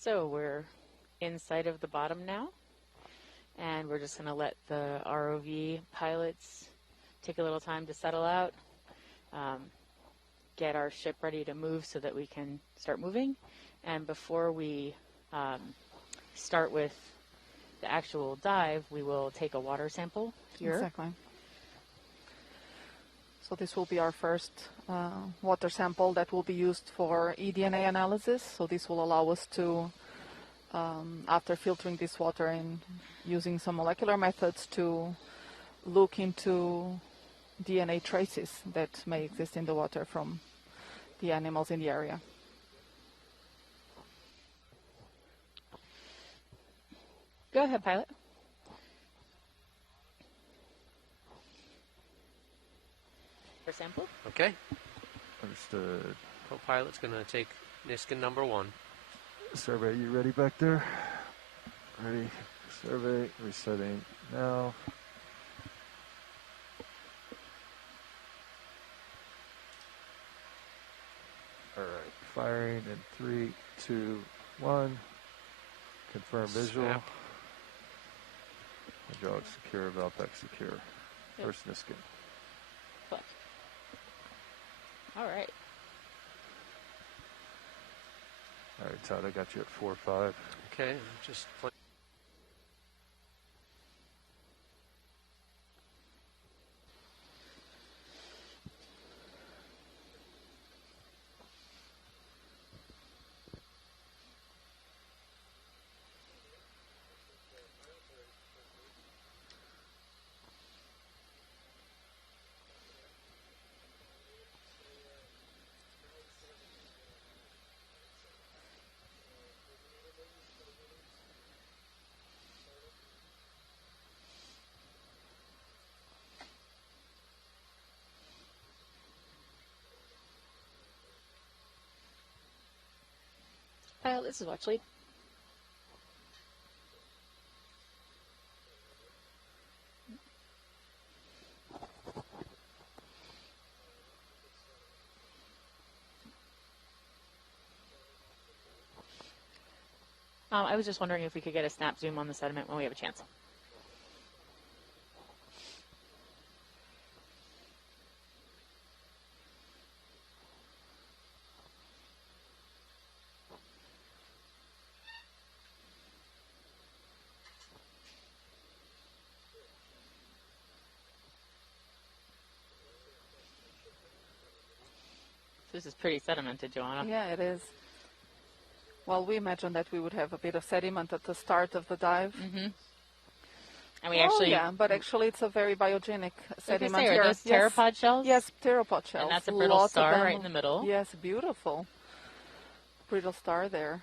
So we're inside of the bottom now, and we're just going to let the ROV pilots take a little time to settle out, get our ship ready to move so that we can start moving. And before we start with the actual dive, we will take a water sample here. Exactly. So this will be our first water sample that will be used for eDNA analysis. So this will allow us to, after filtering this water and using some molecular methods, to look into DNA traces that may exist in the water from the animals in the area. Go ahead, pilot. Your sample. Okay. Understood. Co-pilot's going to take Niskin number 1. Survey, you ready back there? Ready. Survey, resetting now. All right, firing in 3, 2, 1. Confirm visual. Snap. Hydraulic secure, valve pack secure. Yep. First Niskin. Flex. All right. All right, Todd, I got you at 4-5. Okay, just play. Pilot, this is watch lead. I was just wondering if we could get a snap zoom on the sediment when we have a chance. This is pretty sedimented, Joanna. Yeah, it is. Well, we imagined that we would have a bit of sediment at the start of the dive. Mm-hmm. And we actually... yeah, but actually it's a very biogenic sediment here. Are those pteropod shells? Yes, pteropod shells. And that's a brittle Lots star right in the middle. Yes, beautiful. Brittle star there.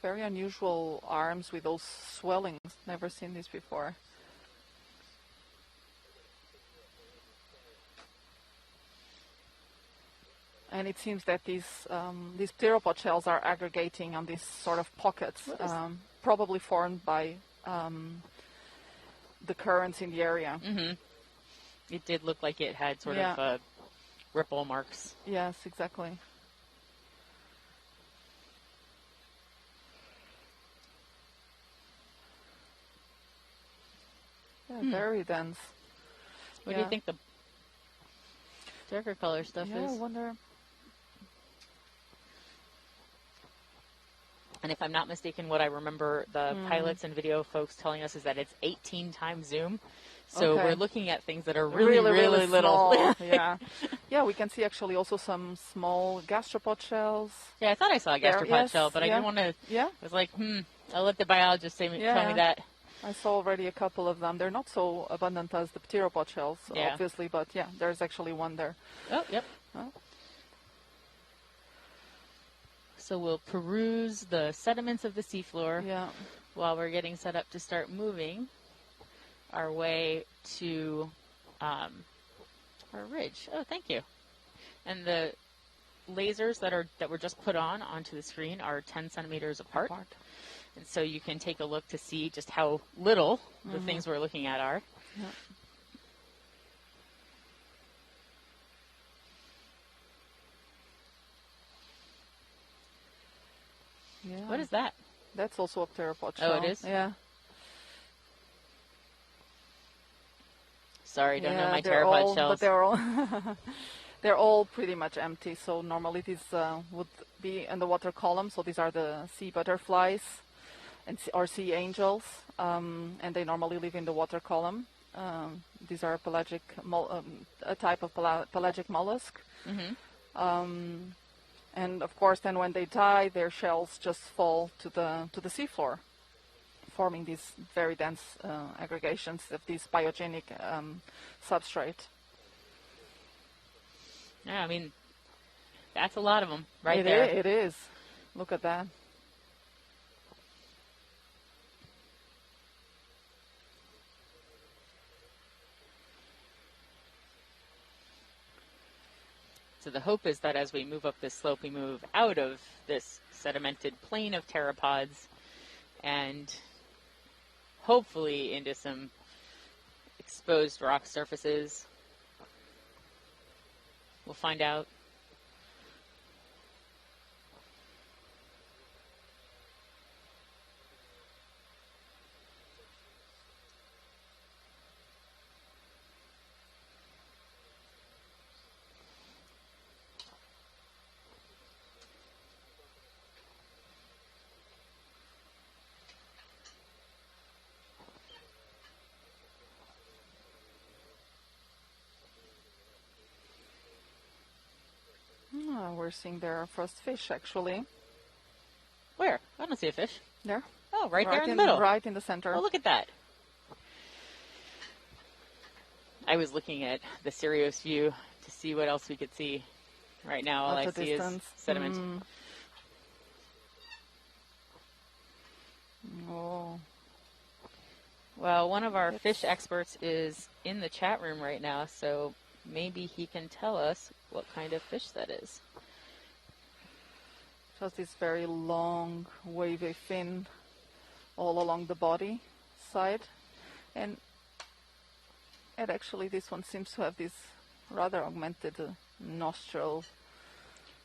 Very unusual arms with those swellings. Never seen this before. And it seems that these pteropod shells are aggregating on these sort of pockets, probably formed by the currents in the area. Mm-hmm. It did look like it had sort of ripple marks. Yes, exactly. Yeah, very dense. What do you think the darker color stuff is? I wonder. And if I'm not mistaken, what I remember the pilots and video folks telling us is that it's 18 times zoom. So we're looking at things that are really little. Yeah. Yeah, we can see actually also some small gastropod shells. Yeah, I thought I saw a gastropod shell, but I didn't want to. Yeah. I was like, I'll let the biologist tell me that. I saw already a couple of them. They're not so abundant as the pteropod shells, obviously, but yeah, there's actually one there. Oh, yep. Oh. So we'll peruse the sediments of the seafloor while we're getting set up to start moving our way to our ridge. Oh, thank you. And the lasers that were just put onto the screen are 10 centimeters apart. And so you can take a look to see just how little the things we're looking at are. Yep. Yeah. What is that? That's also a pteropod Oh, shell. it is? Yeah. Sorry, don't know my they're pteropod all, shells. but they're all they're all pretty much empty. So normally these would be in the water column. So these are the sea butterflies and or sea angels, and they normally live in the water column. These are pelagic, a type of pelagic mollusk. Mm-hmm. And of course, then when they die, their shells just fall to the seafloor, forming these very dense aggregations of this biogenic substrate. Yeah, I mean, that's a lot of them right there. It is. Look at that. So the hope is that as we move up this slope, we move out of this sedimented plain of pteropods and hopefully into some exposed rock surfaces. We'll find out. We're seeing their first fish, actually. Where? I don't see a fish. There. Oh, right there in the middle. Right in the center. Oh, look at that. I was looking at the Sirius view to see what else we could see. Right now, all I see is sediment. Oh. Well, one of our fish experts is in the chat room right now, so maybe he can tell us what kind of fish that is. Just this very long, wavy fin all along the body side. And actually this one seems to have this rather augmented nostril.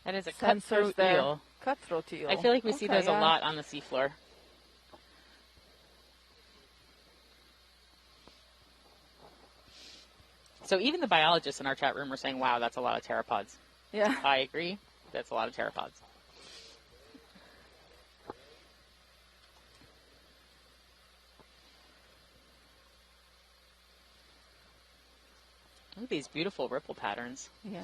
That is a sensors cutthroat there. eel. Cutthroat eel. I feel like we see those a lot on the seafloor. So even the biologists in our chat room are saying, wow, that's a lot of pteropods. Yeah. I agree. That's a lot of pteropods. Look at these beautiful ripple patterns. Yeah.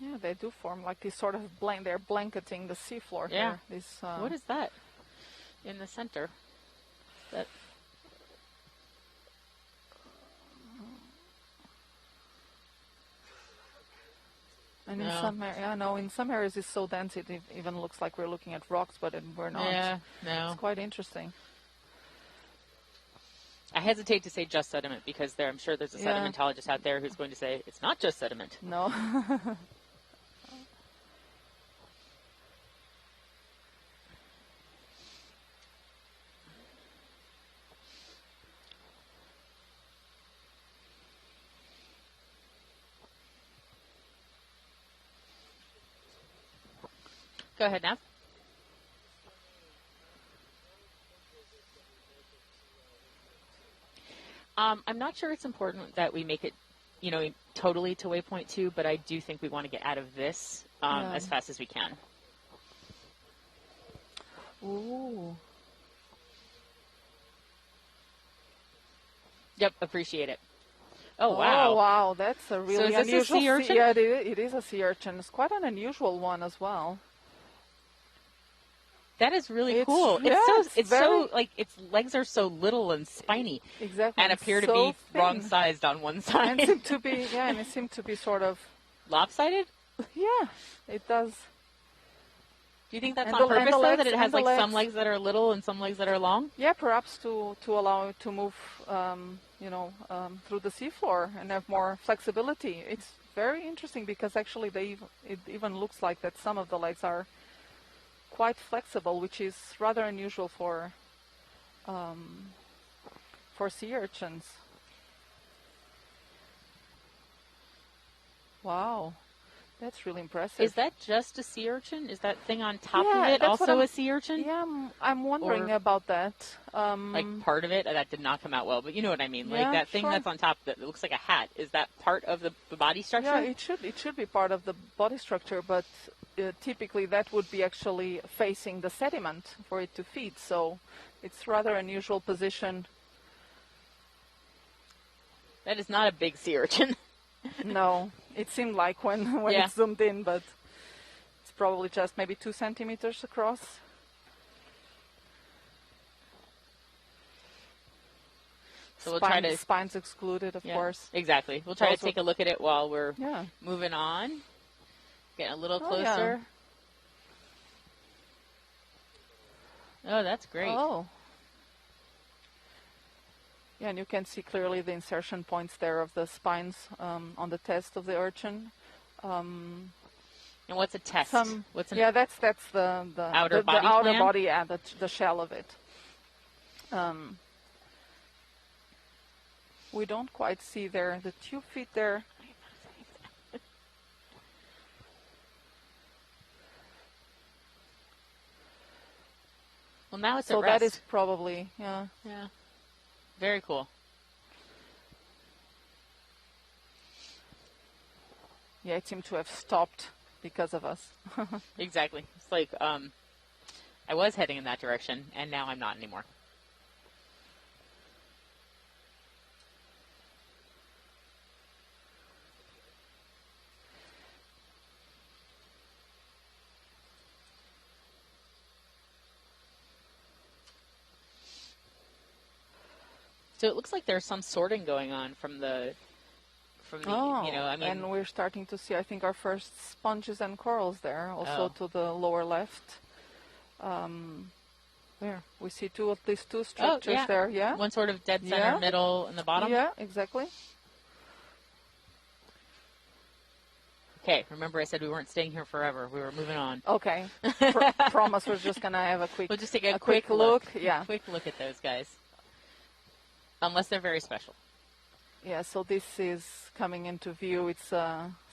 Yeah, they do form like this sort of they're blanketing the seafloor here. This, what is that in the center? That and in some areas it's so dense it even looks like we're looking at rocks, but we're not. Yeah, no. It's quite interesting. I hesitate to say just sediment because I'm sure there's a sedimentologist out there who's going to say it's not just sediment. No. Go ahead, Nav. I'm not sure it's important that we make it, totally to waypoint 2, but I do think we want to get out of this as fast as we can. Ooh. Yep, appreciate it. Oh, wow. Oh, wow. That's a really so is this unusual a sea urchin? Yeah, it is a sea urchin. It's quite an unusual one as well. That is really It's- cool. yeah, It's very- so like its legs are so little and spiny, Exactly. and appear to so be thin. wrong-sized on one And side. seem to be, yeah, and it seemed to be sort of, Lopsided? yeah, it does. Do you think that's And on the- and purpose the though? legs- That it has and the like some legs. legs that are little and some legs that are long? Yeah, perhaps to allow it to move, through the seafloor and have more flexibility. It's very interesting because actually it even looks like that some of the legs are quite flexible, which is rather unusual for sea urchins. Wow, that's really impressive. Is that just a sea urchin? Is that thing on top Yeah, of it that's what also I'm- a sea urchin? Yeah, I'm wondering Or- about that. Like part of it? That did not come out well, but you know what I mean. Like Yeah, that thing sure. that's on top that looks like a hat. Is that part of the body structure? Yeah, it should be part of the body structure, but typically that would be actually facing the sediment for it to feed. So it's rather unusual position. That is not a big sea urchin. No, it seemed like when Yeah. it zoomed in, but it's probably just maybe 2 centimeters across. So we'll try to Spines excluded, of yeah, course. exactly. We'll try to Also- take a look at it while we're Yeah. moving on. Getting a little Oh, yeah. closer. Oh, that's great. Oh. Yeah, and you can see clearly the insertion points there of the spines on the test of the urchin. And what's a test? What's an Yeah, that's the outer the body outer plan? body, yeah, the shell of it. We don't quite see there the tube feet there. Well, now it's So at rest. that is probably, yeah. Yeah. Very cool. Yeah, it seemed to have stopped because of us. Exactly. It's like I was heading in that direction, and now I'm not anymore. So it looks like there's some sorting going on from the, Oh, you know, I mean, and we're starting to see, I think, our first sponges and corals there, also Oh. to the lower left. There, we see at least two oh, structures yeah. there, yeah? One sort of dead center, Yeah. middle, and the bottom. Yeah, exactly. Okay, remember I said we weren't staying here forever. We were moving on. Okay, promise we're just going to have a quick, We'll just take a quick look. Yeah. Quick look at those guys. Unless they're very special. Yeah, so this is coming into view. It's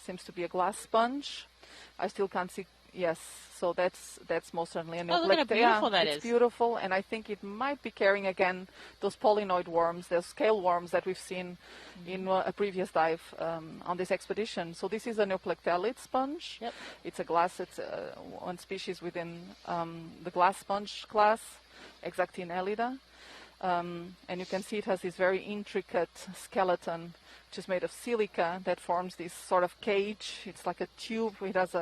seems to be a glass sponge. I still can't see. Yes, so that's most certainly a Oh, look at how beautiful that it's is. beautiful, and I think it might be carrying again those polynoid worms, those scale worms that we've seen in a previous dive on this expedition. So this is a Neoplethalid sponge. Yep. It's a glass. It's one species within the glass sponge class, Exactinellida. And you can see it has this very intricate skeleton, which is made of silica, that forms this sort of cage. It's like a tube. It has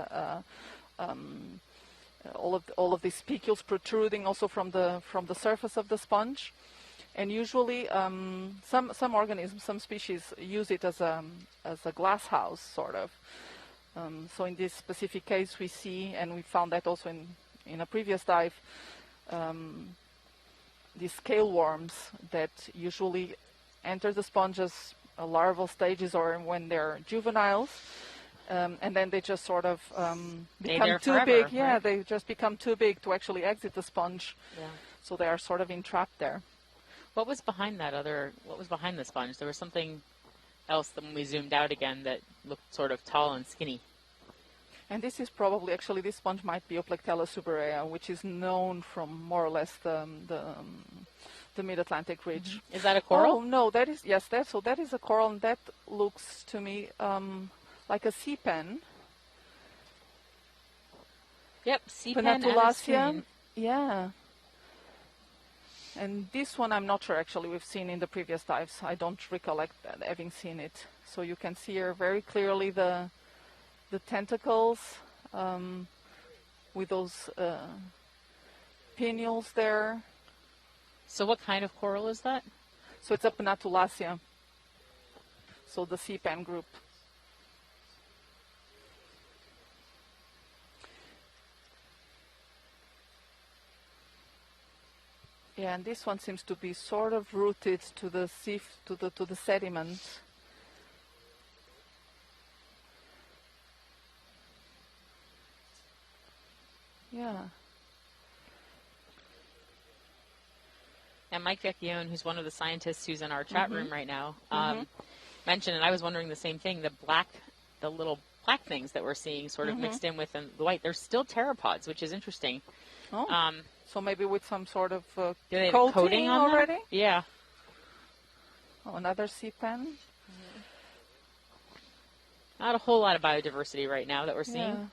all of these spicules protruding also from the surface of the sponge. And usually, some organisms, some species use it as a glass house, sort of. So in this specific case, we see, and we found that also in a previous dive. These scale worms that usually enter the sponges larval stages or when they're juveniles, and then they just sort of become there too forever, big. Yeah, right? they just become too big to actually exit the sponge. Yeah. So they are sort of entrapped there. What was behind what was behind the sponge? There was something else that when we zoomed out again that looked sort of tall and skinny. And this is probably, actually, this sponge might be Oplectella suberea, which is known from more or less the mid-Atlantic ridge. Is that a coral? Oh, no, that is, yes, that is a coral, and that looks to me like a sea pen. Yep, sea pen and a Penatulacia, screen. yeah. And this one I'm not sure, actually, we've seen in the previous dives. I don't recollect having seen it. So you can see here very clearly the tentacles with those pinnules there. So what kind of coral is that? So it's a Penatulacia. So the sea pen group. Yeah, and this one seems to be sort of rooted to the sea, to the sediment. Yeah. And Mike Vecchione, who's one of the scientists who's in our chat room right now, mentioned, and I was wondering the same thing, the little black things that we're seeing sort of mixed in with the white. They're still pteropods, which is interesting. Oh, so maybe with some sort of do they have coating on already? Them? Yeah. Oh, another sea pen. Not a whole lot of biodiversity right now that we're seeing. Yeah.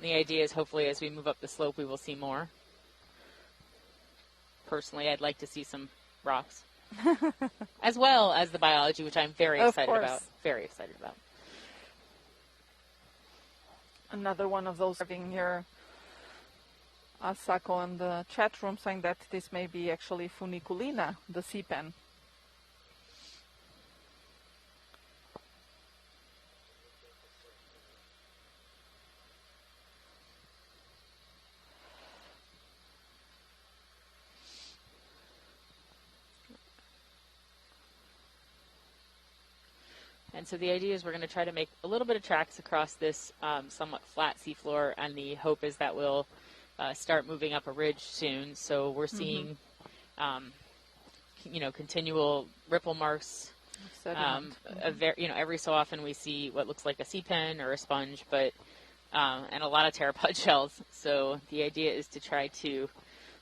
The idea is hopefully as we move up the slope, we will see more. Personally, I'd like to see some rocks. As well as the biology, which I'm very excited about. Very excited about. Another one of those having here. Asako in the chat room saying that this may be actually Funiculina, the sea pen. And so the idea is we're going to try to make a little bit of tracks across this somewhat flat seafloor, and the hope is that we'll start moving up a ridge soon. So we're seeing, continual ripple marks. Every so often we see what looks like a sea pen or a sponge, but and a lot of pteropod shells. So the idea is to try to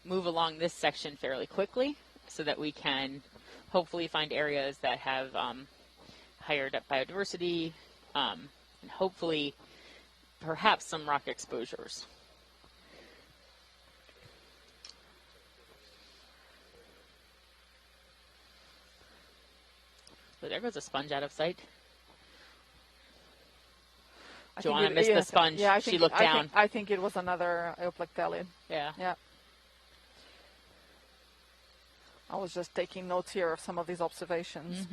move along this section fairly quickly so that we can hopefully find areas that have higher biodiversity, and hopefully perhaps some rock exposures. So there goes a sponge out of sight. Joanna missed the sponge. Yeah, she looked down. I think it was another Neoplethalid. Yeah. Yeah. I was just taking notes here of some of these observations.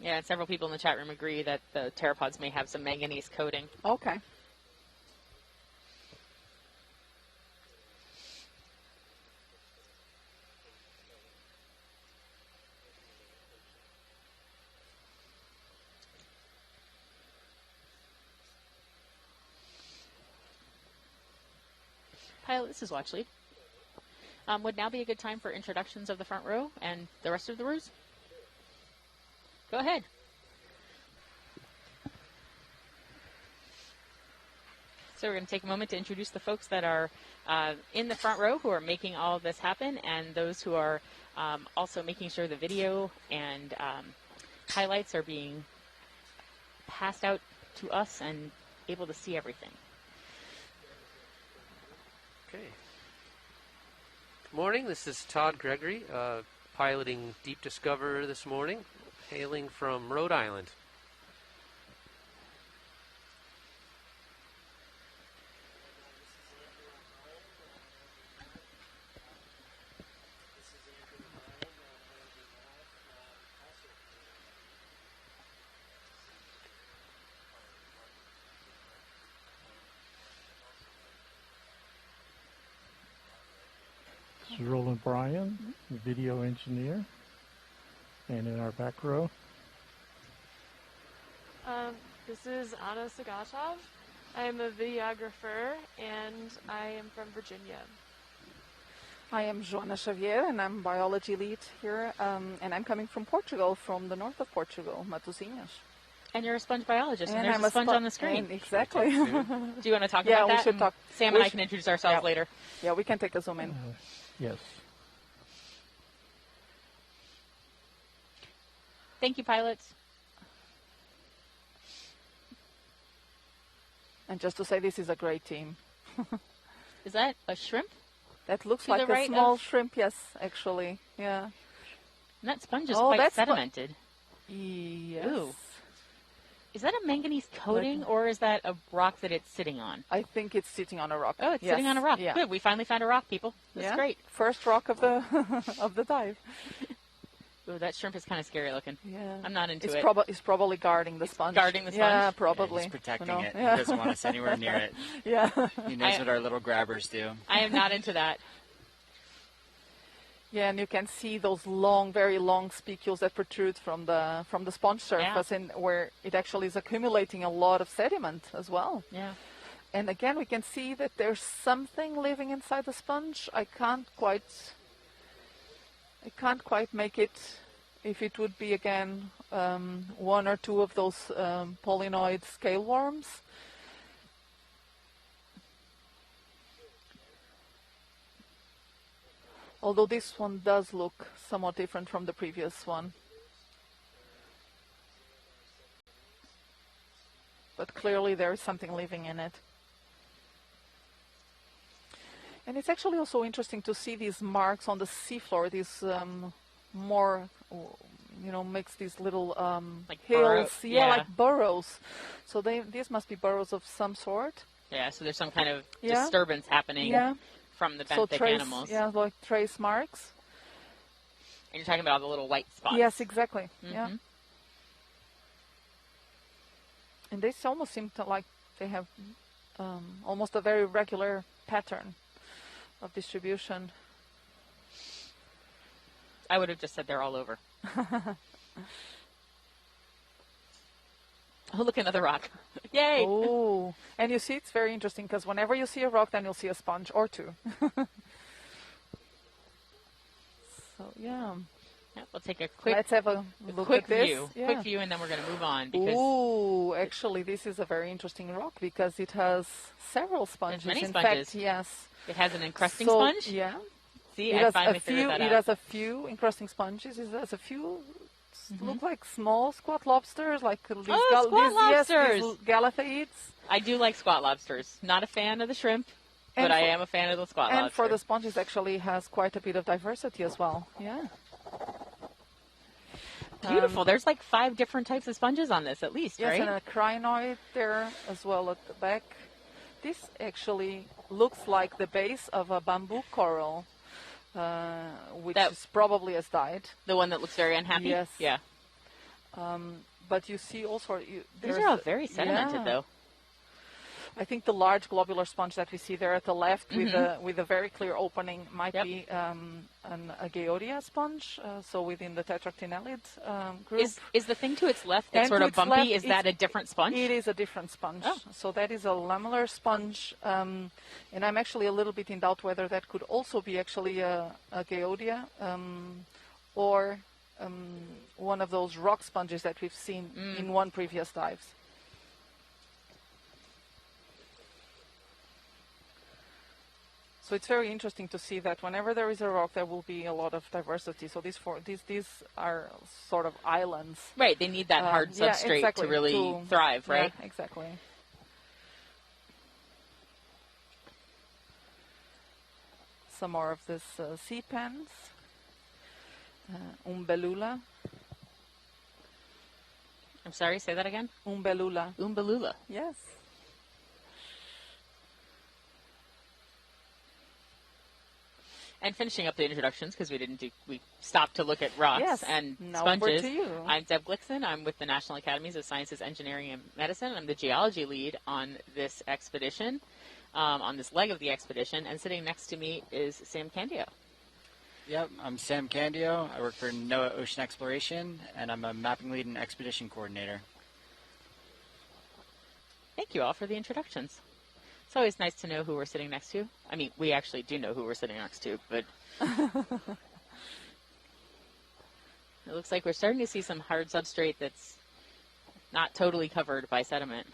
Yeah, and several people in the chat room agree that the pteropods may have some manganese coating. Okay. Pilot, this is Watch Lead. Would now be a good time for introductions of the front row and the rest of the rows? Go ahead. So we're going to take a moment to introduce the folks that are in the front row who are making all of this happen, and those who are also making sure the video and highlights are being passed out to us and able to see everything. Okay. Good morning. This is Todd Gregory, piloting Deep Discover this morning, hailing from Rhode Island. This is Roland Bryan, the video engineer, and in our back row. This is Anna Sagatov. I am a videographer, and I am from Virginia. I am Joana Xavier, and I'm biology lead here, and I'm coming from Portugal, from the north of Portugal, Matosinhos. And you're a sponge biologist, and there's a sponge on the screen. Exactly. Do you want to talk about that? Yeah, we should talk. Sam and I can introduce ourselves later. Yeah, we can take a zoom in. Yes. Thank you, pilots. And just to say, this is a great team. Is that a shrimp? That looks like a small shrimp, yes, actually. Yeah. And that sponge is quite sedimented. Yes. Ooh. Is that a manganese coating, or is that a rock that it's sitting on? I think it's sitting on a rock. Oh, it's sitting on a rock. Yeah. Good. We finally found a rock, people. That's great. First rock of the of the dive. Ooh, that shrimp is kind of scary looking. Yeah. I'm not into it. It's probably guarding the sponge. Guarding the sponge? Yeah, probably. Yeah, he's protecting it. Yeah. He doesn't want us anywhere near it. Yeah. He knows what our little grabbers do. I am not into that. Yeah, and you can see those long, very long spicules that protrude from the sponge surface, and where it actually is accumulating a lot of sediment as well. Yeah. And again, we can see that there's something living inside the sponge. I can't quite make it. If it would be again one or two of those polynoid scale worms. Although this one does look somewhat different from the previous one. But clearly there is something living in it. And it's actually also interesting to see these marks on the seafloor, these more, makes these little like hills. Yeah, like burrows. So these must be burrows of some sort. Yeah, so there's some kind of disturbance happening from the benthic animals. Yeah, like trace marks. And you're talking about all the little white spots. Yes, exactly. Mm-hmm. Yeah. And they almost seem to like they have almost a very regular pattern of distribution. I would have just said they're all over. Oh, look, another rock. Yay! Oh, and you see, it's very interesting because whenever you see a rock, then you'll see a sponge or two. So, yeah. We'll take a quick, Let's have a look at this. View. Yeah. Quick view, and then we're going to move on. Because ooh, actually, this is a very interesting rock because it has several sponges. There's many In sponges. fact, yes. It has an encrusting sponge? Yeah. See, I finally figured that out. It has a few encrusting sponges. It has a few look like small squat lobsters, like these squat lobsters. These galatheids. I do like squat lobsters. Not a fan of the shrimp, but I am a fan of the squat lobster. And for the sponges, actually has quite a bit of diversity as well. Yeah. Beautiful. There's like 5 different types of sponges on this, at least, right? Yes, and a crinoid there as well at the back. This actually looks like the base of a bamboo coral. Which is probably has died. The one that looks very unhappy? Yes. Yeah. But you see also... These are all very sedimented, though. I think the large globular sponge that we see there at the left with a very clear opening might be an Ageodia sponge, so within the tetractinellid group. Is the thing to its left that's sort of bumpy, is that a different sponge? It is a different sponge. Oh. So that is a lamellar sponge, and I'm actually a little bit in doubt whether that could also be actually a Ageodia or one of those rock sponges that we've seen in one previous dives. So it's very interesting to see that whenever there is a rock, there will be a lot of diversity. So these are sort of islands. Right, they need that hard substrate to really thrive, right? Yeah, exactly. Some more of this sea pens. Umbellula. I'm sorry, say that again? Umbellula. Umbellula. Yes. And finishing up the introductions, because we stopped to look at rocks and sponges. Over to you. I'm Deb Glickson. I'm with the National Academies of Sciences, Engineering, and Medicine. And I'm the geology lead on this expedition, on this leg of the expedition. And sitting next to me is Sam Candio. Yep, I'm Sam Candio. I work for NOAA Ocean Exploration, and I'm a mapping lead and expedition coordinator. Thank you all for the introductions. It's always nice to know who we're sitting next to. I mean, we actually do know who we're sitting next to, but it looks like we're starting to see some hard substrate that's not totally covered by sediment.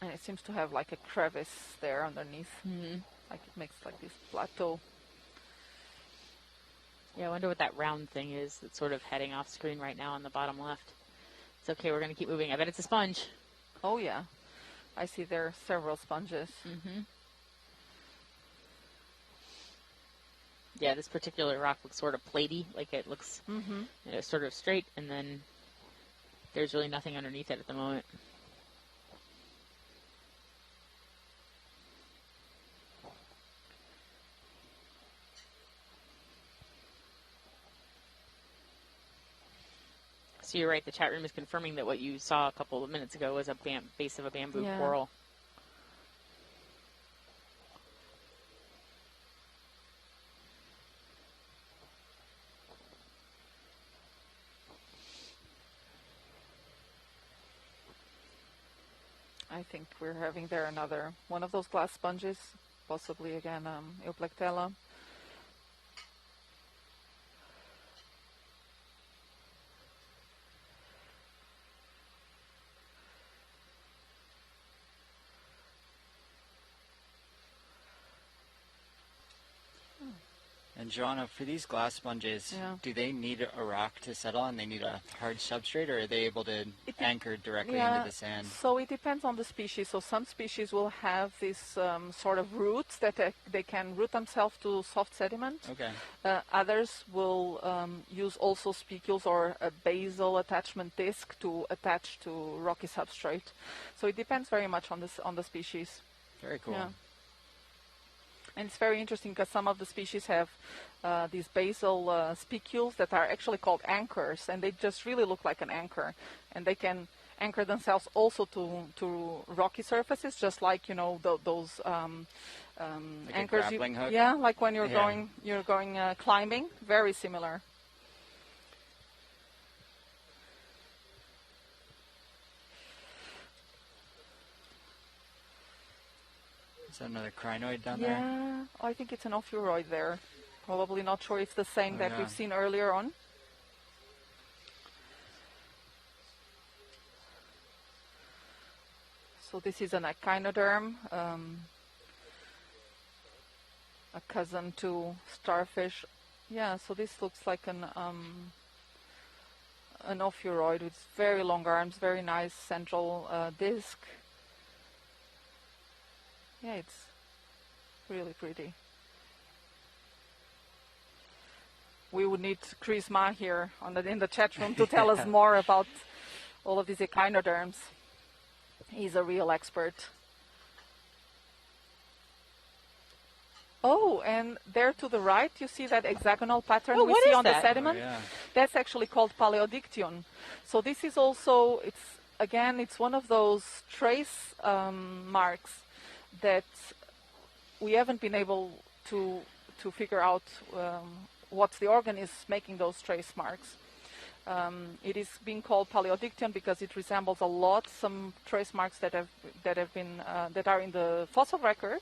And it seems to have like a crevice there underneath. Like it makes like this plateau. Yeah, I wonder what that round thing is that's sort of heading off screen right now on the bottom left. It's okay, we're going to keep moving. I bet it's a sponge. Oh, yeah. I see there are several sponges. Yeah, this particular rock looks sort of platy, like it looks sort of straight, and then there's really nothing underneath it at the moment. So you're right, the chat room is confirming that what you saw a couple of minutes ago was a base of a bamboo coral. I think we're having there another one of those glass sponges, possibly again Euplectella. And Joanna, for these glass sponges, do they need a rock to settle on? They need a hard substrate, or are they able to anchor directly into the sand? So it depends on the species. So some species will have these sort of roots that they can root themselves to soft sediment. Okay. Others will use also spicules or a basal attachment disc to attach to rocky substrate. So it depends very much on the species. Very cool. Yeah. And it's very interesting because some of the species have these basal spicules that are actually called anchors, and they just really look like an anchor. And they can anchor themselves also to rocky surfaces, just like, you know, those like anchors. A grappling hook? Yeah, like when you're going climbing. Very similar. Is that another crinoid down there? Yeah, I think it's an ophiuroid there. Probably not sure if the same that we've seen earlier on. So this is an echinoderm, a cousin to starfish. Yeah, so this looks like an ophiuroid with very long arms, very nice central disc. Yeah, it's really pretty. We would need Chris Ma here in the chat room to tell us more about all of these echinoderms. He's a real expert. Oh, and there to the right, you see that hexagonal pattern we see on the sediment? Oh, yeah. That's actually called Paleodictyon. So this is also, it's one of those trace marks that we haven't been able to figure out what's the organism making those trace marks. It is being called Paleodictyon because it resembles a lot some trace marks that are in the fossil record.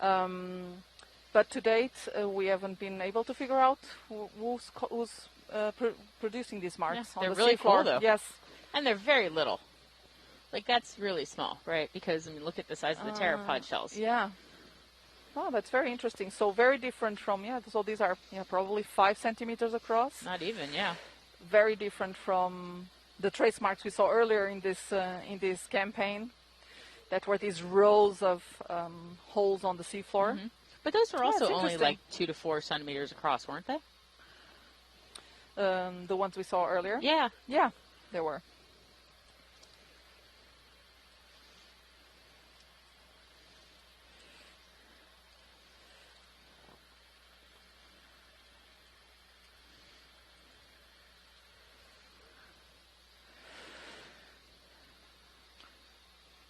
But to date, we haven't been able to figure out who's producing these marks on they're the really seafloor. cool, though. Yes, and they're very little. Like, that's really small, right? Because, I mean, look at the size of the pteropod shells. Yeah. Oh, that's very interesting. So very different from, so these are probably 5 centimeters across. Not even, yeah. Very different from the trace marks we saw earlier in this campaign. That were these rows of holes on the seafloor. Mm-hmm. But those were also only like 2 to 4 centimeters across, weren't they? The ones we saw earlier? Yeah. Yeah, they were.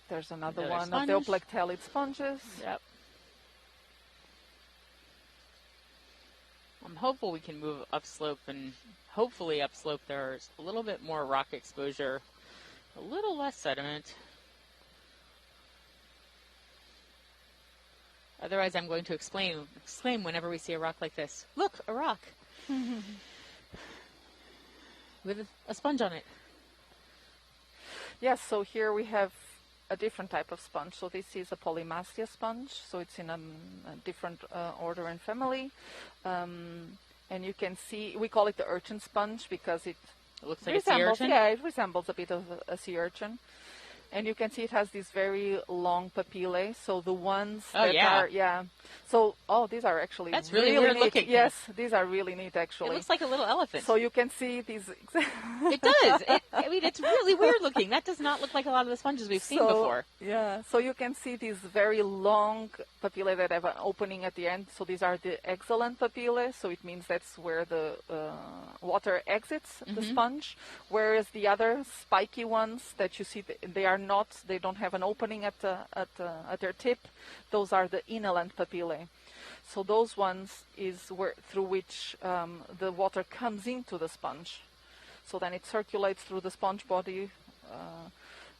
There's another one sponge. of the Neoplethalid sponges. Yep. I'm hopeful we can move upslope, and hopefully upslope there's a little bit more rock exposure, a little less sediment. Otherwise, I'm going to exclaim whenever we see a rock like this. Look, a rock with a sponge on it. Yes, so here we have a different type of sponge. So this is a Polymathia sponge. So it's in a different order and family. And you can see, we call it the Urchin Sponge because it looks like a sea urchin? Yeah, it resembles a bit of a sea urchin. And you can see it has these very long papillae. So the ones that are, So, these are actually That's really weird neat. looking. Yes, these are really neat, actually. It looks like a little elephant. So you can see these. It does. I mean, it's really weird looking. That does not look like a lot of the sponges we've seen before. Yeah, so you can see these very long papillae that have an opening at the end. So these are the exhalant papillae. So it means that's where the water exits the sponge. Whereas the other spiky ones that you see, they don't have an opening at their tip. Those are the inhalant papillae. So those ones is through which the water comes into the sponge. So then it circulates through the sponge body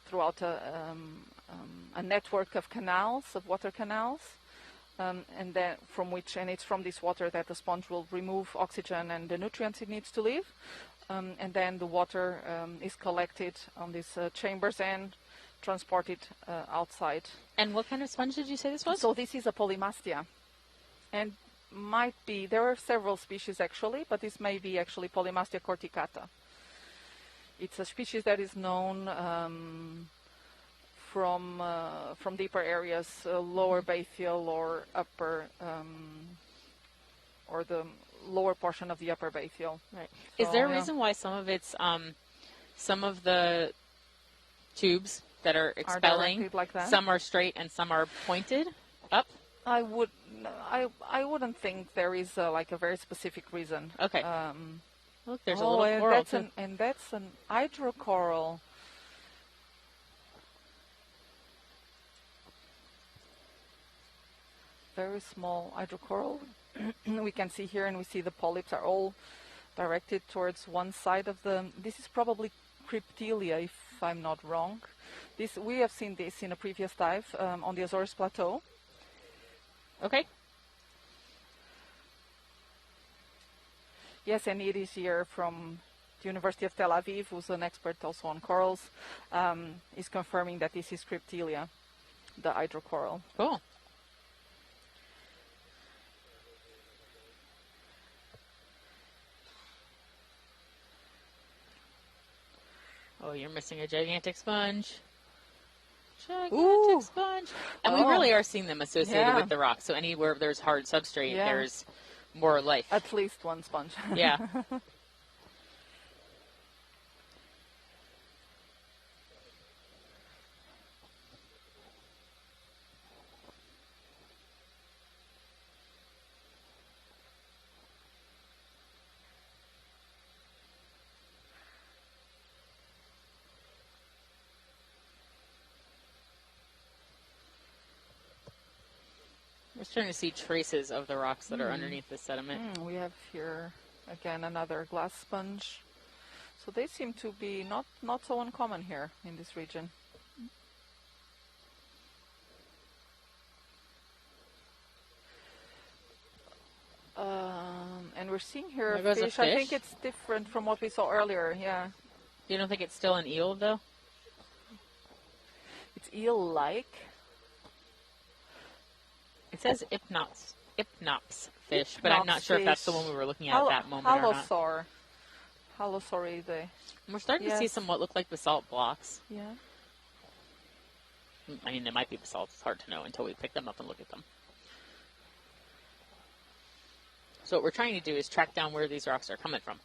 throughout a network of canals, of water canals, and it's from this water that the sponge will remove oxygen and the nutrients it needs to live, and then the water is collected on these chambers and transported outside. And what kind of sponge did you say this was? So this is a Polymathia. And there are several species actually, but this may be actually Polymathia corticata. It's a species that is known from deeper areas, lower bathyal or upper, or the lower portion of the upper bathyal. Right. So, is there a reason why some of its, some of the tubes that are expelling, like that? Some are straight and some are pointed up? I wouldn't think there is like a very specific reason. Okay. Look, there's a little coral too. And that's an hydrocoral. Very small hydrocoral. We can see here, and we see the polyps are all directed towards one side of the. This is probably Cryptelia, if I'm not wrong. We have seen this in a previous dive on the Azores Plateau. Okay. Yes, and it is here from the University of Tel Aviv, who's an expert also on corals, is confirming that this is Cryptelia, the hydrocoral. Cool. Oh, you're missing a gigantic sponge. Gigantic sponge. And we really are seeing them associated with the rock. So anywhere there's hard substrate, there's more life. At least one sponge. Yeah. We're starting to see traces of the rocks that are underneath the sediment. We have here, again, another glass sponge. So they seem to be not so uncommon here in this region. And we're seeing here a fish. I think it's different from what we saw earlier, yeah. You don't think it's still an eel, though? It's eel-like. It says Ipnops fish, but I'm not sure if that's the one we were looking at that moment or not. Halosauridae. We're starting to see some what look like basalt blocks. Yeah. I mean, it might be basalt. It's hard to know until we pick them up and look at them. So what we're trying to do is track down where these rocks are coming from.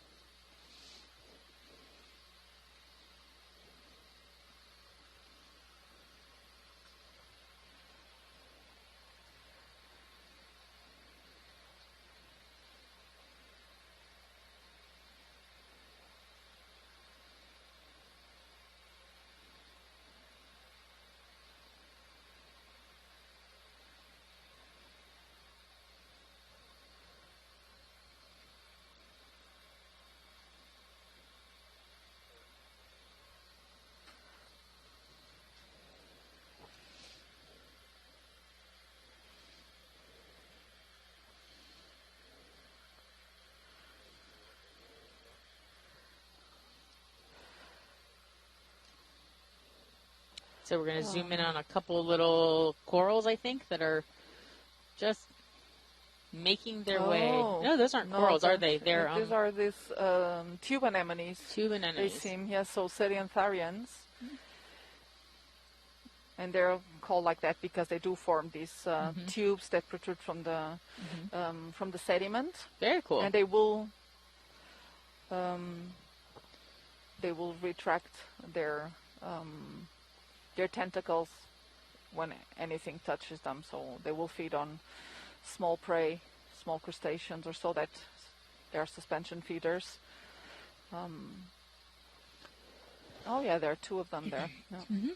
So we're going to zoom in on a couple little corals, I think, that are just making their way. No, those aren't corals, are they? These are these tube anemones. Tube anemones. They seem, so Seriantharians. And they're called like that because they do form these tubes that protrude from the sediment. Very cool. And they will retract their tentacles when anything touches them. So they will feed on small prey, small crustaceans, or so that they are suspension feeders. Oh yeah, there are two of them there. Yeah.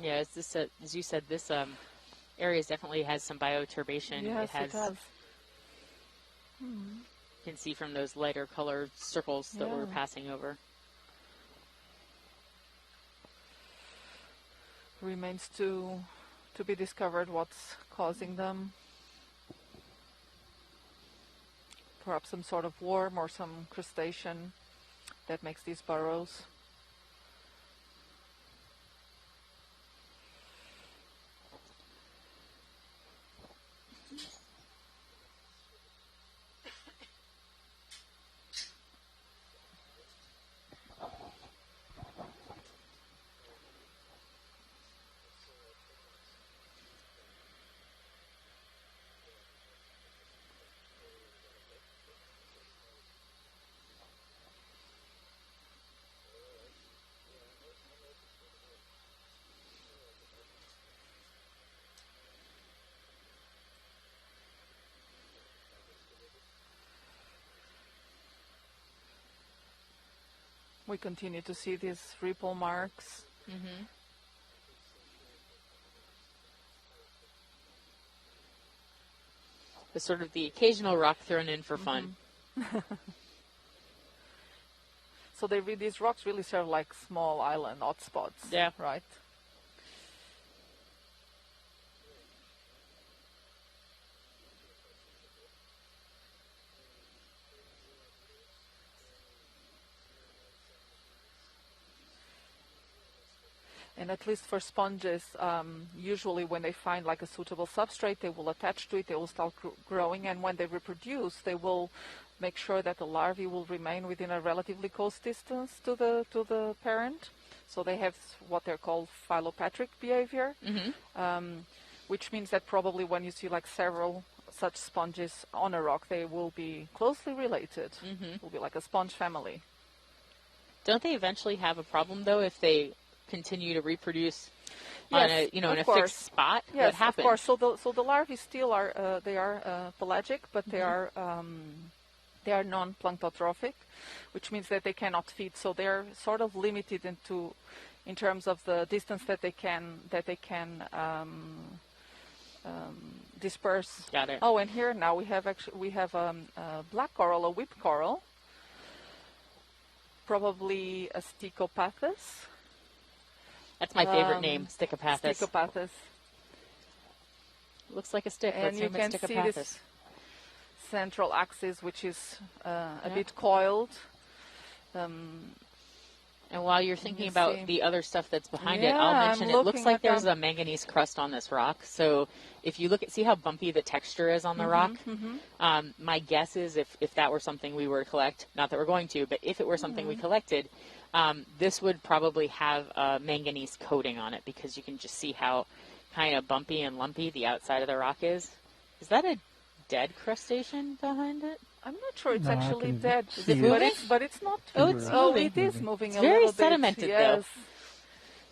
Yeah, as you said, this area definitely has some bioturbation. Yes, it does. You can see from those lighter colored circles that we're passing over. Remains to be discovered what's causing them. Perhaps some sort of worm or some crustacean that makes these burrows. We continue to see these ripple marks. The sort of the occasional rock thrown in for fun. So these rocks really serve like small island hotspots. Yeah. Right. And at least for sponges, usually when they find like a suitable substrate, they will attach to it, they will start growing, and when they reproduce, they will make sure that the larvae will remain within a relatively close distance to the parent. So they have what they're called Phyllopatric Behavior, which means that probably when you see like several such sponges on a rock, they will be closely related. Will be like a sponge family. Don't they eventually have a problem though if they continue to reproduce on a in a fixed spot? Yes, what happens? Of course. So the larvae still are they are pelagic, but they are non-planktotrophic, which means that they cannot feed. So they're sort of limited in terms of the distance that they can disperse. Got it. Oh, and here now we have a black coral, a whip coral, probably a Stichopathus. That's my favorite name, Stichopathus. Stichopathus. Looks like a stick, and but you can see this central axis, which is a bit coiled. And while you're thinking about the other stuff that's behind it, I'll mention it looks like there's a manganese crust on this rock. So if you see how bumpy the texture is on the rock, my guess is if that were something we were to collect, not that we're going to, but if it were something we collected, this would probably have a manganese coating on it because you can just see how kind of bumpy and lumpy the outside of the rock is. Is that a dead crustacean behind it? I'm not sure it's actually dead. Is it moving? But it's not. It is moving it's a very little bit. sedimented, yes.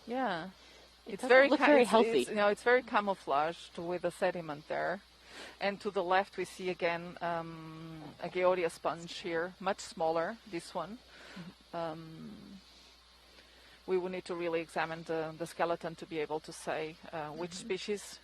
though. Yeah. It's very healthy. It's very camouflaged with the sediment there. And to the left, we see again a Geodia sponge here, much smaller. This one. We will need to really examine the skeleton to be able to say which species.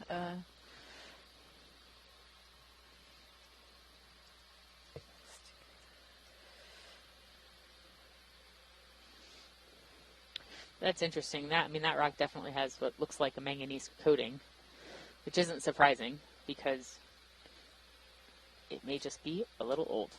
That's interesting. That rock definitely has what looks like a manganese coating, which isn't surprising because it may just be a little old.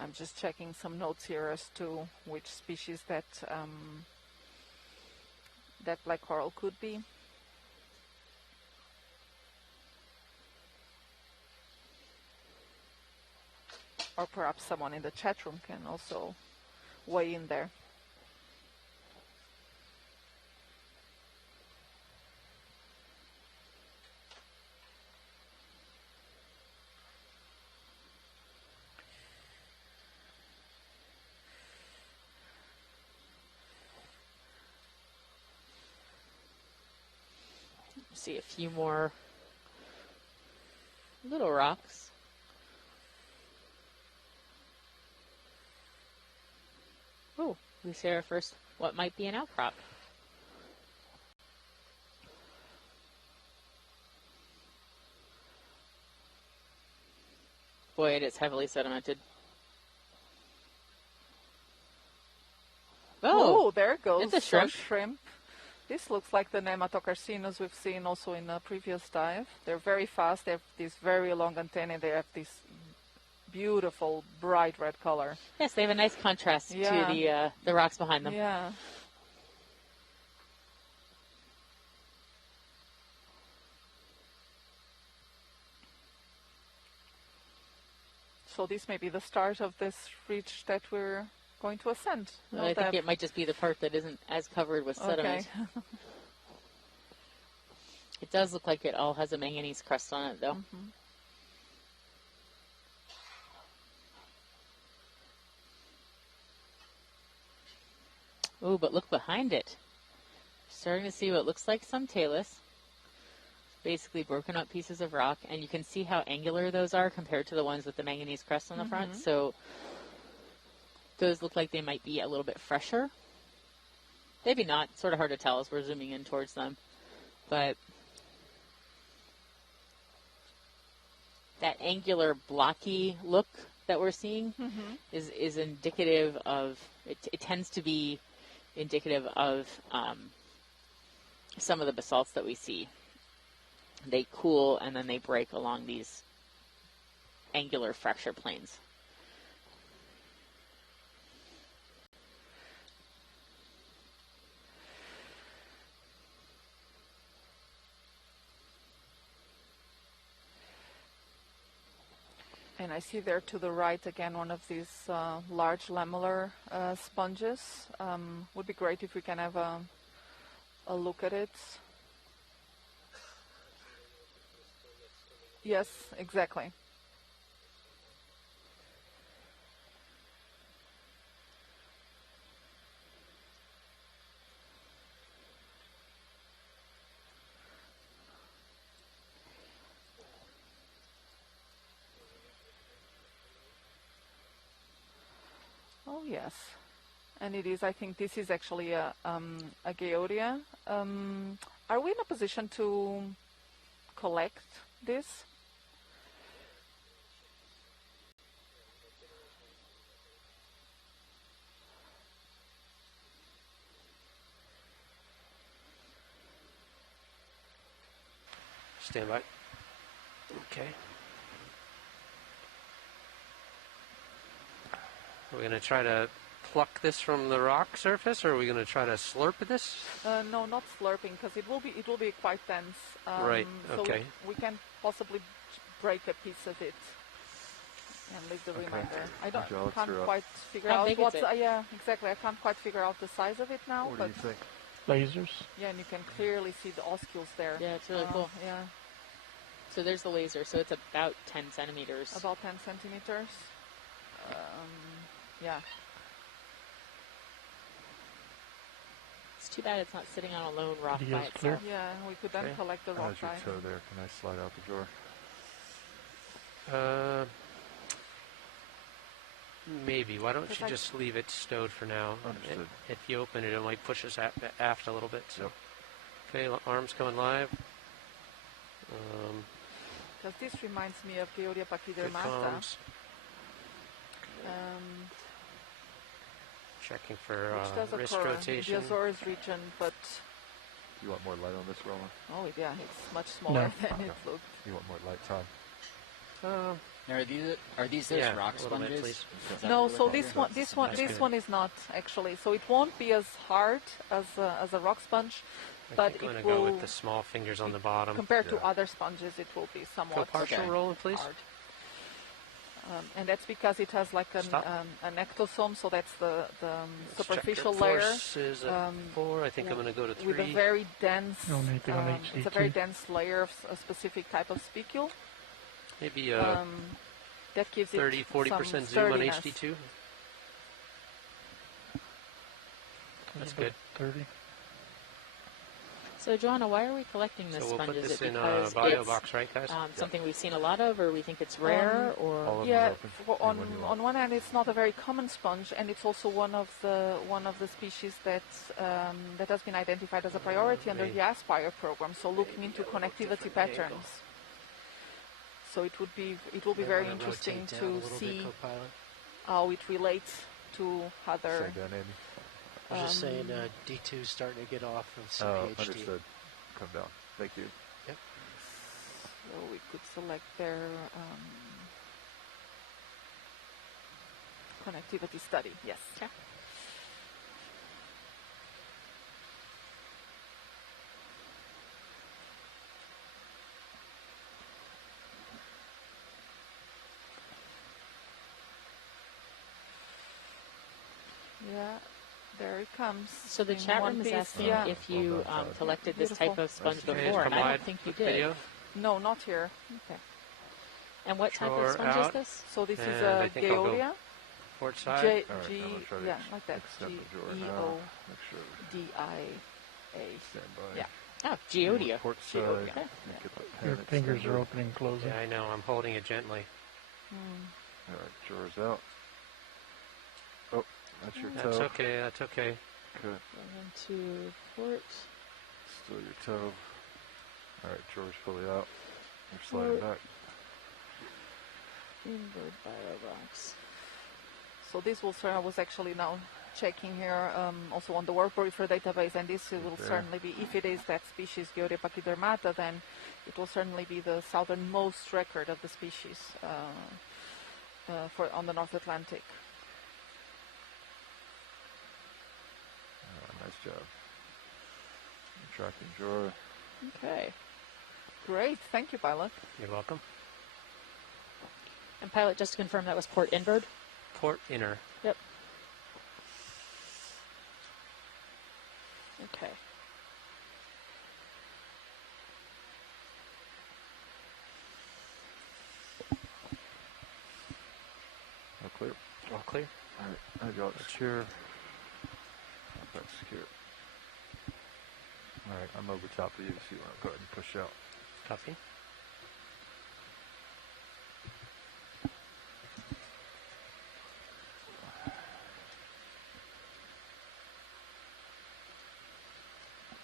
I'm just checking some notes here as to which species that that black coral could be. Or perhaps someone in the chat room can also weigh in there. See a few more little rocks. Oh, we see our first what might be an outcrop. Boy, it is heavily sedimented. Oh, there it goes. It's a shrimp. Shrimp. This looks like the Nematocarcinus we've seen also in a previous dive. They're very fast. They have these very long antennae. They have this beautiful bright red color. Yes, they have a nice contrast to the rocks behind them. Yeah. So this may be the start of this ridge that we're going to ascend. Well, I think it might just be the part that isn't as covered with sediment. Okay. It does look like it all has a manganese crust on it, though. Mm-hmm. Oh, but look behind it. Starting to see what looks like some talus. Basically broken up pieces of rock, and you can see how angular those are compared to the ones with the manganese crust on the front. So those look like they might be a little bit fresher. Maybe not. Sort of hard to tell as we're zooming in towards them. But that angular, blocky look that we're seeing is indicative of, it tends to be indicative of some of the basalts that we see. They cool and then they break along these angular fracture planes. And I see there to the right again one of these large lamellar sponges. Would be great if we can have a look at it. Yes, exactly. Oh yes, and it is. I think this is actually a Geodia. Are we in a position to collect this? Stand by. Okay. Are we going to try to pluck this from the rock surface, or are we going to try to slurp this? No, not slurping, because it will be quite dense. Right. Okay. So we can possibly break a piece of it and leave the remainder. I can't quite figure out what. Yeah, exactly. I can't quite figure out the size of it now. What do you think? Lasers. Yeah, and you can clearly see the oscules there. Yeah, it's really cool. Yeah. So there's the laser. So it's about 10 centimeters. About 10 centimeters. Yeah. It's too bad it's not sitting on a lone rock by itself. Clear? Yeah, we could then collect the rock. How's your toe there? Can I slide out the drawer? Maybe. Why don't you just leave it stowed for now? Understood. If you open it, it might push us aft a little bit. So. Yep. Okay, arms coming live. Because this reminds me of Geodia pachydermata. Checking for wrist occur rotation. in the Azores region, but You want more light on this, Roland? oh yeah, it's much smaller than it looked. You want more light, Todd? Now, are these those rock a little bit, sponges? please. No, so this one is not actually. So it won't be as hard as a rock sponge, but I'm going to it go will, with the small fingers on the bottom. compared to other sponges, it will be somewhat partial roll, please. hard. And that's because it has like an ectosome, so that's the superficial layer. Force is at 4. I think I'm going to go to 3. With a very dense, anything on it's a very dense layer of a specific type of spicule. Maybe that gives 30, it 40% some zoom on sturdiness. HD2. That's good. 30. So, Joanna, why are we collecting this So we'll sponge? put Is this it in a because bio it's box, right, guys? something we've seen a lot of, or we think it's rare, All or of them are Yeah, open. on one hand, it's not a very common sponge, and it's also one of the species that has been identified as a priority under the Aspire program. So looking into connectivity patterns. So it will be very interesting to see how it relates to other. Say down, Amy. I was just saying D2 is starting to get off of Oh, CPHD. understood. Come down. Thank you. Yep. So we could select their connectivity study. Yes. Okay. Yeah, there it comes. So the in chat one room is piece. asking Yeah. if you collected this Beautiful. type of sponge Okay, before, and I come don't think you did. video. No, not here. Okay. And what type Drawer of sponge is out. this? So this is And a I think I'll go Geodia. Port side. G, All right, G, I'm gonna try to yeah, like that. extend the drawer G now. O Make sure. D I A. Stand by. Yeah. Oh, Geodia. Port side. Geodia. Get the Your pen fingers extended. are opening and closing. Yeah, I know. I'm holding it gently. All right, drawers out. Oh, that's your toe. That's okay. That's okay. Okay, Going to port. still your toe. All right, drawers fully out. You're sliding back. Inward bio box. So this will I was actually now checking here also on the work refer database, and this will There. certainly be, if it is that species Geodia pachydermata, then it will certainly be the southernmost record of the species on the North Atlantic. Nice job. Tracking drawer. Okay. Great. Thank you, Pilot. You're welcome. And Pilot, just to confirm, that was port inward? Port inner. Yep. Okay. All clear. All clear. All right, I got secure. That's secure. All right, I'm over top of you, so you want to go ahead and push out. Copy.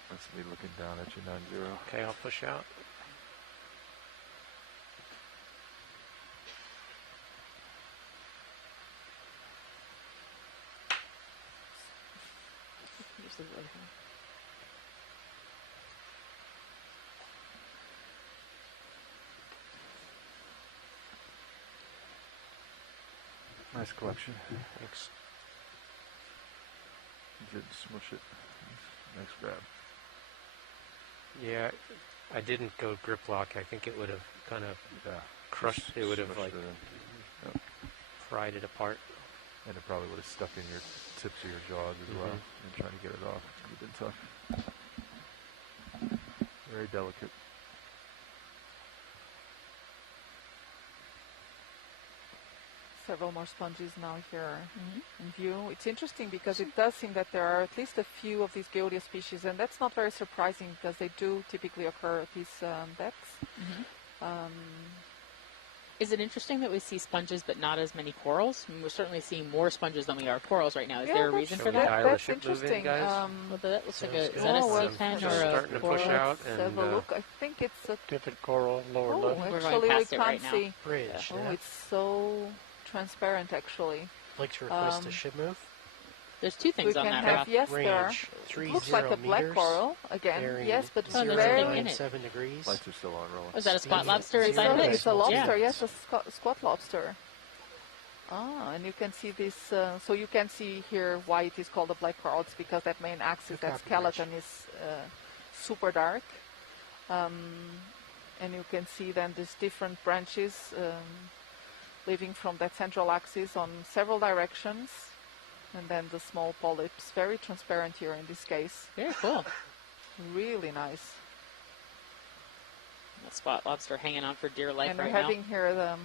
That's me looking down at you, 9-0. Okay, I'll push out. Use the right hand. Nice collection. Thanks. You didn't smush it. Nice grab. Yeah, I didn't go grip lock. I think it would have kind of Yeah. crushed. It would have Smushed like it in. Yep. fried it apart. And it probably would have stuck in your tips of your jaws as well. And trying to get it off. It would have been tough. Very delicate. Several more sponges now here in view. It's interesting because it does seem that there are at least a few of these Geodia species, and that's not very surprising because they do typically occur at these depths. Is it interesting that we see sponges but not as many corals? I mean, we're certainly seeing more sponges than we are corals right now. Is there a reason for that? Shall we dial the That's ship moving, interesting. guys? Well, that looks like a, is Sounds that a good. sea Oh, pen just or a starting to push coral? out. Let's have a look. I think it's a... Different coral, lower Oh, left. We're going actually we past it can't right now. see. Bridge. Oh, Yeah. it's so transparent actually. Like to request um, a ship move? There's two things we on can that have, rock. yes, there are. Range It looks like a black coral again. Yes, but Oh, there's very something in it. 7 degrees. Lights are still on, rolling. Was that a squat Speed lobster at inside of 0 it? It's a lobster, Yeah. yes, a squat lobster. Ah, and you can see this, so you can see here why it is called a black coral. It's because that main axis, that skeleton is super dark. And you can see then these different branches leaving from that central axis on several directions. And then the small polyps, very transparent here in this case. Very cool. Really nice. That spot lobster hanging on for dear life And right we're having here the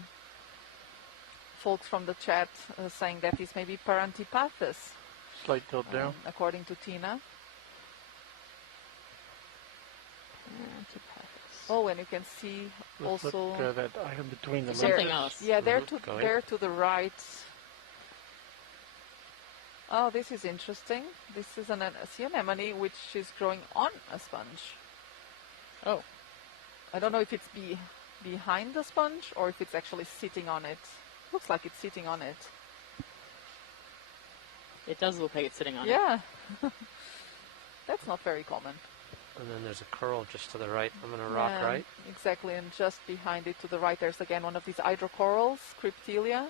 folks from the chat saying that this may be Parantipathus, Slight tilt down. according to Tina. Oh, and you can see Let's also look that item between the Something letters. else. yeah, there Go to the right. Oh, this is interesting. This is a sea anemone which is growing on a sponge. Oh, I don't know if it's behind the sponge or if it's actually sitting on it. Looks like it's sitting on it. it does look like it's sitting on it. Yeah. That's not very common. And then there's a curl just to the right. I'm going to rock Yeah, right. Exactly, and just behind it to the right, there's again one of these hydrocorals, Cryptelia.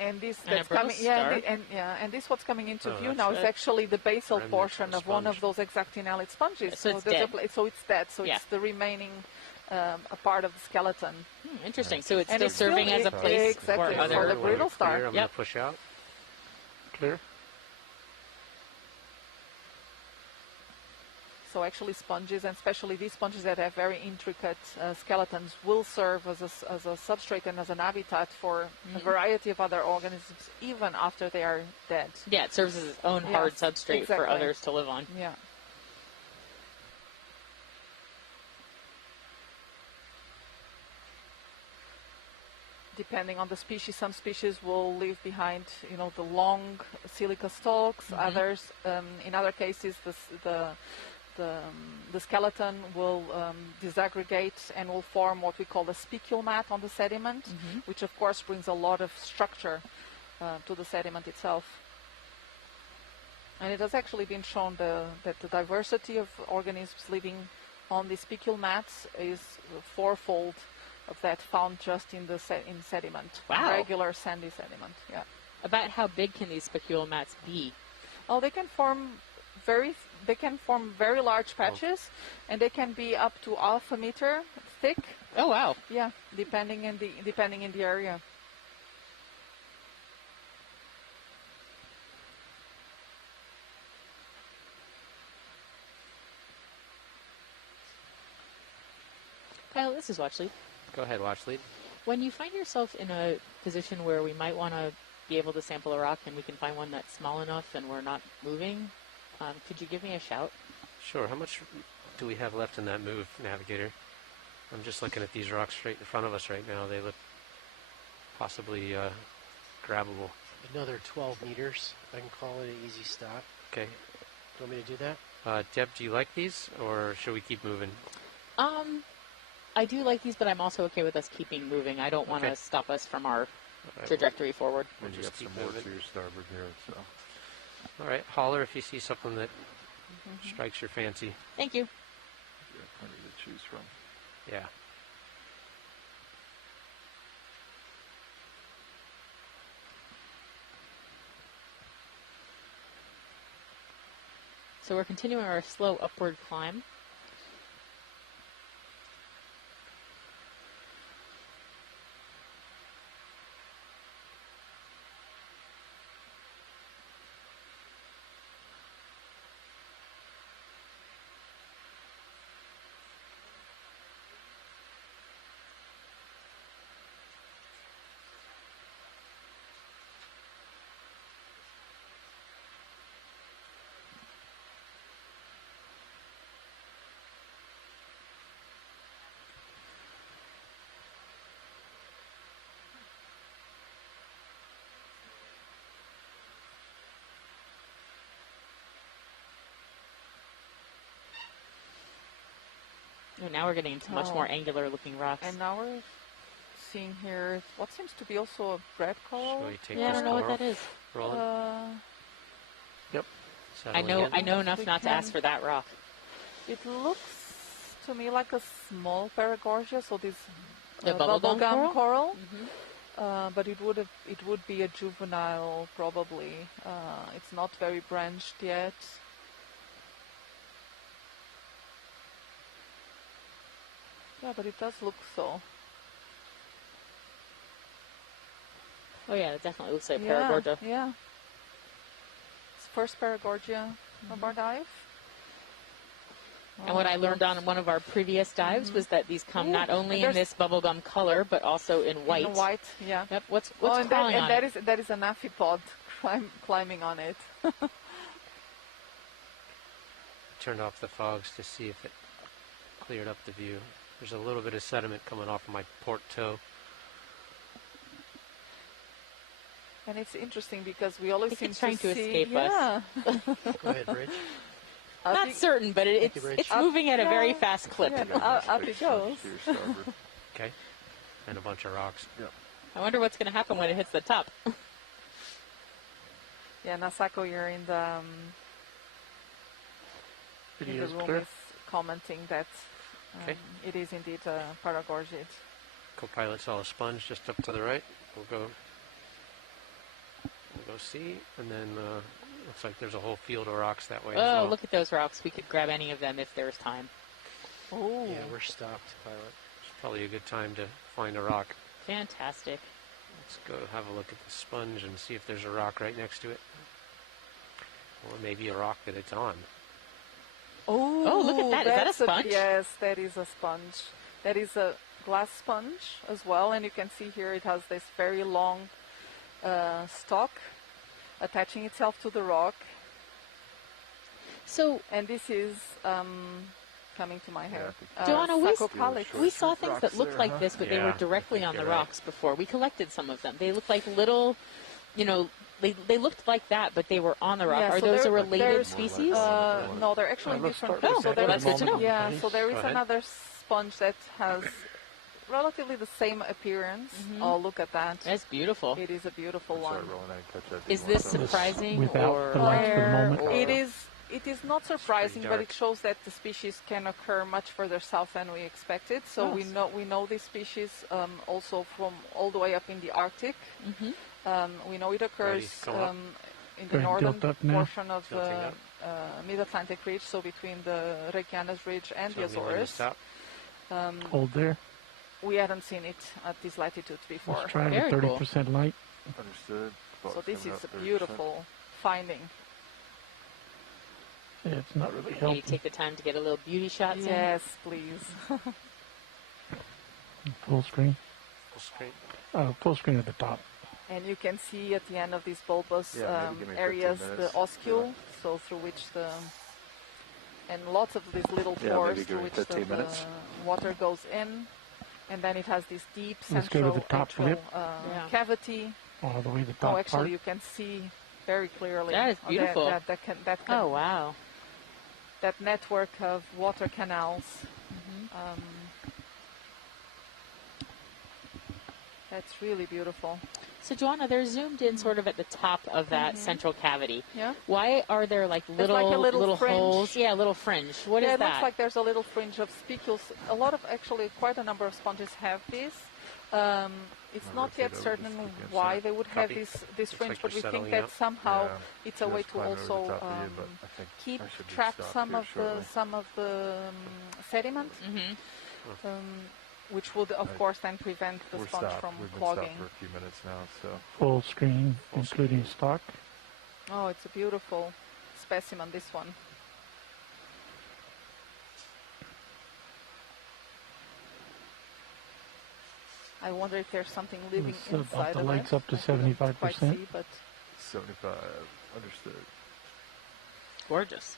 And this And a that's coming, brittle yeah, star. and this what's coming into Oh, view that's now is it. actually the basal Remnant portion of of one of sponge. those exactinellid sponges. So it's there's dead. So it's dead. So Yeah. it's the remaining a part of the skeleton. Interesting. So it's And still it's still- serving as a place exactly, for for other. the brittle star. Clear, I'm going Yep. to push out. Clear? So actually sponges, and especially these sponges that have very intricate skeletons, will serve as a substrate and as an habitat for a variety of other organisms, even after they are dead. Yeah, it serves as its own hard Yes, substrate for exactly. others to live on. Yeah. Depending on the species, some species will leave behind, the long silica stalks. Others, in other cases, the skeleton will disaggregate and will form what we call the spicule mat on the sediment, which of course brings a lot of structure to the sediment itself. And it has actually been shown that the diversity of organisms living on the spicule mats is fourfold of that found just in in sediment. Wow. Regular sandy sediment. Yeah. About how big can these spicule mats be? Oh, they can form very large patches, and they can be up to half a meter thick. Oh wow! Yeah, depending in the area. Kyle, this is Watch Lead. Go ahead, watch lead. When you find yourself in a position where we might want to be able to sample a rock and we can find one that's small enough and we're not moving, could you give me a shout? Sure. How much do we have left in that move, Navigator? I'm just looking at these rocks straight in front of us right now. They look possibly grabbable. Another 12 meters. I can call it an easy stop. Okay. Do you want me to do that? Deb, do you like these, or should we keep moving? I do like these, but I'm also okay with us keeping moving. I don't want to Okay. stop us from our All right, trajectory forward. We'll And you just got some keep more moving. to your starboard here, so. All right, holler if you see something that strikes your fancy. Thank you. You have plenty to choose from. Yeah. So we're continuing our slow upward climb. Oh, now we're getting into much more angular looking rocks. And now we're seeing here what seems to be also a red coral. Shall we take Yeah, I this don't know what coral? that is. Roland? Yep. I know Yes, enough we not to can. ask for that rock. It looks to me like a small Paragorgia, so this The bubblegum coral. Mm-hmm. But it would be a juvenile probably. It's not very branched yet. Yeah, but it does look so. Oh yeah, it definitely looks like Paragorgia. Yeah. It's first Paragorgia of our dive. And what I learned on one of our previous dives was that these come not only in this bubblegum color, but also in white. In white, yeah. Yep. What's and crawling on it? that is an amphipod climbing on it. Turned off the fogs to see if it cleared up the view. There's a little bit of sediment coming off of my port toe. And it's interesting because we always seem it's trying to see, escape us. Go ahead, Rich. Not certain, but it's moving at a very fast clip. Yeah, up it goes. Okay. And a bunch of rocks. Yep. I wonder what's going to happen when it hits the top. Yeah, Nasako, you're in the Video's room clear. is commenting that it is indeed a Paragorgid. Co-pilot saw a sponge just up to the right. We'll go see, and then looks like there's a whole field of rocks that way as well. Oh, look at those rocks. We could grab any of them if there's time. Oh. Yeah, we're stopped, pilot. It's probably a good time to find a rock. Fantastic. Let's go have a look at the sponge and see if there's a rock right next to it. Or maybe a rock that it's on. Oh, look at that. Is that a sponge? Yes, that is a sponge. That is a glass sponge as well, and you can see here it has this very long stalk attaching itself to the rock. So, and this is coming to my hair. Joanna, Sarcopalix. we saw things that looked like this, but they were directly on the rocks before. We collected some of them. They looked like little, they looked like that, but they were on the rock. Yeah, Are so those a related species? No, they're actually different. So that's good to know. Yeah, so there is another sponge that has relatively the same appearance. Oh, look at that. That's beautiful. It is a beautiful one. Is this surprising Without or the lights for the moment? It is not surprising, but it shows that the species can occur much further south than we expected. So we know this species also from all the way up in the Arctic. We know it occurs in the northern portion of the Mid-Atlantic Ridge, so between the Okeanos Ridge and the Azores. Hold there. We hadn't seen it at this latitude before. Let's try with 30% light. Understood. So this is a beautiful finding. Yeah, it's not really Can you helping. take the time to get a little beauty shot? Yes, please. Full screen. Full screen. Full screen at the top. And you can see at the end of these bulbous give me areas 15 the minutes. oscule, so through which and lots of these little pores through which the water goes in, and then it has this deep Let's go to central the top lip. cavity. All the way to the top Oh, actually, part. you can see very clearly. That is beautiful. Oh, wow. That network of water canals. That's really beautiful. So, Joanna, they're zoomed in sort of at the top of that central cavity. Yeah. Why are there like There's like a little fringe. holes? Yeah, a little fringe. What is it that? looks like there's a little fringe of spicules. Actually, quite a number of sponges have this. It's not yet certain why they would have this fringe, but we think that somehow it's a way to also trap some of the sediment, which would of course then prevent the sponge from clogging. For a few minutes now, so Full screen, including stock. Oh, it's a beautiful specimen, this one. I wonder if there's something living inside the of lights it. up to I couldn't 75%. quite see, but 75. Understood. Gorgeous.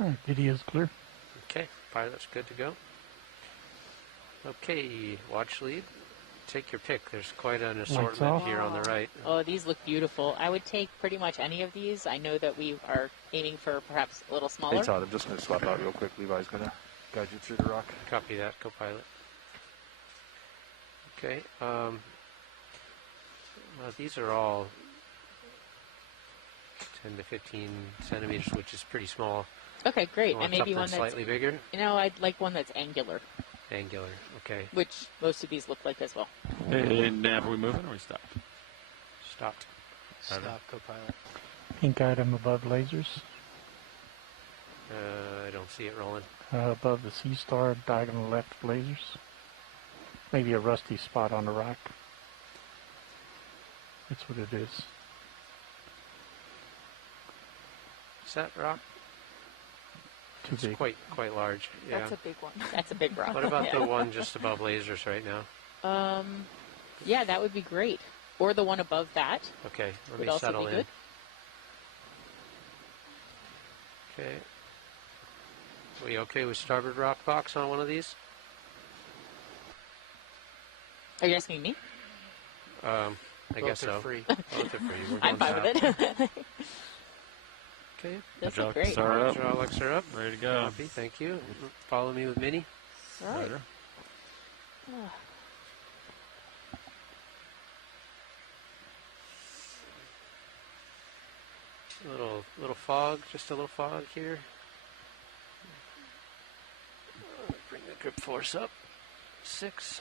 All right, video's clear. Okay, pilot's good to go. Okay, watch lead. take your pick. There's quite an assortment here on the right. Oh, these look beautiful. I would take pretty much any of these. I know that we are aiming for perhaps a little smaller. Hey Todd, I'm just going to swap out real quick. Levi's going to guide you through the rock. Copy that, co-pilot. Okay. These are all 10 to 15 centimeters, which is pretty small. Okay, great. And maybe one that's slightly bigger. You know, I'd like one that's angular. Angular. Okay. Which most of these look like as well. Hey, Nav, are we moving or we stopped? Stopped. Stop, co-pilot. Pink item above lasers. I don't see it rolling. Above the sea star, diagonal left lasers. Maybe a rusty spot on the rock. That's what it is. Is that rock? Too big. Quite large. Yeah. That's a big one. That's a big rock. What about the one just above lasers right now? Yeah, that would be great. Or the one above that. Okay, let would me also settle be in. good. Okay. Are we okay with starboard rock box on one of these? Are you asking me? I guess so. Free. Both are free. We're I'm going fine with it. Okay. This is great. Hydraulics are up. Ready to go. Copy. Thank you. Follow me with Minnie. All right. Little fog, just a little fog here. Bring the grip force up. 6.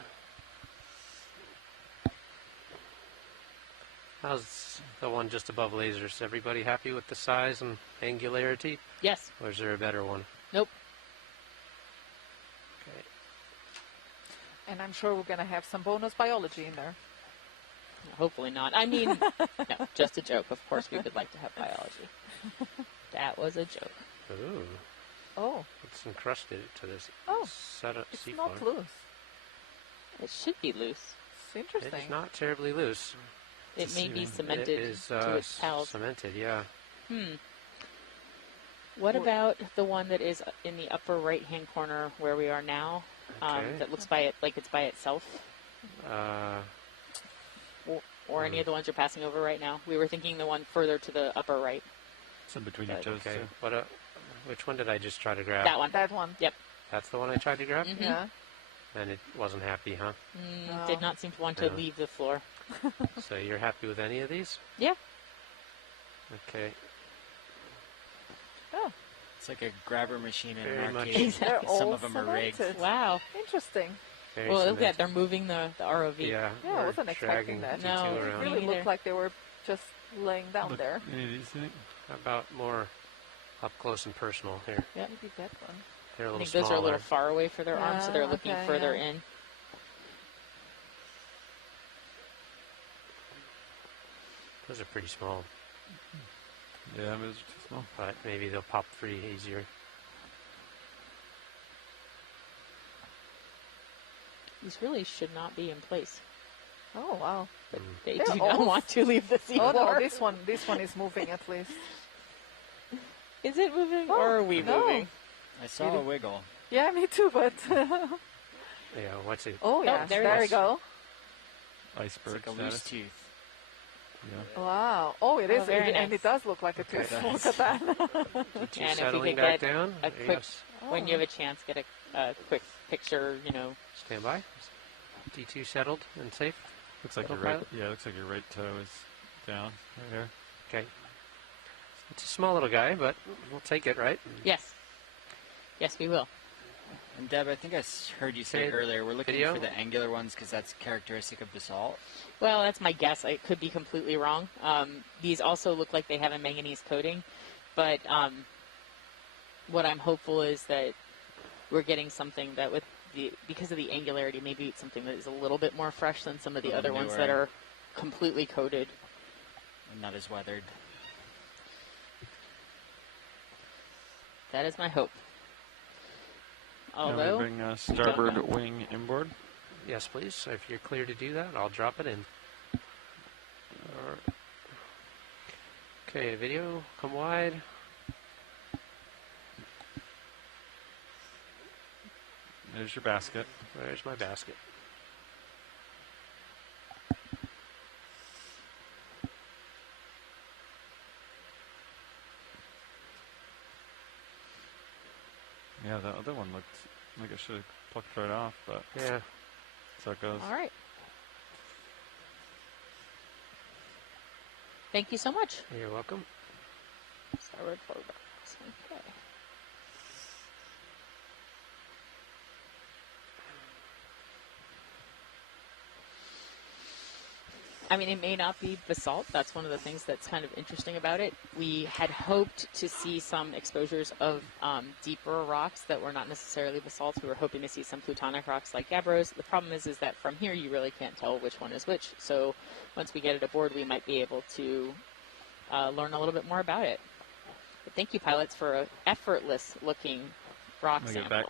How's the one just above lasers? Everybody happy with the size and angularity? Yes. Or is there a better one? Nope. Okay. And I'm sure we're going to have some bonus biology in there. Hopefully not. I mean, no, just a joke. Of course we would like to have biology. That was a joke. Ooh. Oh. It's encrusted to this setup It's seafloor. not loose. It should be loose. It's interesting. It's not terribly loose. It may be cemented It is to its pals. cemented, yeah. What about the one that is in the upper right-hand corner where we are now? Okay. That looks like it's by itself? Or any of the ones you're passing over right now? We were thinking the one further to the upper right. It's in between your toes. Okay. Too. Which one did I just try to grab? That one. That one. Yep. That's the one I tried to grab? Mm-hmm. Yeah. And it wasn't happy, huh? No. Did not seem to want to No. leave the floor. So you're happy with any of these? Yeah. Okay. Oh. It's like a grabber machine in Very an much. arcade. They're Some all of them are rigged. cemented. Wow. Interesting. Very Well, look at cemented. they're moving the ROV. Yeah. Yeah, I we're wasn't expecting dragging that. T2 No. It around. really Me looked neither. like they were just laying down Look, there. any of these, you think? How about more up close and personal here? Yep. Maybe that one. They're a I little think those are a smaller. little far away for their arms, so they're Yeah, looking okay, further yeah. in. Those are pretty small, Yeah, those are too small. but maybe they'll pop free easier. These really should not be in place, Oh, wow. but they They're do not all- want to leave the Oh, no, seafloor. this one is moving at least. Is it moving Oh, or are we no. moving? I saw a wiggle. Yeah, me too, but... Yeah, what's it? oh, yeah, there there it we is. go. It's Iceberg like a loose status. tooth. Yeah. Wow. Oh, it is, very and nice. it does look like a tooth. Look at that. T2 And if we settling could back get down. a quick, Yes. when you have a chance, get a quick picture, Stand by. T2 settled and safe. Looks like your right. Yeah, looks like your right toe is down right there. Okay. It's a small little guy, but we'll take it, right? Yes. Yes, we will. And Deb, I think I heard you say Okay. earlier, we're looking Video? for the angular ones because that's characteristic of basalt. Well, that's my guess. I could be completely wrong. These also look like they have a manganese coating, but what I'm hopeful is that we're getting something that because of the angularity, maybe it's something that is a little bit more fresh than some of the A little other ones newer. that are completely coated. And not as weathered. That is my hope. Now we Although, bring starboard wing inboard. Yes, please. If you're clear to do that, I'll drop it in. Okay, video, come wide. There's your basket. There's my basket. Yeah, the other one looked like it should have plucked right off, but Yeah. so it goes. All right. Thank you so much. You're welcome. Starboard forward rocks. Okay. I mean, it may not be basalt. That's one of the things that's kind of interesting about it. We had hoped to see some exposures of deeper rocks that were not necessarily basalt. We were hoping to see some plutonic rocks like gabbros. The problem is that from here you really can't tell which one is which. So once we get it aboard, we might be able to learn a little bit more about it. But thank you, pilots, for an effortless-looking rock sample. Back.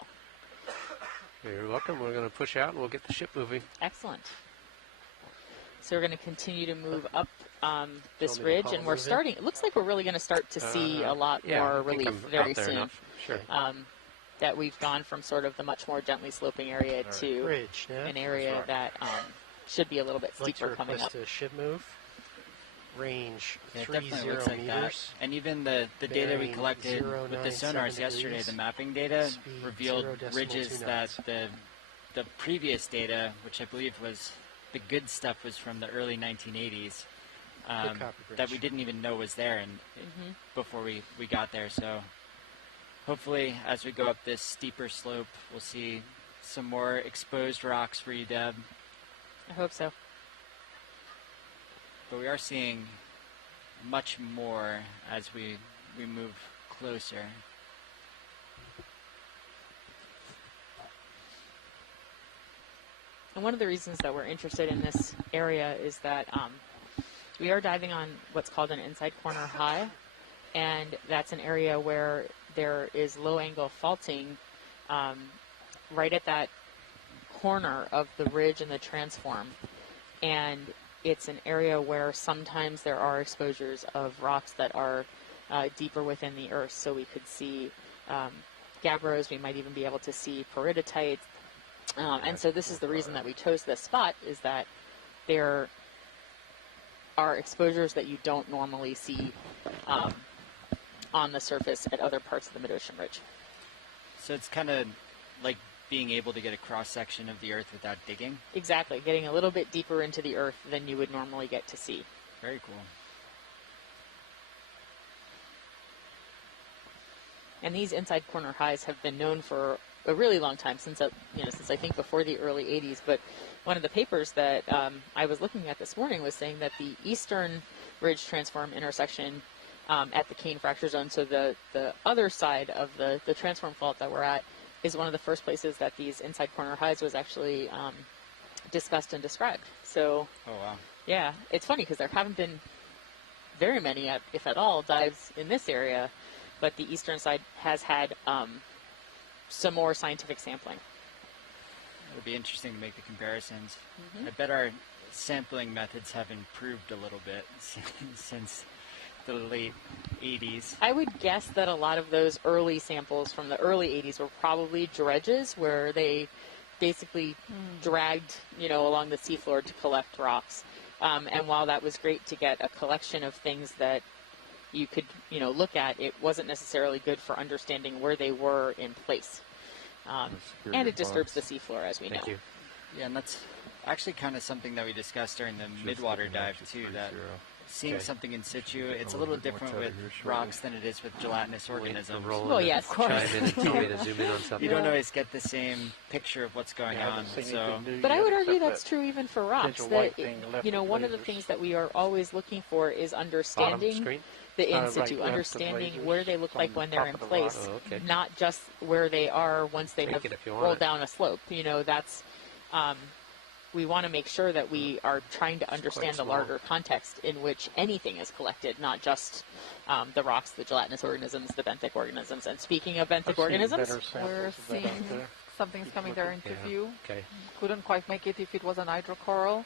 You're welcome. We're going to push out and we'll get the ship moving. Excellent. So we're going to continue to move up this ridge, and we're starting. It looks like we're really going to start to see a lot more relief very soon. Sure. That we've gone from sort of the much more gently sloping area to ridge, an area that should be a little bit steeper coming up. A ship move. Range 30 looks like meters. that. And even the data we collected with the sonars yesterday, the mapping data, revealed ridges that the previous data, which I believe was the good stuff, was from the early 1980s, that we didn't even know was there before we got there. So hopefully as we go up this steeper slope, we'll see some more exposed rocks for you, Deb. I hope so. But we are seeing much more as we move closer. And one of the reasons that we're interested in this area is that we are diving on what's called an inside corner high, and that's an area where there is low angle faulting right at that corner of the ridge and the transform. And it's an area where sometimes there are exposures of rocks that are deeper within the earth. So we could see gabbros, we might even be able to see peridotite. And so this is the reason that we chose this spot, is that there are exposures that you don't normally see on the surface at other parts of the mid-ocean ridge. So it's kind of like being able to get a cross-section of the earth without digging? Exactly, getting a little bit deeper into the earth than you would normally get to see. Very cool. And these inside corner highs have been known for a really long time, since I think before the early 80s. But one of the papers that I was looking at this morning was saying that the eastern ridge transform intersection at the Kane fracture zone, so the other side of the transform fault that we're at, is one of the first places that these inside corner highs was actually discussed and described. So, oh wow, yeah, it's funny because there haven't been very many, if at all, dives in this area, but the eastern side has had some more scientific sampling. It'll be interesting to make the comparisons. I bet our sampling methods have improved a little bit since the late 80s. I would guess that a lot of those early samples from the early 80s were probably dredges, where they basically dragged, along the seafloor to collect rocks. And while that was great to get a collection of things that you could, look at, it wasn't necessarily good for understanding where they were in place. And it disturbs the seafloor, as we know. Thank you. Yeah, and that's actually kind of something that we discussed during the midwater dive, too, that seeing something in situ, it's a little different with rocks than it is with gelatinous organisms. Well, yes, of course. Chime in and tell me to zoom in on something. You don't always get the same picture of what's going on. So, but I would argue that's true even for rocks. That one of the things that we are always looking for is understanding the in situ, understanding where they look like when they're in place, not just where they are once they have rolled down a slope. That's we want to make sure that we are trying to understand the larger context in which anything is collected, not just the rocks, the gelatinous organisms, the benthic organisms. And speaking of benthic organisms, we're seeing something's coming there into view. Couldn't quite make it if it was an hydrocoral.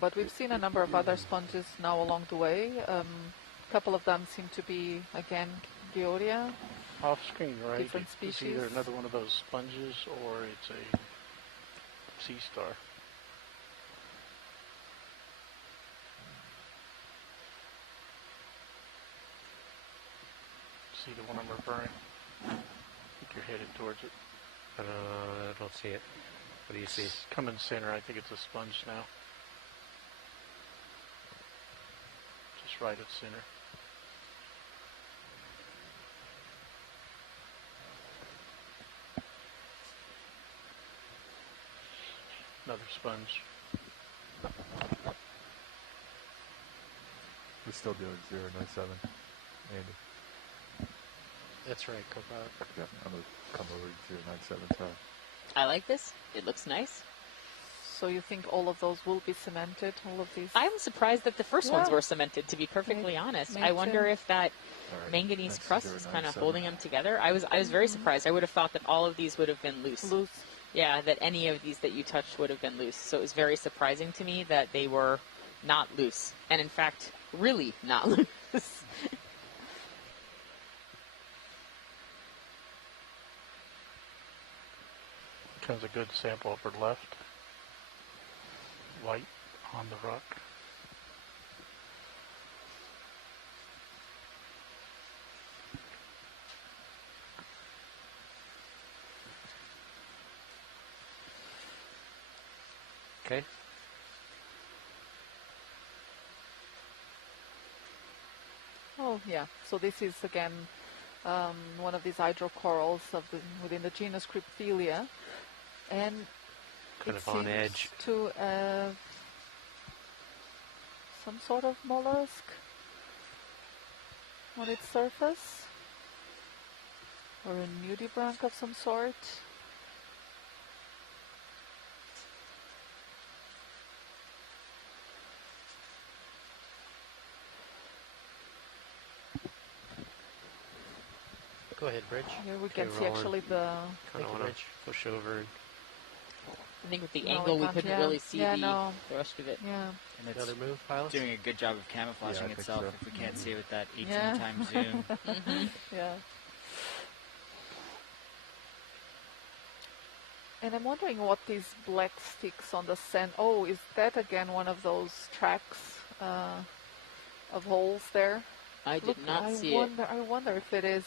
But we've seen a number of other sponges now along the way. A couple of them seem to be, again, Geodia. Off screen, right? Different species. It's either another one of those sponges or it's a sea star. see the one I'm referring. I think you're headed towards it. I don't see it. What do you see? It's coming center. I think it's a sponge now. Just right at center. Another sponge. We're still doing 097, Andy. That's right, Cobalt. Yeah, I'm going to come over to 097, Todd. I like this. It looks nice. So you think all of those will be cemented, all of these? I'm surprised that the first ones were cemented, to be perfectly honest. I wonder if that manganese crust is kind of holding them together. I was very surprised. I would have thought that all of these would have been loose. Yeah, that any of these that you touched would have been loose. So it was very surprising to me that they were not loose. And in fact, really not loose. Comes a good sample upper left. White on the rock. Okay. Oh, yeah. So this is, again, one of these hydrocorals within the genus Crypthelia. And kind of on edge to some sort of mollusk on its surface, or a nudibranch of some sort. Go ahead, Bridge. Here we can see actually the bridge. Push over. I think with the angle we couldn't really see the rest of it. Yeah. And it's another move, Pilot? doing a good job of camouflaging itself so. if we can't see it with that 18 Yeah. times zoom. Yeah. And I'm wondering what these black sticks on the sand. Oh, is that again one of those tracks of holes there? I did not see it. I wonder if it is.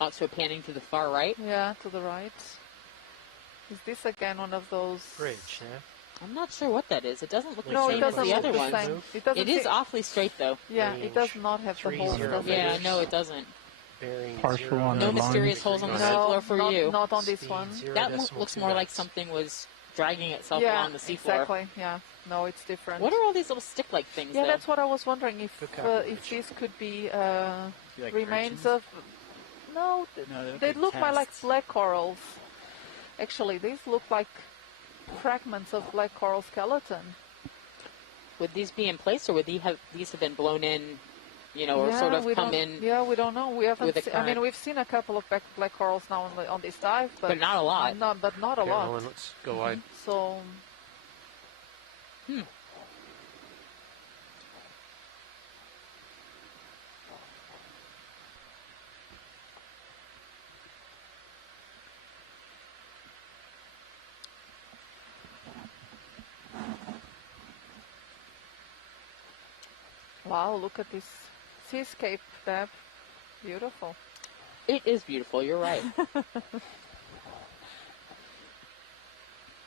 Also panning to the far right. Yeah, to the right. Is this again one of those? Bridge, yeah. I'm not sure what that is. It doesn't look No, the it same doesn't as the look other the ones. same. It doesn't. It is awfully straight though. Yeah, it does not have the holes. 30 does it? Yeah, no, it doesn't. Bearing Partial on No the mysterious line. holes on the No, seafloor for not, you. not on this Speed one. 0 That decimal looks 2 more like dots. something was dragging itself Yeah, along the seafloor. exactly. Yeah, no, it's different. What are all these little stick-like things? Yeah, though? that's what I was wondering if cockroach. this could be Like remains urchins? of. No, No, they look like tests. black corals. Actually, these look like fragments of black coral skeleton. Would these be in place, or would these have been blown in, or Yeah, sort of we come don't- in? Yeah, we don't know. We haven't. with the I mean, current? we've seen a couple of black corals now on this dive, But not a lot. But not a lot. Carolyn, let's go wide. So. Wow, look at this seascape, Deb. Beautiful. It is beautiful. You're right.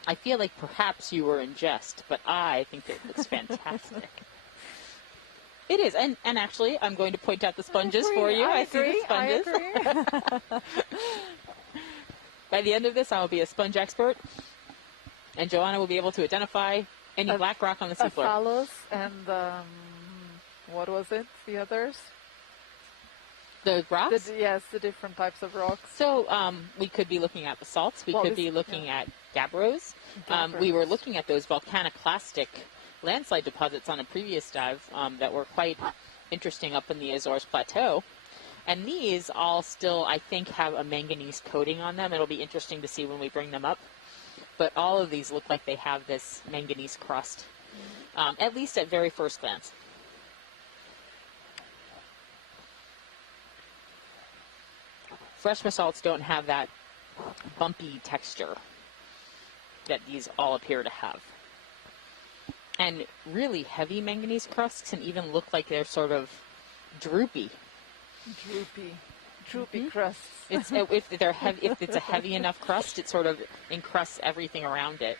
I feel like perhaps you were in jest, but I think it looks fantastic. It is, and actually, I'm going to point out the sponges for you. I see the sponges. I agree. By the end of this, I will be a sponge expert, and Joanna will be able to identify any black rock on the seafloor. Phallus and what was it? The others? The rocks? Yes, the different types of rocks. So we could be looking at basalts. We could be looking at gabbros. We were looking at those volcaniclastic landslide deposits on a previous dive that were quite interesting up in the Azores Plateau. And these all still, I think, have a manganese coating on them. It'll be interesting to see when we bring them up. But all of these look like they have this manganese crust, at least at very first glance. Fresh basalts don't have that bumpy texture that these all appear to have. And really heavy manganese crusts can even look like they're sort of droopy. droopy crusts. It's if they're heavy, if it's a heavy enough crust, it sort of encrusts everything around it,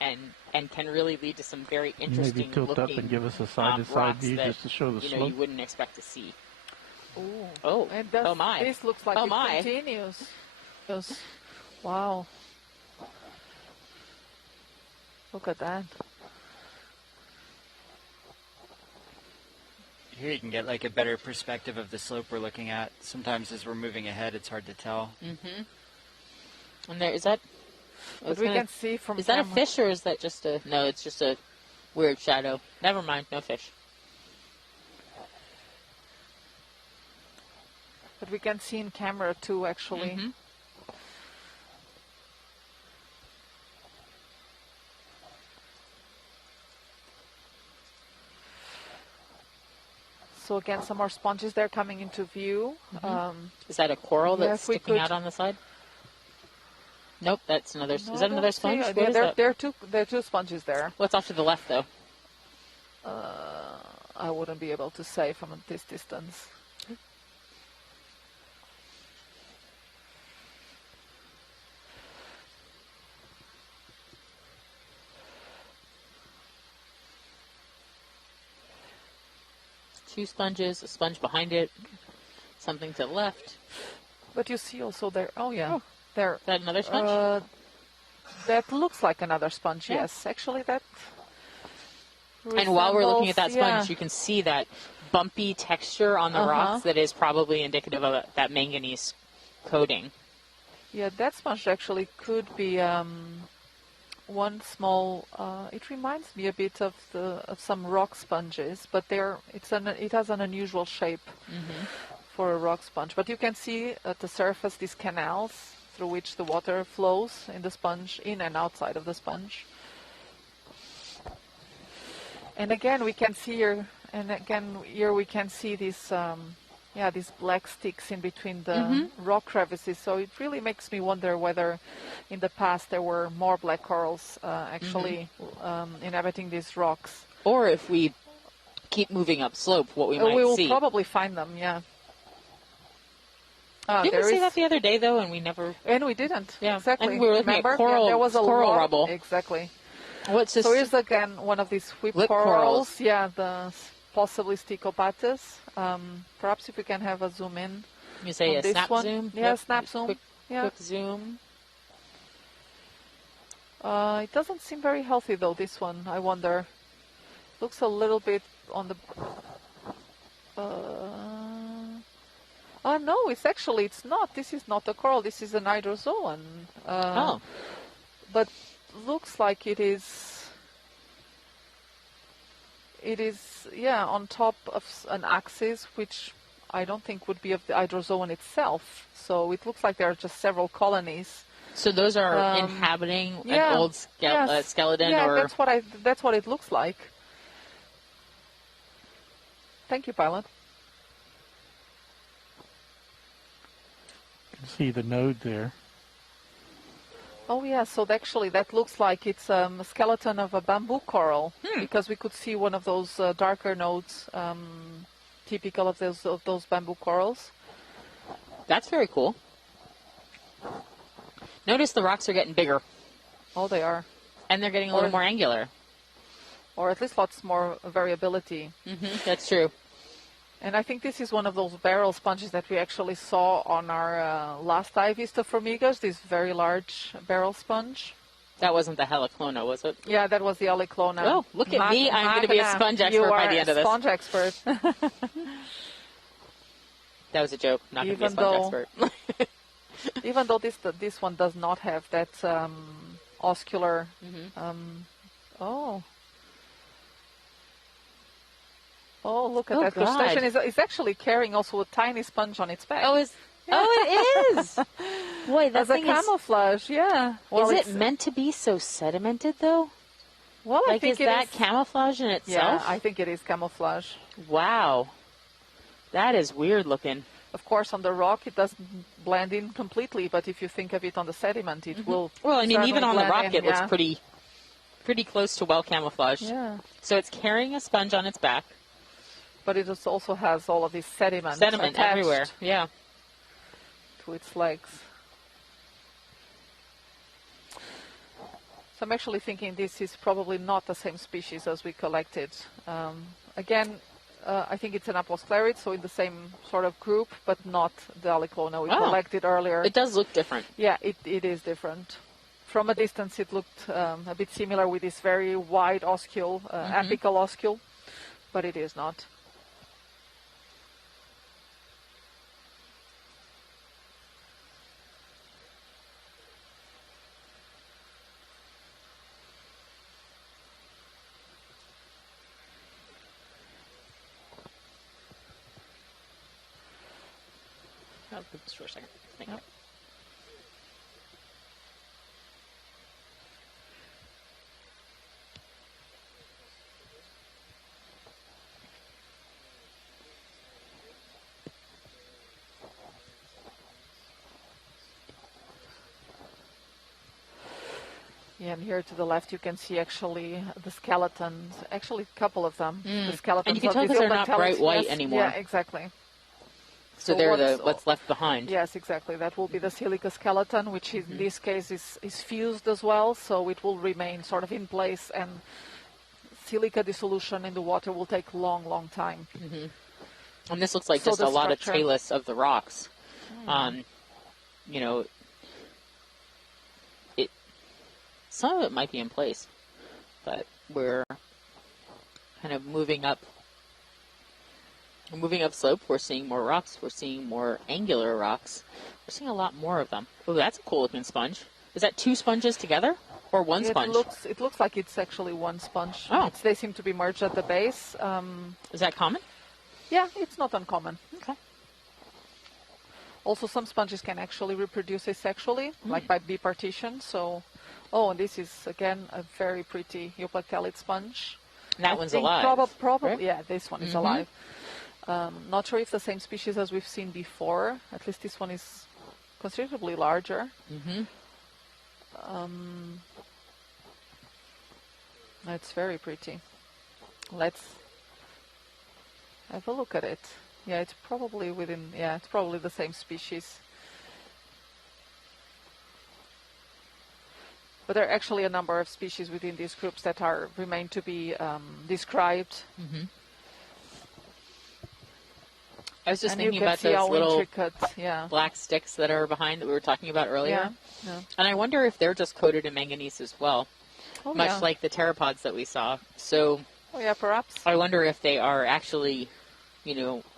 and can really lead to some very interesting Maybe tilt looking up and give us a side-to-side view that, just to show the slope. you wouldn't expect to see. Ooh. Oh, And oh my! This looks like Oh it my. continues. Yes. Wow. Look at that. Here you can get like a better perspective of the slope we're looking at. Sometimes as we're moving ahead, it's hard to tell. Mm-hmm. And there is that. But we can see from Is that a fish or is that just a? No, it's just a weird shadow. Never mind, no fish. But we can see in camera too, actually. Mm-hmm. So again, some more sponges there coming into view. Is that a coral yeah, that's if we sticking could- out on the side? Nope, that's another. No, is that another don't see sponge? it. What Yeah, is that? there are two sponges there. What's off to the left, though? I wouldn't be able to say from this distance. Two sponges, a sponge behind it, something to the left. But you see also there. Oh yeah, there. Is that another sponge? That looks like another sponge. Yeah. Yes, actually that. And while we're looking at that resembles- sponge, you can see that bumpy texture on the rocks that is probably indicative of that manganese coating. Yeah, that sponge actually could be one small. It reminds me a bit of some rock sponges, but it has an unusual shape for a rock sponge. But you can see at the surface these canals through which the water flows in the sponge, in and outside of the sponge. And again, we can see here, we can see these, these black sticks in between the rock crevices. So it really makes me wonder whether, in the past, there were more black corals actually inhabiting these rocks. Or if we keep moving up slope, what we might we will see. probably find them. Yeah. Didn't we see that the other day, though, and we never... And we didn't. Yeah. Exactly. And we were looking Remember? at coral, there was a coral lot, rubble. Exactly. What's this? So here's again one of these whip Lip corals. Yeah, possibly Stichopatus. Perhaps if we can have a zoom in. You say on a this snap one. zoom? Yeah, Yep. snap zoom. Quick Yeah. zoom. It doesn't seem very healthy though, this one. I wonder. Looks a little bit on the... Oh no, it's not. This is not a coral. This is an hydrozoan. But looks like it is, on top of an axis, which I don't think would be of the hydrozoan itself. So it looks like there are just several colonies. So those are inhabiting an old skeleton, yeah, or that's what it looks like. Thank you, Pilot. You can see the node there. Oh yeah, so actually that looks like it's a skeleton of a bamboo coral, because we could see one of those darker nodes, typical of those bamboo corals. That's very cool. Notice the rocks are getting bigger. Oh, they are. And they're getting a little more angular. Or at least lots more variability. That's true. And I think this is one of those barrel sponges that we actually saw on our last dive Vista Formigas, this very large barrel sponge. That wasn't the Heliclona, was it? Yeah, that was the Heliclona. Oh, look at me. I'm going to be a sponge expert by the end of this. You are a sponge expert. That was a joke. Not going to be a sponge expert. Even though this one does not have that oscular... Oh, look at that crustacean. It's actually carrying also a tiny sponge on its back. Oh, it is. Boy, that as a camouflage, yeah. Well, is it meant to be so sedimented, though? Well, I think is that camouflage in itself? Yeah, I think it is camouflage. Wow. That is weird looking. Of course, on the rock, it doesn't blend in completely, but if you think of it on the sediment, it will. Well, I mean, even on the rock, it looks pretty close to well camouflaged. Yeah. So it's carrying a sponge on its back. But it also has all of this sediment everywhere, yeah. to its legs. So I'm actually thinking this is probably not the same species as we collected. Again, I think it's an aposclerid, so in the same sort of group, but not the Aliclona we collected earlier. It does look different. Yeah, it is different. From a distance, it looked a bit similar with this very wide oscule, apical oscule, but it is not. I'll put this for a second. Thank you. Yeah, and here to the left you can see actually the skeletons, actually a couple of them. The skeletons and you can tell because they're not bright white anymore. Yeah, exactly. So they're what's left behind. Yes, exactly. That will be the silica skeleton, which in this case is fused as well, so it will remain sort of in place, and silica dissolution in the water will take a long, long time. And this looks like just a lot of talus of the rocks. You know, some of it might be in place, but we're kind of moving up slope. We're seeing more rocks. We're seeing more angular rocks. We're seeing a lot more of them. Oh, that's a cool looking sponge. Is that two sponges together or one sponge? It looks like it's actually one sponge. Oh. They seem to be merged at the base. Is that common? Yeah, it's not uncommon. Okay. Also, some sponges can actually reproduce asexually, like by bipartition. So, and this is, again, a very pretty Neoplethalid sponge. And that one's alive. Probably, right? Yeah, this one is alive. Not sure if the same species as we've seen before. At least this one is considerably larger. It's very pretty. Let's have a look at it. Yeah, it's probably it's probably the same species. But there are actually a number of species within these groups that remain to be described. I was just thinking about those little intricate, black sticks that are behind that we were talking about earlier. Yeah. And I wonder if they're just coated in manganese as well, much like the pteropods that we saw. So, perhaps. I wonder if they are actually,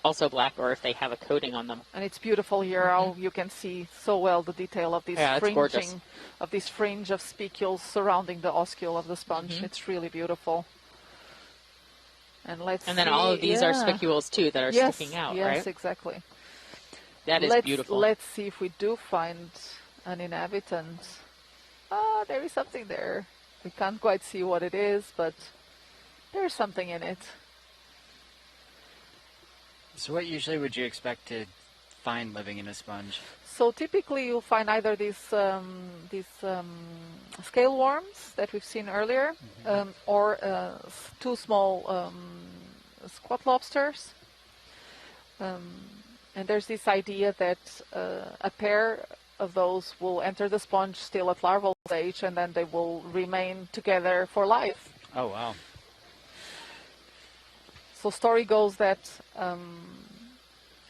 also black, or if they have a coating on them. And it's beautiful here how you can see so well the detail of this fringing, of this fringe of spicules surrounding the oscule of the sponge. It's really beautiful. And then all of these are spicules too that are sticking out, right? Yes, exactly. That is beautiful. Let's see if we do find an inhabitant. There is something there. We can't quite see what it is, but there's something in it. So what usually would you expect to find living in a sponge? So typically you'll find either these scale worms that we've seen earlier, or two small squat lobsters. And there's this idea that a pair of those will enter the sponge still at larval stage, and then they will remain together for life. Oh, wow. So story goes that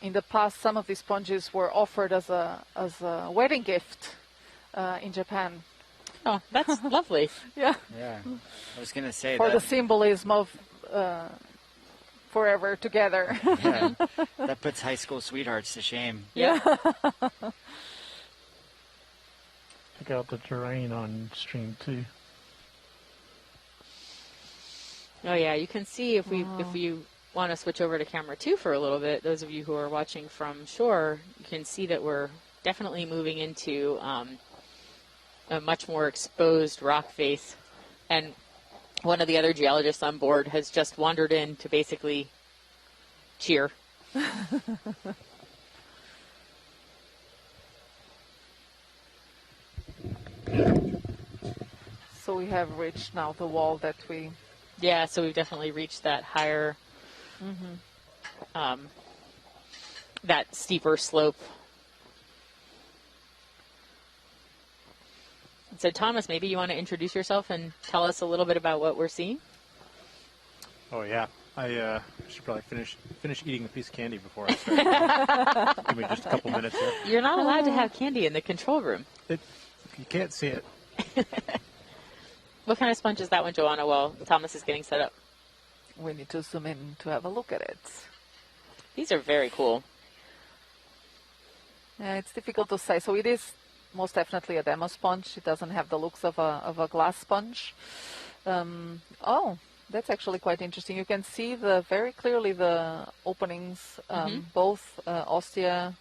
in the past, some of these sponges were offered as a wedding gift in Japan. Oh, that's lovely. Yeah. I was going to say for the symbolism of forever together. Yeah, that puts high school sweethearts to shame. Yeah. Check out the terrain on stream 2. Oh yeah, you can see if you want to switch over to camera 2 for a little bit, those of you who are watching from shore, you can see that we're definitely moving into a much more exposed rock face. And one of the other geologists on board has just wandered in to basically cheer. So we have reached now the wall that we... Yeah, so we've definitely reached that higher, that steeper slope. So Thomas, maybe you want to introduce yourself and tell us a little bit about what we're seeing? Oh yeah, I should probably finish eating the piece of candy before I start. Give me just a couple minutes here. You're not allowed to have candy in the control room. You can't see it. What kind of sponge is that one, Joanna, while Thomas is getting set up? We need to zoom in to have a look at it. These are very cool. Yeah, it's difficult to say. So it is most definitely a demo sponge. It doesn't have the looks of a glass sponge. Oh, that's actually quite interesting. You can see very clearly the openings, both ostia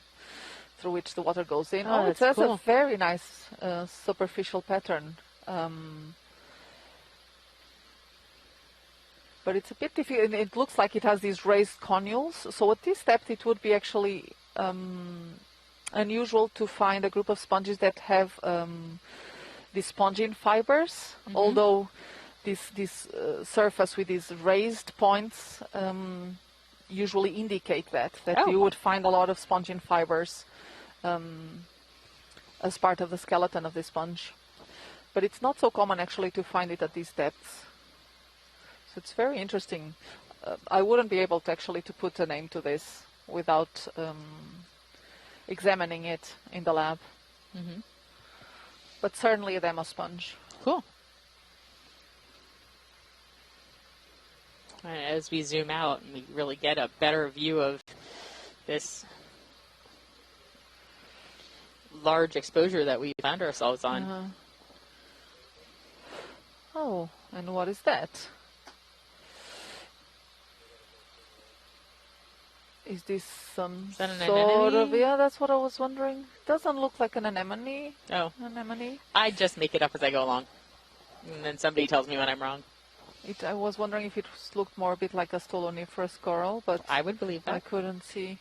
through which the water goes in. Oh, it has cool. A very nice superficial pattern. But it's a bit difficult. It looks like it has these raised connules. So at this depth, it would be actually unusual to find a group of sponges that have these spongin fibers, although this surface with these raised points usually indicate that you would find a lot of spongin fibers as part of the skeleton of the sponge. But it's not so common actually to find it at these depths. So it's very interesting. I wouldn't be able to actually to put a name to this without examining it in the lab. But certainly a demo sponge. Cool. As we zoom out, we really get a better view of this large exposure that we found ourselves on. Oh, and what is that? Is this some is that an sort anemone? Of... Yeah, that's what I was wondering. Doesn't look like an anemone. Oh. Anemone. I just make it up as I go along. And then somebody tells me when I'm wrong. I was wondering if it looked more a bit like a stoloniferous coral, but I would believe that. I couldn't see.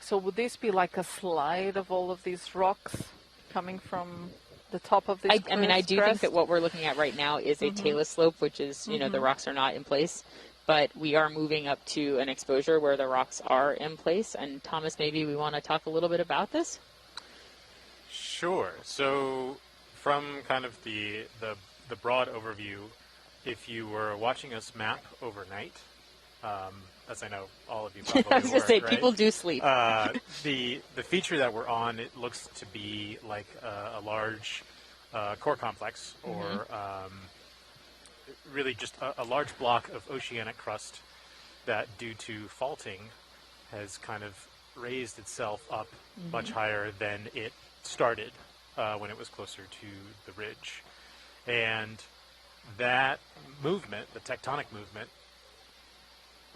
So would this be like a slide of all of these rocks coming from the top of this I mean, I do think that what we're looking at right now is a talus slope, which is, you know, the rocks are not in place. But we are moving up to an exposure where the rocks are in place. And Thomas, maybe we want to talk a little bit about this? Sure. So from kind of the broad overview, if you were watching us map overnight, as I know all of you probably I was going to say, right? people do sleep. The feature that we're on, it looks to be like a large core complex, or really just a large block of oceanic crust that, due to faulting, has kind of raised itself up much higher than it started when it was closer to the ridge. And that movement, the tectonic movement,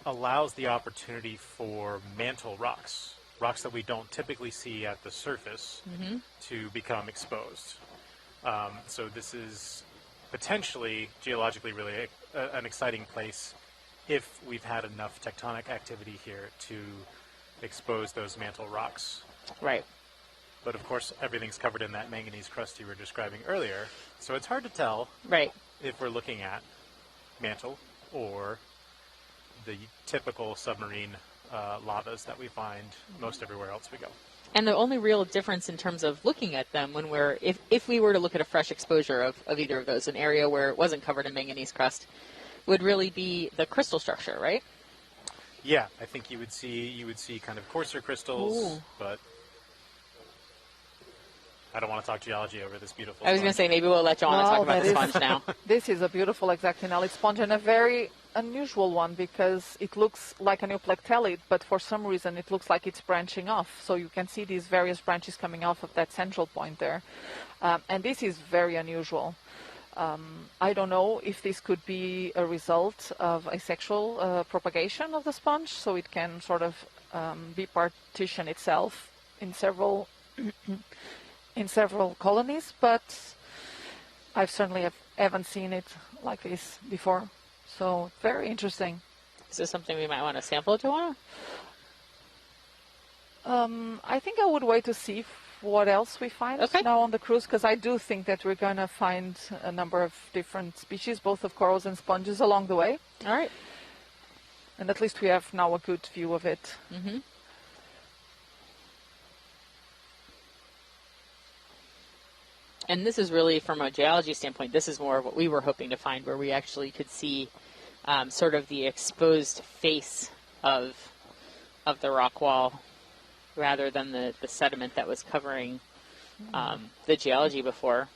allows the opportunity for mantle rocks, rocks that we don't typically see at the surface, to become exposed. So this is potentially geologically really an exciting place if we've had enough tectonic activity here to expose those mantle rocks. Right. But of course, everything's covered in that manganese crust you were describing earlier, so it's hard to tell if we're looking at mantle or the typical submarine lavas that we find most everywhere else we go. And the only real difference in terms of looking at them when we're, if we were to look at a fresh exposure of either of those, an area where it wasn't covered in manganese crust, would really be the crystal structure, right? Yeah, I think you would see kind of coarser crystals, but I don't want to talk geology over this beautiful I was going to say, maybe we'll let Joanna talk about the sponge now. This is a beautiful Exactinellid sponge, and a very unusual one, because it looks like a Neoplethalid, but for some reason it looks like it's branching off. So you can see these various branches coming off of that central point there. And this is very unusual. I don't know if this could be a result of asexual propagation of the sponge, so it can sort of bipartition itself in several in several colonies, but I've certainly haven't seen it like this before. So very interesting. Is this something we might want to sample, Joanna? I think I would wait to see what else we find now on the cruise, because I do think that we're going to find a number of different species, both of corals and sponges along the way. All right. And at least we have now a good view of it. Mm-hmm. And this is really, from a geology standpoint, this is more of what we were hoping to find, where we actually could see sort of the exposed face of the rock wall, rather than the sediment that was covering the geology before.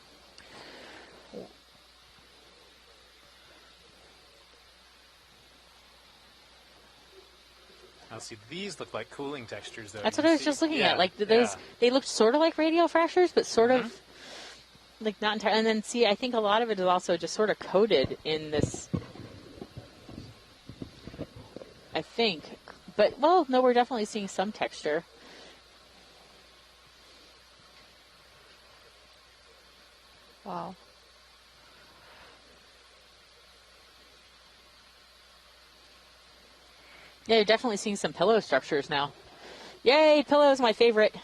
Now, see, these look like cooling textures, though. That's what I was just looking at. Like those, they looked sort of like radial fractures, but sort of like not entirely. And then, see, I think a lot of it is also just sort of coated in this. I think, but well, no, we're definitely seeing some texture. Wow. Yeah, you're definitely seeing some pillow structures now. Yay, pillow is my favorite.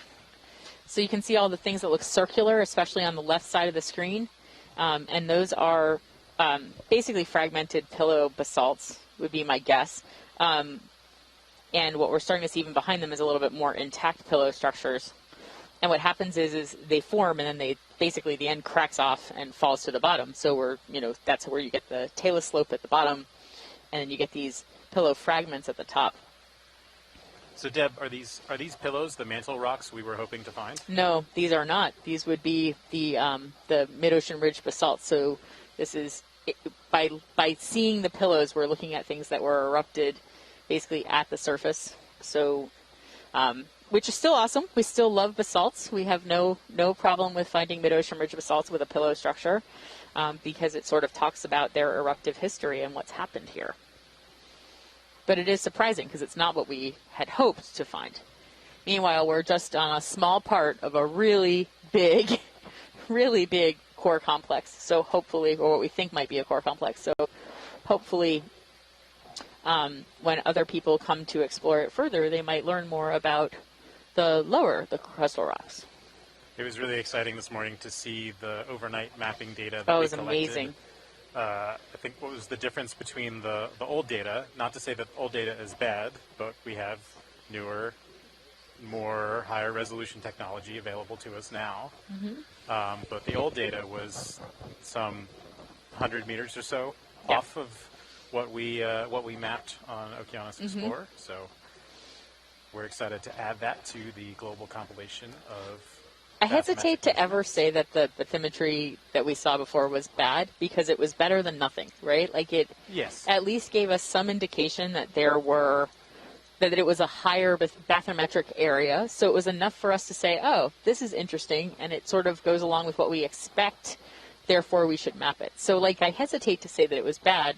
So you can see all the things that look circular, especially on the left side of the screen. And those are basically fragmented pillow basalts, would be my guess. And what we're starting to see even behind them is a little bit more intact pillow structures. And what happens is they form, and then they basically the end cracks off and falls to the bottom. So that's where you get the talus slope at the bottom, and then you get these pillow fragments at the top. So Deb, are these pillows the mantle rocks we were hoping to find? No, these are not. These would be the mid-ocean ridge basalt. So this is by seeing the pillows, we're looking at things that were erupted basically at the surface. So which is still awesome. We still love basalts. We have no problem with finding mid-ocean ridge basalts with a pillow structure because it sort of talks about their eruptive history and what's happened here. But it is surprising because it's not what we had hoped to find. Meanwhile, we're just on a small part of a really big core complex. So hopefully, or what we think might be a core complex. So hopefully, when other people come to explore it further, they might learn more about the crustal rocks. It was really exciting this morning to see the overnight mapping data that it we was collected. Amazing. I think what was the difference between the old data, not to say that old data is bad, but we have newer, more higher resolution technology available to us now. Mm-hmm. But the old data was some 100 meters or so off of what we mapped on Okeanos Explorer. So we're excited to add that to the global compilation of. I hesitate to ever say that the bathymetry that we saw before was bad because it was better than nothing, right? Like it at least gave us some indication that that it was a higher bathymetric area. So it was enough for us to say, oh, this is interesting. And it sort of goes along with what we expect. Therefore, we should map it. So like, I hesitate to say that it was bad,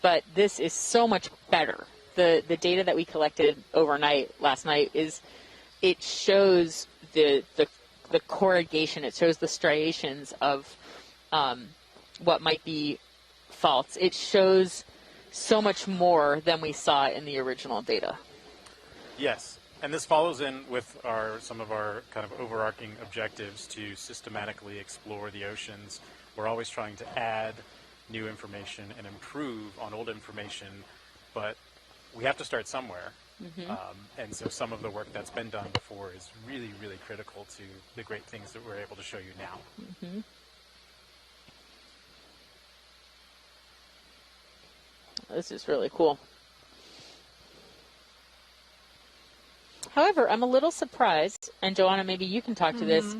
but this is so much better. The data that we collected overnight last night it shows the corrugation, it shows the striations of what might be faults. It shows so much more than we saw in the original data. Yes, and this follows in with some of our kind of overarching objectives to systematically explore the oceans. We're always trying to add new information and improve on old information, but we have to start somewhere. Mm-hmm. And so some of the work that's been done before is really, really critical to the great things that we're able to show you now. Mm-hmm. This is really cool. However, I'm a little surprised, and Joanna, maybe you can talk to this,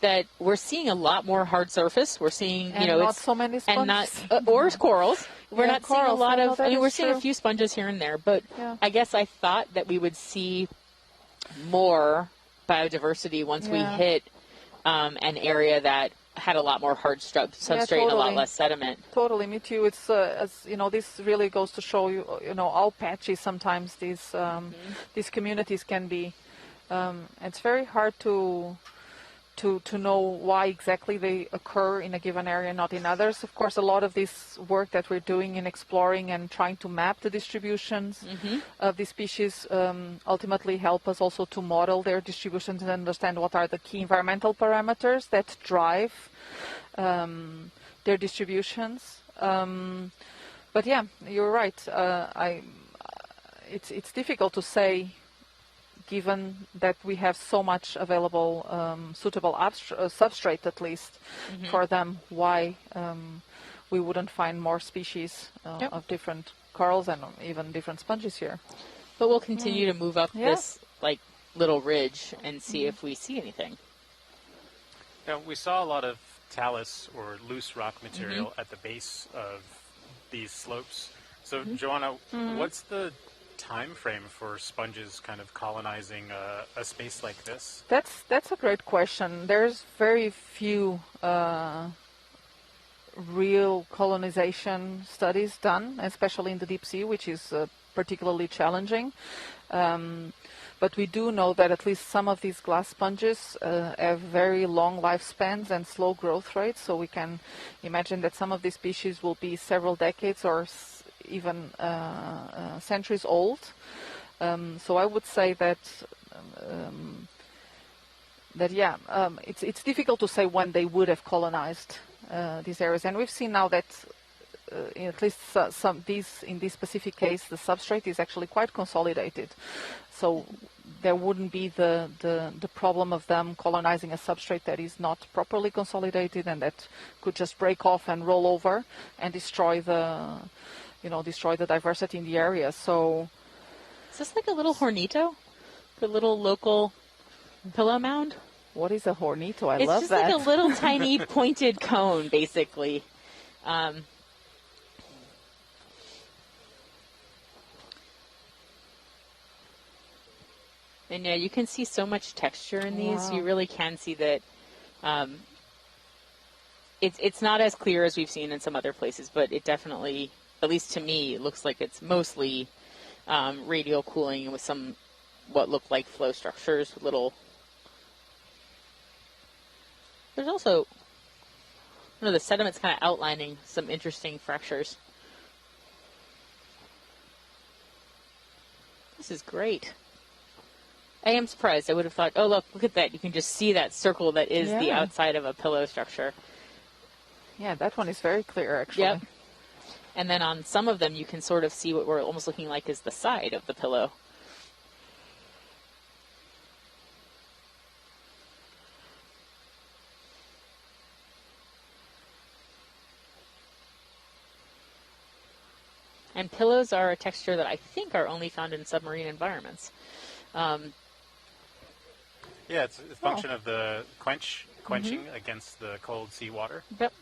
that we're seeing a lot more hard surface. We're seeing, not so many sponges. And not, or corals. We're not seeing a lot of, we're seeing a few sponges here and there, but I guess I thought that we would see more biodiversity once we hit an area that had a lot more hard substrate and a lot less sediment. Totally, me too. It's this really goes to show you, how patchy sometimes these communities can be. It's very hard to to know why exactly they occur in a given area and not in others. Of course, a lot of this work that we're doing in exploring and trying to map the distributions of these species ultimately help us also to model their distributions and understand what are the key environmental parameters that drive their distributions. But yeah, you're right. It's difficult to say, given that we have so much available suitable substrate, at least, for them, why we wouldn't find more species of different corals and even different sponges here. But we'll continue to move up this like little ridge and see if we see anything. Now, we saw a lot of talus or loose rock material at the base of these slopes. So, Joanna, what's the time frame for sponges kind of colonizing a space like this? That's a great question. There's very few real colonization studies done, especially in the deep sea, which is particularly challenging. But we do know that at least some of these glass sponges have very long lifespans and slow growth rates, so we can imagine that some of these species will be several decades or even centuries old. So I would say that it's difficult to say when they would have colonized these areas, and we've seen now that at least in this specific case, the substrate is actually quite consolidated. So there wouldn't be the problem of them colonizing a substrate that is not properly consolidated and that could just break off and roll over and destroy the diversity in the area. So is this like a little hornito? The little local pillow mound? What is a hornito? I love that. It's just like a little tiny pointed cone, basically. And yeah, you can see so much texture in these. You really can see that it's not as clear as we've seen in some other places, but it definitely, at least to me, looks like it's mostly radial cooling with some what look like flow structures. There's also, the sediment's kind of outlining some interesting fractures. This is great. I am surprised. I would have thought, oh, look at that. You can just see that circle that is the outside of a pillow structure. Yeah, that one is very clear, actually. Yep. And then on some of them, you can sort of see what we're almost looking like is the side of the pillow. And pillows are a texture that I think are only found in submarine environments. Yeah, it's a function of the quenching against the cold seawater. Yep.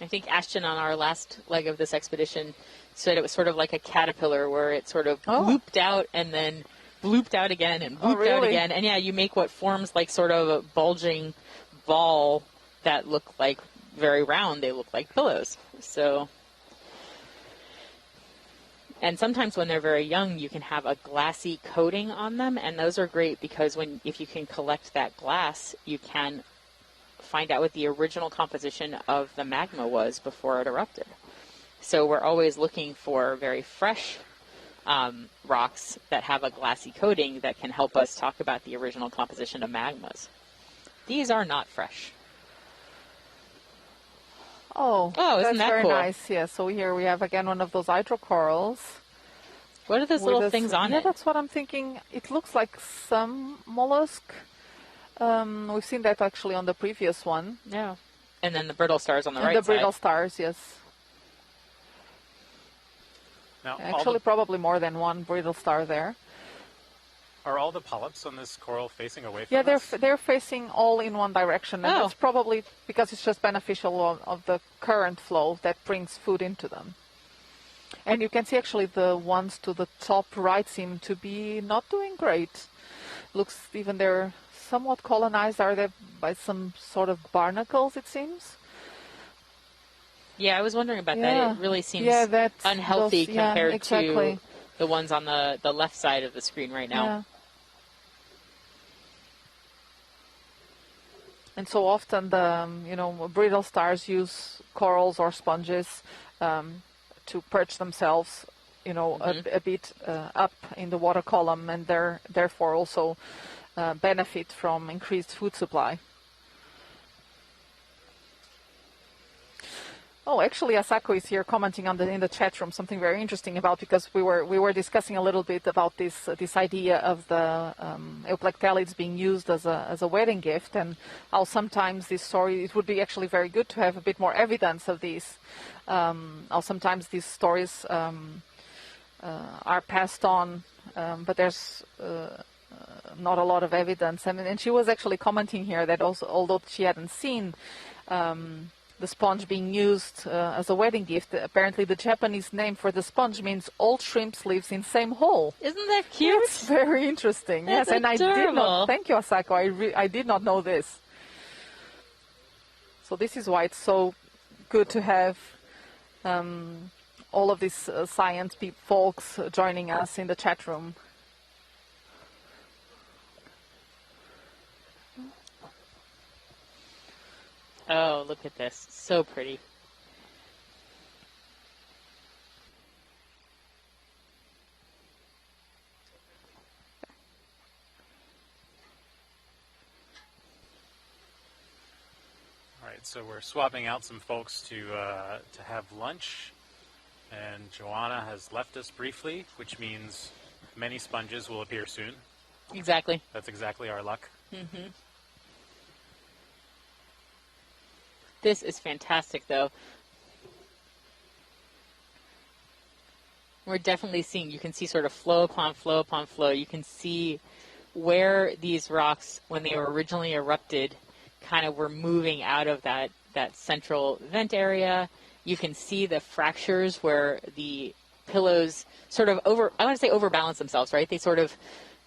I think Ashton on our last leg of this expedition said it was sort of like a caterpillar where it sort of blooped out and then blooped out again and blooped out again. And yeah, you make what forms like sort of a bulging ball that look like very round. They look like pillows. So... And sometimes when they're very young, you can have a glassy coating on them, and those are great because if you can collect that glass, you can find out what the original composition of the magma was before it erupted. So we're always looking for very fresh rocks that have a glassy coating that can help us talk about the original composition of magmas. These are not fresh. Oh, isn't that very cool? Nice. Yeah, so here we have again one of those hydrocorals. What are those little things on it? Yeah, that's what I'm thinking. It looks like some mollusk. We've seen that actually on the previous one. Yeah. And then the brittle stars on the right side. The brittle stars, yes. Now, actually, probably more than one brittle star there. Are all the polyps on this coral facing away from us? Yeah, they're facing all in one direction, and that's probably because it's just beneficial of the current flow that brings food into them. And you can see actually the ones to the top right seem to be not doing great. Looks even they're somewhat colonized. Are they by some sort of barnacles, it seems? Yeah, I was wondering about that. It really seems unhealthy compared to the ones on the left side of the screen right now. And so often the brittle stars use corals or sponges to perch themselves, a bit up in the water column, and therefore also benefit from increased food supply. Oh, actually, Asako is here commenting on in the chat room something very interesting about, because we were discussing a little bit about this idea of the euplectalids being used as a wedding gift, and how sometimes this story, it would be actually very good to have a bit more evidence of these. How sometimes these stories are passed on, but there's not a lot of evidence. And she was actually commenting here that also, although she hadn't seen the sponge being used as a wedding gift, apparently the Japanese name for the sponge means old shrimps lives in same hole. Isn't that cute? It's very interesting. That's yes, and adorable. I did not. Thank you, Asako. I did not know this. So this is why it's so good to have all of these science folks joining us in the chat room. Oh, look at this. So pretty. All right, so we're swapping out some folks to have lunch, and Joanna has left us briefly, which means many sponges will appear soon. Exactly. That's exactly our luck. Mm-hmm. This is fantastic, though. We're definitely seeing, you can see sort of flow upon flow upon flow. You can see where these rocks, when they were originally erupted, kind of were moving out of that central vent area. You can see the fractures where the pillows sort of overbalance themselves, right? They sort of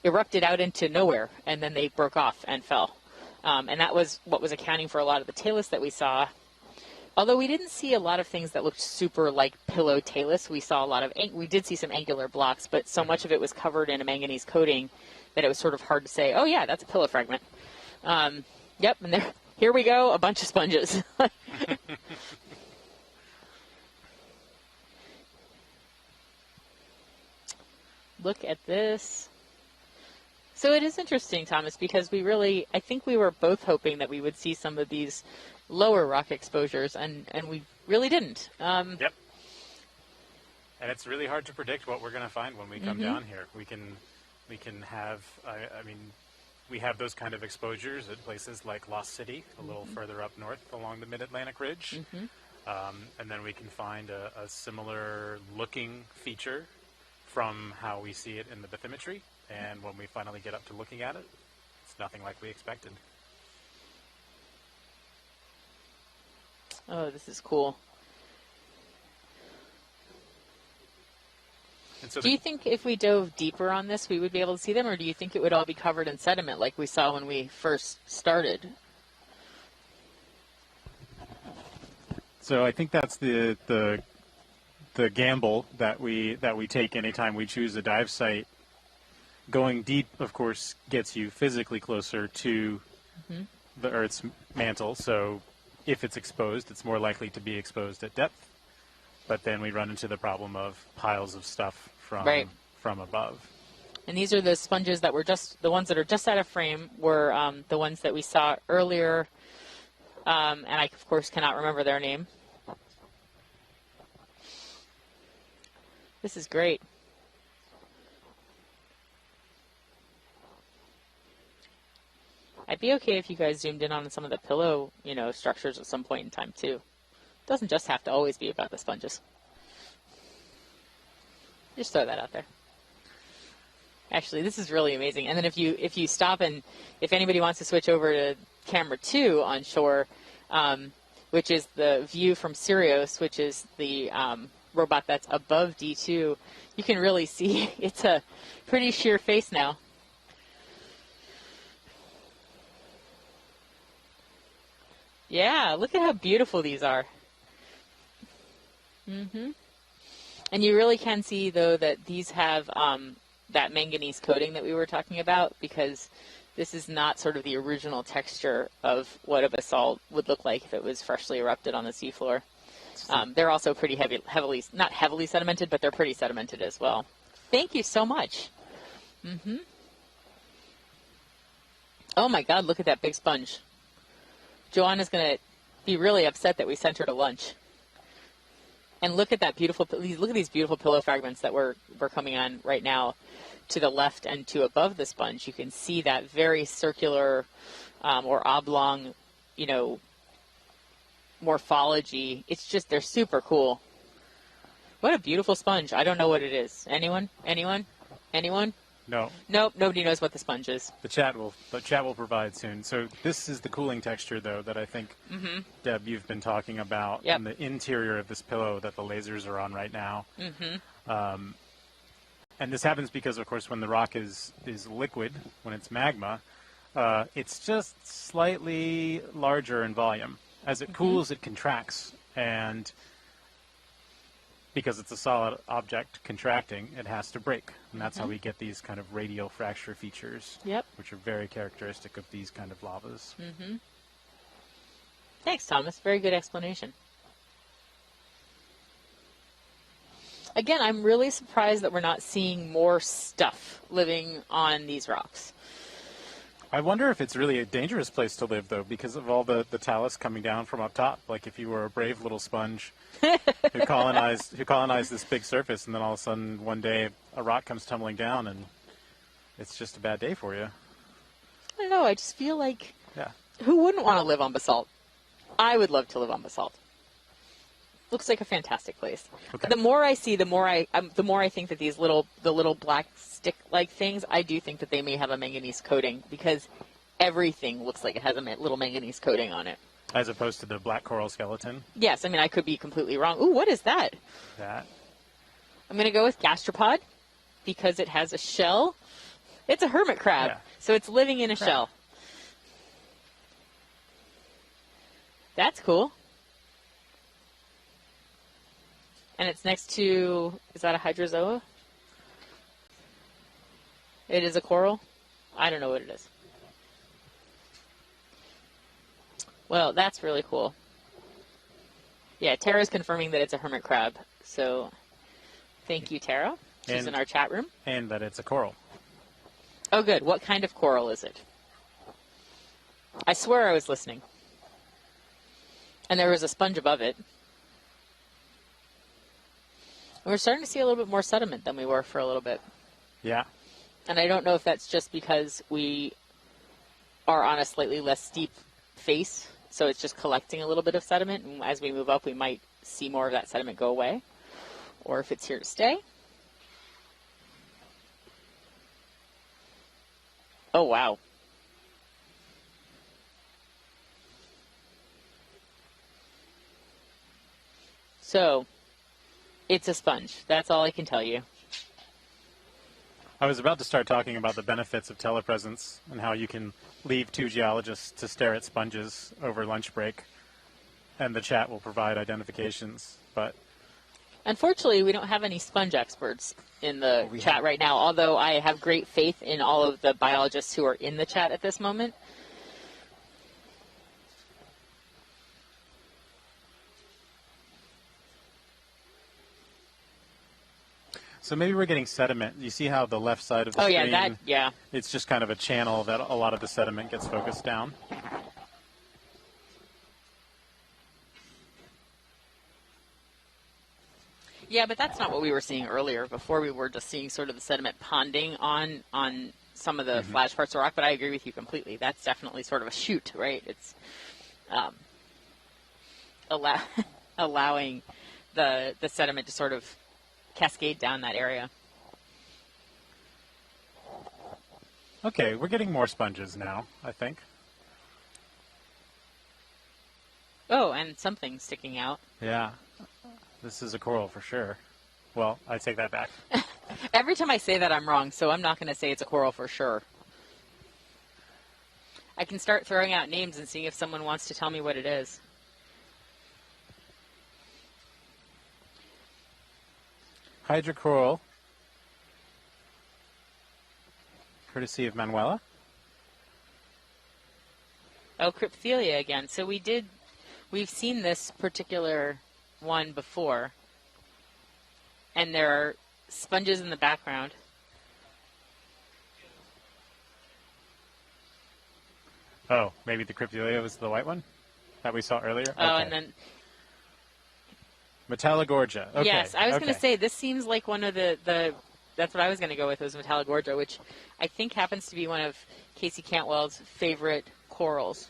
erupted out into nowhere, and then they broke off and fell. And that was what was accounting for a lot of the talus that we saw. Although we didn't see a lot of things that looked super like pillow talus. We saw a lot of, we did see some angular blocks, but so much of it was covered in a manganese coating that it was sort of hard to say, oh yeah, that's a pillow fragment. Yep, and here we go, a bunch of sponges. Look at this. So it is interesting, Thomas, because I think we were both hoping that we would see some of these lower rock exposures, and we really didn't. Yep. And it's really hard to predict what we're going to find when we come down here. We can have, we have those kind of exposures at places like Lost City, a little further up north along the Mid-Atlantic Ridge. And then we can find a similar looking feature from how we see it in the bathymetry. And when we finally get up to looking at it, it's nothing like we expected. Oh, this is cool. And so do you think if we dove deeper on this, we would be able to see them, or do you think it would all be covered in sediment like we saw when we first started? So I think that's the gamble that we take anytime we choose a dive site. Going deep, of course, gets you physically closer to the Earth's mantle. So if it's exposed, it's more likely to be exposed at depth. But then we run into the problem of piles of stuff from above. And these are the sponges that were the ones that are just out of frame were the ones that we saw earlier. And I, of course, cannot remember their name. This is great. I'd be okay if you guys zoomed in on some of the pillow, structures at some point in time too. It doesn't just have to always be about the sponges. Just throw that out there. Actually, this is really amazing. And then if you stop and if anybody wants to switch over to camera 2 on shore, which is the view from Sirius, which is the robot that's above D2, you can really see it's a pretty sheer face now. Yeah, look at how beautiful these are. And you really can see, though, that these have that manganese coating that we were talking about, because this is not sort of the original texture of what a basalt would look like if it was freshly erupted on the seafloor. They're also pretty heavily, not heavily sedimented, but they're pretty sedimented as well. Thank you so much. Oh my God, look at that big sponge. Joanna's going to be really upset that we sent her to lunch. And look at that beautiful, look at these beautiful pillow fragments that we're coming on right now to the left and to above the sponge. You can see that very circular or oblong, you know, morphology. It's just, they're super cool. What a beautiful sponge. I don't know what it is. Anyone? Anyone? Anyone? No. Nope, nobody knows what the sponge is. The chat will provide soon. So this is the cooling texture, though, that I think, Deb, you've been talking about in the interior of this pillow that the lasers are on right now. And this happens because, of course, when the rock is liquid, when it's magma, it's just slightly larger in volume. As it cools, it contracts, and because it's a solid object contracting, it has to break. And that's how we get these kind of radial fracture features, which are very characteristic of these kind of lavas. Thanks, Thomas. Very good explanation. Again, I'm really surprised that we're not seeing more stuff living on these rocks. I wonder if it's really a dangerous place to live, though, because of all the talus coming down from up top. Like if you were a brave little sponge who colonized this big surface, and then all of a sudden one day a rock comes tumbling down, and it's just a bad day for you. I don't know. I just feel like who wouldn't want to live on basalt? I would love to live on basalt. Looks like a fantastic place. Okay. The more I see, the more I think that the little black stick-like things, I do think that they may have a manganese coating, because everything looks like it has a little manganese coating on it. As opposed to the black coral skeleton? Yes, I mean, I could be completely wrong. Ooh, what is that? That. I'm going to go with gastropod, because it has a shell. It's a hermit crab, so it's living in a shell. That's cool. And it's next to, is that a hydrozoa? It is a coral? I don't know what it is. Well, that's really cool. Yeah, Tara's confirming that it's a hermit crab. So, thank you, Tara. She's in our chat room. And that it's a coral. Oh, good. What kind of coral is it? I swear I was listening. And there was a sponge above it. We're starting to see a little bit more sediment than we were for a little bit. Yeah. And I don't know if that's just because we are on a slightly less steep face, so it's just collecting a little bit of sediment, and as we move up, we might see more of that sediment go away, or if it's here to stay. Oh, wow. So, it's a sponge. That's all I can tell you. I was about to start talking about the benefits of telepresence and how you can leave two geologists to stare at sponges over lunch break, and the chat will provide identifications. But unfortunately, we don't have any sponge experts in the chat right now, although I have great faith in all of the biologists who are in the chat at this moment. So maybe we're getting sediment. You see how the left side of the screen, it's just kind of a channel that a lot of the sediment gets focused down. Yeah, but that's not what we were seeing earlier. Before we were just seeing sort of the sediment ponding on some of the flash parts of rock, but I agree with you completely. That's definitely sort of a chute, right? It's allowing the sediment to sort of cascade down that area. Okay, we're getting more sponges now, I think. Oh, and something sticking out. Yeah, this is a coral for sure. Well, I take that back. Every time I say that, I'm wrong, so I'm not going to say it's a coral for sure. I can start throwing out names and seeing if someone wants to tell me what it is. Hydrocoral courtesy of Manuela. Oh, Crypthelia again. So we've seen this particular one before. And there are sponges in the background. Oh, maybe the Crypthelia was the white one that we saw earlier? Oh, okay. And then... Metallogorgia. Okay. Yes, I was going to say, this seems like one of the that's what I was going to go with, was Metallogorgia, which I think happens to be one of Casey Cantwell's favorite corals.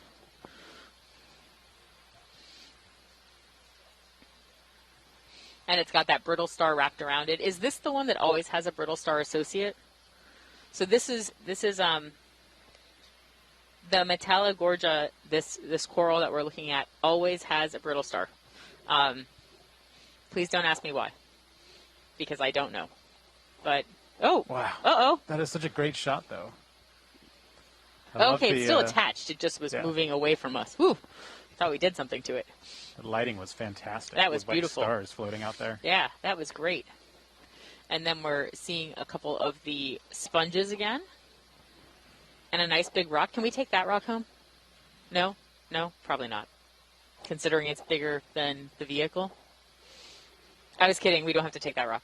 And it's got that brittle star wrapped around it. Is this the one that always has a brittle star associate? So this is the Metallogorgia, this coral that we're looking at, always has a brittle star. Please don't ask me why, because I don't know. But, oh. Wow. Uh-oh. That is such a great shot, though. Okay, it's still attached. It just was moving away from us. Whew. Thought we did something to it. The lighting was fantastic. That was with beautiful. Stars floating out there. Yeah, that was great. And then we're seeing a couple of the sponges again. And a nice big rock. Can we take that rock home? No? No? Probably not. Considering it's bigger than the vehicle. I was kidding. We don't have to take that rock.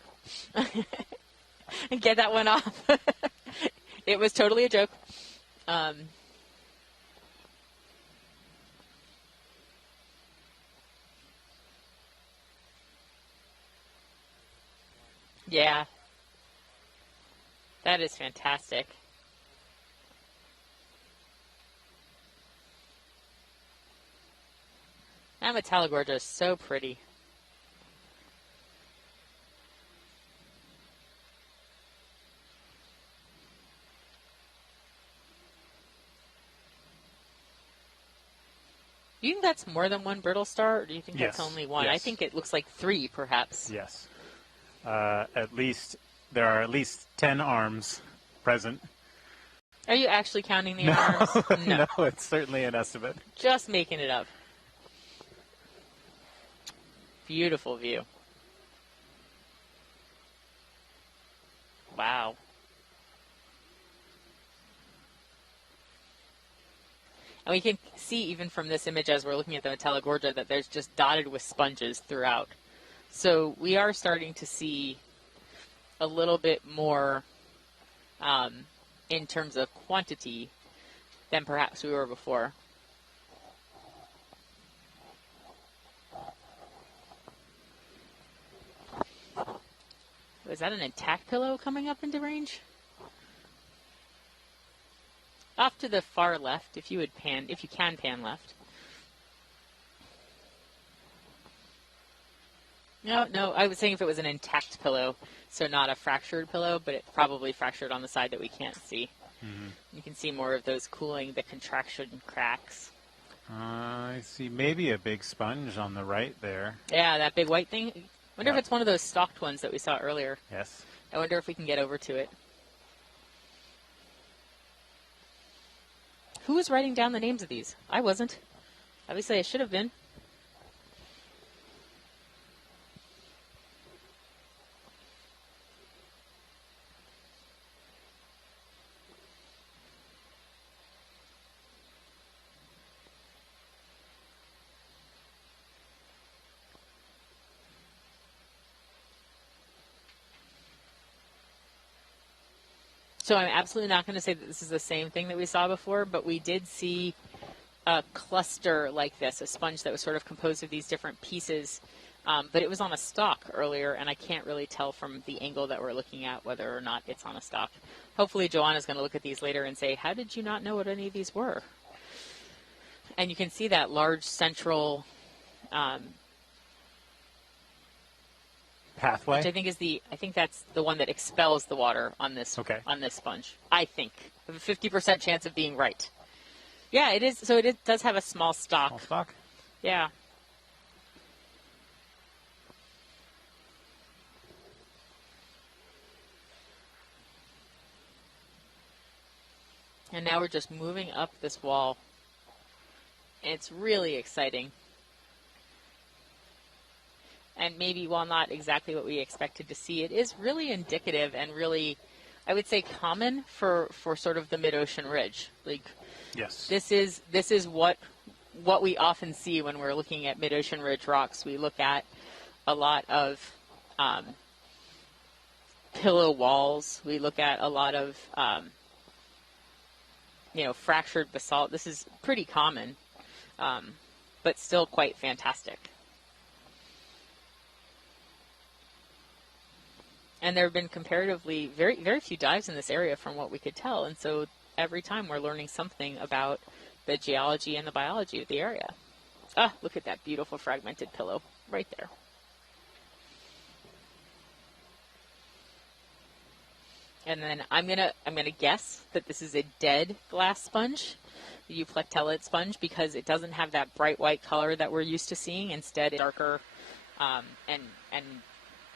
Get that one off. It was totally a joke. Yeah. That is fantastic. That Metallogorgia is so pretty. Do you think that's more than one brittle star, or do you think that's only one? Yes. I think it looks like 3, perhaps. Yes. There are at least 10 arms present. Are you actually counting the arms? No, it's certainly an estimate. Just making it up. Beautiful view. Wow. And we can see even from this image as we're looking at the Metallogorgia that there's just dotted with sponges throughout. So we are starting to see a little bit more in terms of quantity than perhaps we were before. Is that an intact pillow coming up into range? Off to the far left, if you can pan left. No, I was saying if it was an intact pillow, so not a fractured pillow, but it probably fractured on the side that we can't see. Mm-hmm. You can see more of those cooling, the contraction cracks. I see maybe a big sponge on the right there. Yeah, that big white thing. I wonder if it's one of those stalked ones that we saw earlier. Yes. I wonder if we can get over to it. Who was writing down the names of these? I wasn't. Obviously, I should have been. So I'm absolutely not going to say that this is the same thing that we saw before, but we did see a cluster like this, a sponge that was sort of composed of these different pieces, but it was on a stalk earlier, and I can't really tell from the angle that we're looking at whether or not it's on a stalk. Hopefully Joanna's going to look at these later and say, how did you not know what any of these were? And you can see that large central pathway, which I think that's the one that expels the water on this on this sponge. I think I have a 50% chance of being right. Yeah, it is. So it does have a small stalk. Small stalk. Yeah. And now we're just moving up this wall. And it's really exciting. And maybe while not exactly what we expected to see, it is really indicative and really I would say common for sort of the mid-ocean ridge. Like, Yes. this is what we often see when we're looking at mid-ocean ridge rocks. We look at a lot of pillow walls. We look at a lot of fractured basalt. This is pretty common, but still quite fantastic. And there have been comparatively very, very few dives in this area from what we could tell. And so every time we're learning something about the geology and the biology of the area. Ah, look at that beautiful fragmented pillow right there. And then I'm gonna guess that this is a dead glass sponge, the Euplectellid sponge, because it doesn't have that bright white color that we're used to seeing. Instead, it's darker and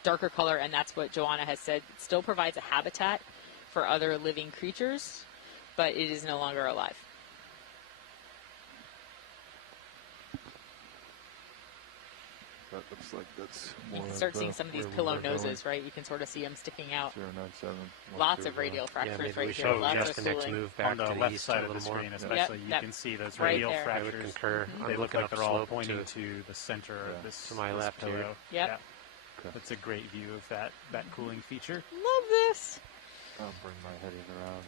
darker color, and that's what Joanna has said. It still provides a habitat for other living creatures, but it is no longer alive. That looks like that's more. You can start seeing some of these pillow noses, right? You can sort of see them sticking out. 097. Lots of radial fractures right here. Lots of cooling. Move back on the left side of the screen, especially, you can see those radial fractures. I would concur. They look like they're all pointing to the center of this, to my left pillow. here. Yep. Okay. That's a great view of that cooling feature. Love this. I'll bring my heading around.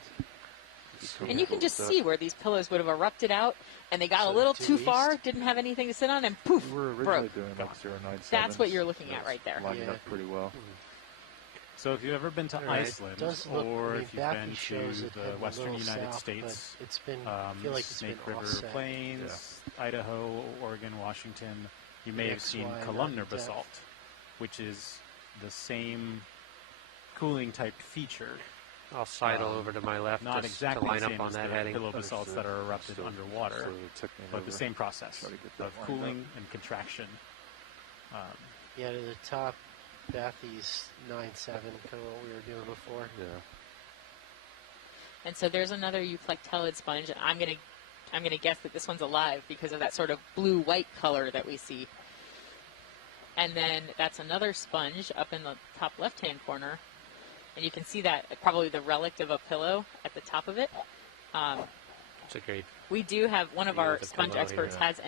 And you can just see where these pillows would have erupted out, and they got a little too far, didn't have anything to sit on, and poof, we were originally doing like 097. That's what you're looking at right there. Lining up pretty well. So if you've ever been to Iceland, or if you've been to the western United States, it's been, I feel like it's Snake been River offset. Plains, Idaho, Oregon, Washington, you may have seen columnar basalt, which is the same cooling type feature. I'll sidle over to my left not just exactly to line the same up on as that the heading. pillow basalts that are erupted underwater, but the same process of cooling and contraction. Yeah, to the top, Bathy's 9.7, kind of what we were doing before. Yeah. And so there's another Euplectellid sponge. I'm gonna guess that this one's alive because of that sort of blue-white color that we see. And then that's another sponge up in the top left-hand corner. And you can see that probably the relic of a pillow at the top of it. It's a great. We do have one of our sponge experts here. has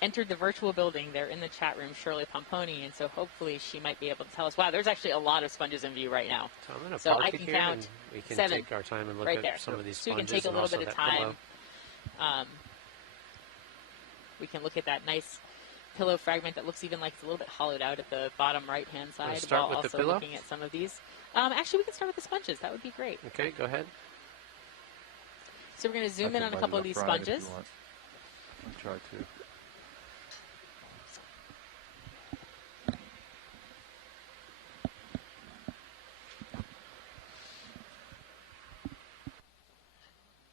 entered the virtual building. They're in the chat room, Shirley Pomponi, and so hopefully she might be able to tell us. Wow, there's actually a lot of sponges in view right now. So I'm going to so park I it can here count and we can 7 take our time and look right at there. some of these so we sponges. can take a little bit of time. Pillow. We can look at that nice pillow fragment that looks even like it's a little bit hollowed out at the bottom right-hand side, start while with the also pillow? looking at some of these. Actually, we can start with the sponges. That would be great. Okay, go ahead. So we're going to zoom in on a couple of these sponges. I'll try to.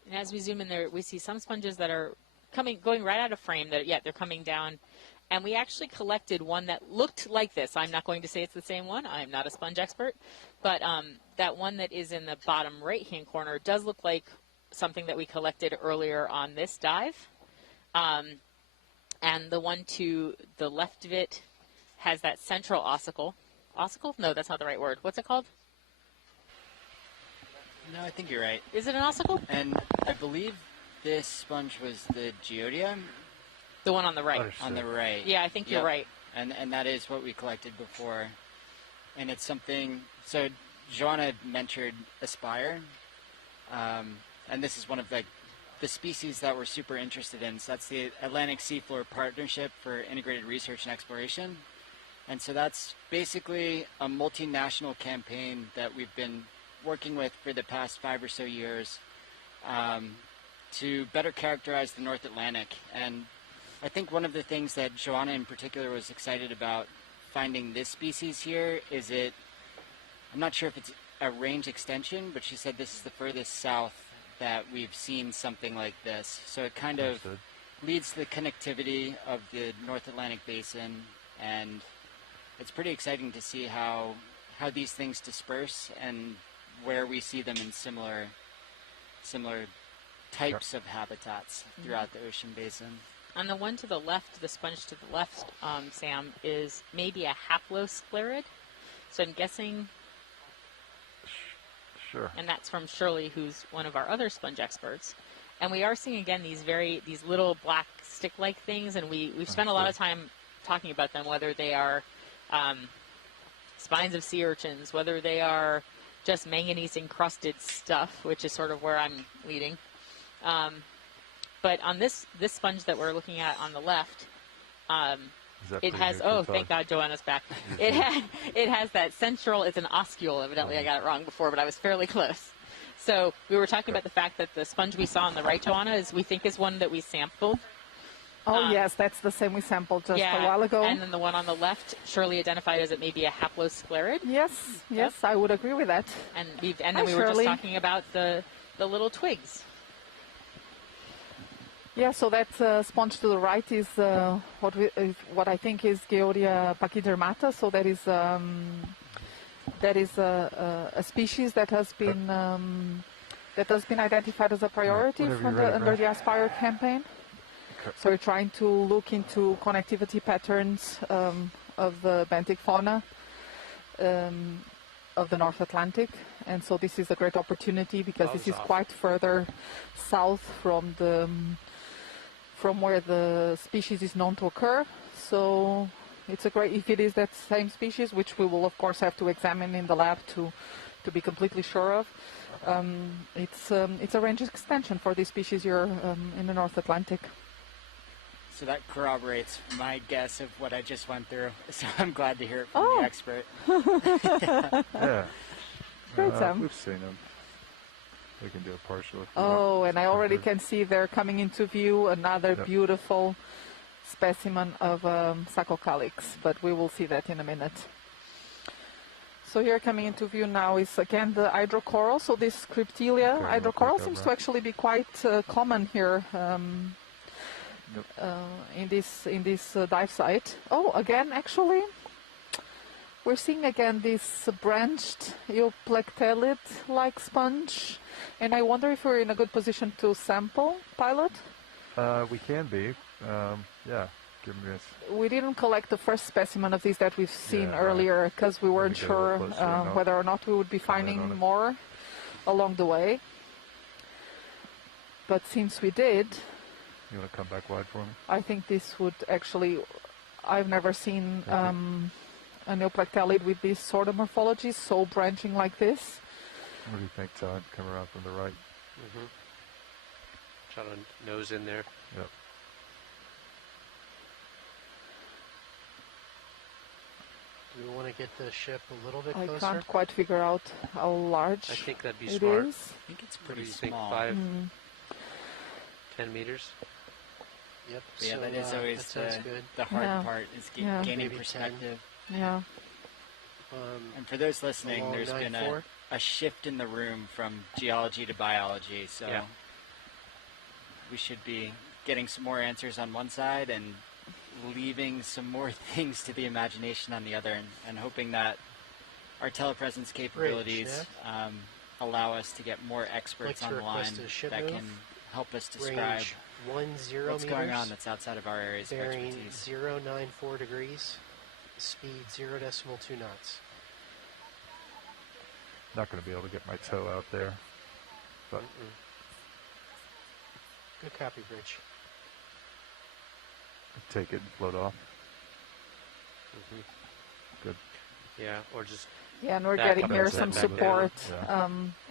And as we zoom in there, we see some sponges that are going right out of frame. They're coming down. And we actually collected one that looked like this. I'm not going to say it's the same one. I'm not a sponge expert. But that one that is in the bottom right-hand corner does look like something that we collected earlier on this dive. And the one to the left of it has that central ossicle. Ossicle? No, that's not the right word. What's it called? No, I think you're right. Is it an ossicle? And I believe this sponge was the Geodia. The one on the right. On the right. Yeah, I think you're right. And that is what we collected before. And it's something, so Joanna mentored Aspire. And this is one of the species that we're super interested in. So that's the Atlantic Seafloor Partnership for Integrated Research and Exploration. And so that's basically a multinational campaign that we've been working with for the past 5 or so years to better characterize the North Atlantic. And I think one of the things that Joanna in particular was excited about finding this species here is I'm not sure if it's a range extension, but she said this is the furthest south that we've seen something like this. So it kind of leads to the connectivity of the North Atlantic Basin, and it's pretty exciting to see how these things disperse and where we see them in similar types of habitats throughout the ocean basin. On the one to the left, the sponge to the left, Sam, is maybe a haplosclerid. So I'm guessing... Sure. And that's from Shirley, who's one of our other sponge experts. And we are seeing, again, these little black stick-like things, and we've spent a lot of time talking about them, whether they are spines of sea urchins, whether they are just manganese-encrusted stuff, which is sort of where I'm leading. But on this sponge that we're looking at on the left, it has, thank God Joanna's back. It has that central, it's an oscule, evidently I got it wrong before, but I was fairly close. So we were talking about the fact that the sponge we saw on the right, Joanna, we think is one that we sampled. Oh, yes, that's the same we sampled just a while ago. And then the one on the left, Shirley identified as it may be a haplosclerid. Yes, I would agree with that. And then we were just talking about the little twigs. Yeah, so that sponge to the right is what I think is Geodia pachydermata. So that is a species that has been identified as a priority under the Aspire campaign. Okay. So we're trying to look into connectivity patterns of the benthic fauna of the North Atlantic, and so this is a great opportunity because this is quite further south from where the species is known to occur. So it's a great, if it is that same species, which we will of course have to examine in the lab to be completely sure of. It's a range extension for this species here in the North Atlantic. So that corroborates my guess of what I just went through. So I'm glad to hear it from the expert. Yeah. Great, Sam. We've seen them. We can do a partial if you want. And I already can see they're coming into view, another beautiful specimen of Sacocalix, but we will see that in a minute. So here coming into view now is again the hydrocoral. So this Cryptelia hydrocoral seems to actually be quite common here in this dive site. Oh, again, actually, we're seeing again this branched Neoplethalid sponge, and I wonder if we're in a good position to sample, Pilot? We can be, yeah. We didn't collect the first specimen of these that we've seen earlier because we weren't sure whether or not we would be finding more along the way. But since we did, you want to come back wide for me? I think this would actually, I've never seen a Neoplethalid with this sort of morphology, so branching like this. What do you think, Todd? Come around from the right. Mm-hmm. Try to nose in there. Yep. Do we want to get the ship a little bit closer? I can't quite figure out how large I think that'd be it smart. is. I think it's pretty small. small. 10 meters? Yep. Yeah, so, that is always the hard part, is gaining maybe perspective. 10. Yeah. And for those listening, there's been a shift in the room from geology to biology, so we should be getting some more answers on one side and leaving some more things to the imagination on the other, and hoping that our telepresence capabilities allow us to get more experts on the line that can help us describe what's going on that's outside of our areas of expertise. 094 degrees, speed 0.2 knots. Not going to be able to get my toe out there, but good copy, Rich. Take it and float off. Good. Yeah, or just... Yeah, and we're getting here some support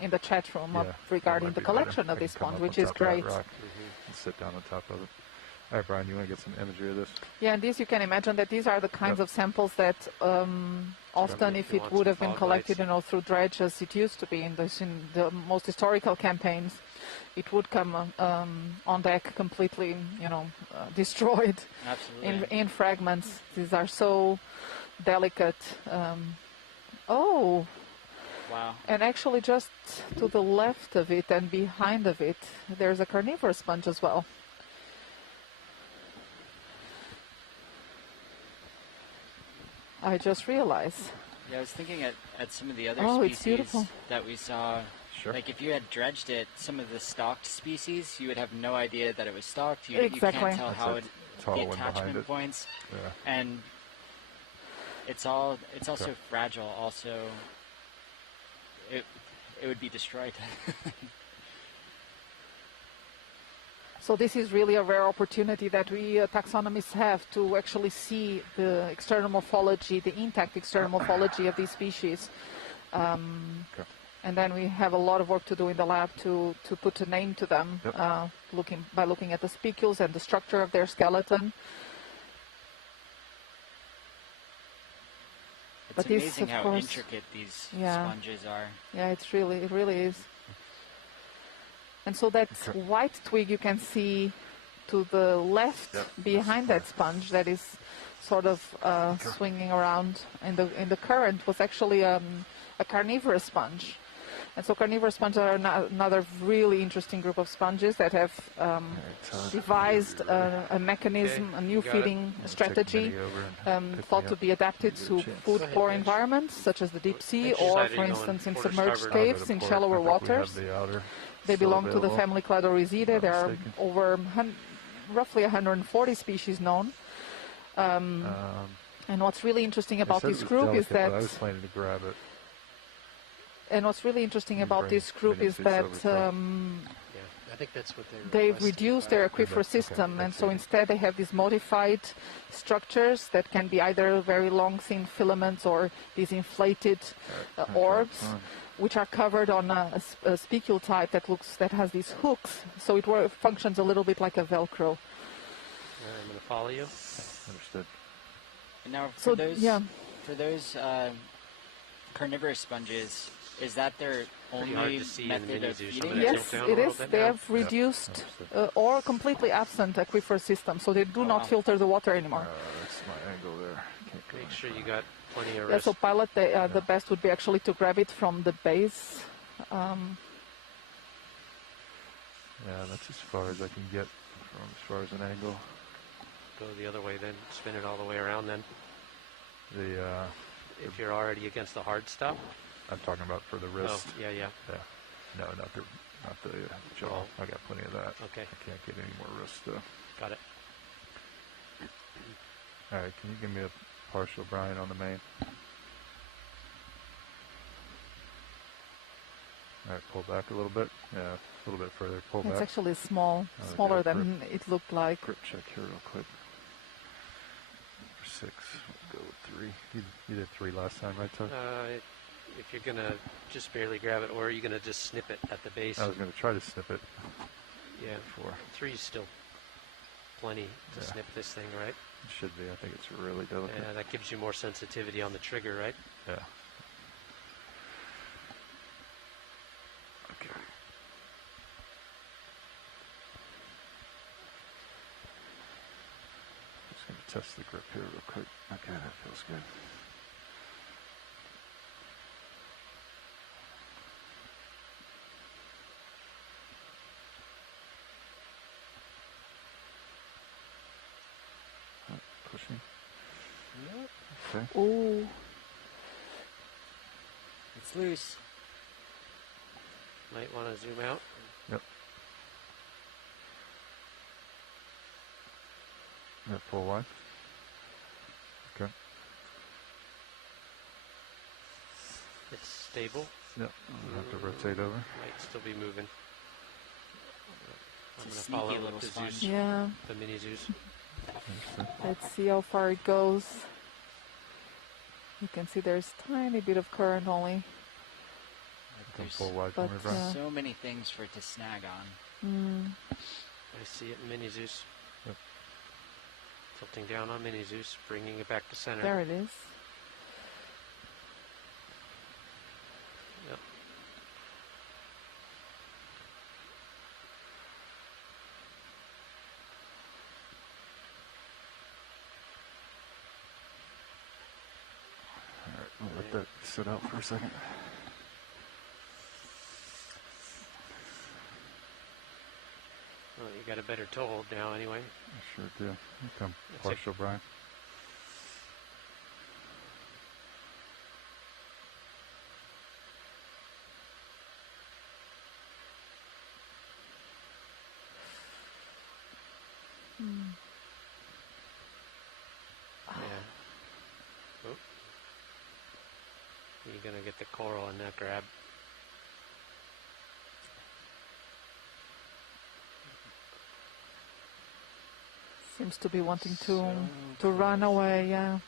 in the chat room regarding the collection of this sponge, which is great. Sit down on top of it. All right, Brian, you want to get some imagery of this? Yeah, and these, you can imagine that these are the kinds of samples that often, if it would have been collected, through dredge as it used to be in the most historical campaigns, it would come on deck completely, destroyed in fragments. These are so delicate. Wow. And actually just to the left of it and behind of it, there's a carnivorous sponge as well. I just realized. Yeah, I was thinking at some of the other it's beautiful. that we saw. Sure. Like if you had dredged it, some of the stalked species, you would have no idea that it was stalked. You Exactly. can't tell how the attachment points. Yeah. And it's also fragile. Also, it would be destroyed. So this is really a rare opportunity that we taxonomists have to actually see the external morphology, the intact external morphology of these species. And then we have a lot of work to do in the lab to put a name to them, by looking at the spicules and the structure of their skeleton. It's amazing how intricate these sponges are. Yeah, it really is. And so that white twig you can see to the left behind that sponge that is sort of swinging around in the current was actually a carnivorous sponge. And so carnivorous sponges are another really interesting group of sponges that have devised a mechanism, a new feeding strategy thought to be adapted to food-poor environments such as the deep sea or, for instance, in submerged caves in shallower waters. They belong to the family Cladorhizidae. There are over roughly 140 species known. And what's really interesting about this group is that... I was planning to grab it. And what's really interesting about this group is that I think that's what they've reduced their aquifer system, and so instead they have these modified structures that can be either very long, thin filaments or these inflated orbs, which are covered on a spicule type that has these hooks. So it functions a little bit like a Velcro. I'm going to follow you. Understood. And now for those carnivorous sponges, is that their only method of feeding? Yes, it is. They have reduced or completely absent aquifer system, so they do not filter the water anymore. That's my angle there. Make sure you got plenty of rest. So pilot, the best would be actually to grab it from the base. Yeah, that's as far as I can get from as far as an angle. Go the other way then, spin it all the way around then. If you're already against the hard stuff. I'm talking about for the wrist. Oh, yeah. No, not the jaw. I got plenty of that. Okay. I can't get any more wrist though. Got it. All right, can you give me a partial, Brian, on the main? All right, pull back a little bit. Yeah, a little bit further. Pull back. It's actually smaller than it looked like. Grip check here real quick. 6. We'll go with 3. You did 3 last time, right, Todd? If you're going to just barely grab it, or are you going to just snip it at the base? I was going to try to snip it. Yeah, 3 is still plenty to snip this thing, right? It should be. I think it's really delicate. Yeah, that gives you more sensitivity on the trigger, right? Yeah. Okay. Just going to test the grip here real quick. Okay, that feels good. Pushing. Yep. Okay. Ooh. It's loose. Might want to zoom out. Yep. Yeah, pull wide. Okay. It's stable. Yep. I'll have to rotate over. Might still be moving. I'm It's going to a follow little the sponge. Zeus, Yeah. the mini Zeus. Let's see how far it goes. You can see there's tiny bit of current only. There's pull wide for me, Brian. so many things for it to snag on. I see it in mini Zeus. Yep. Tilting down on mini Zeus, bringing it back to center. There it is. Yep. All right, we'll let that sit out for a second. Well, you got a better toehold now anyway. I sure do. Come partial, Brian. Yeah. Oop. You're going to get the coral in that grab. Seems to be wanting to run away, yeah.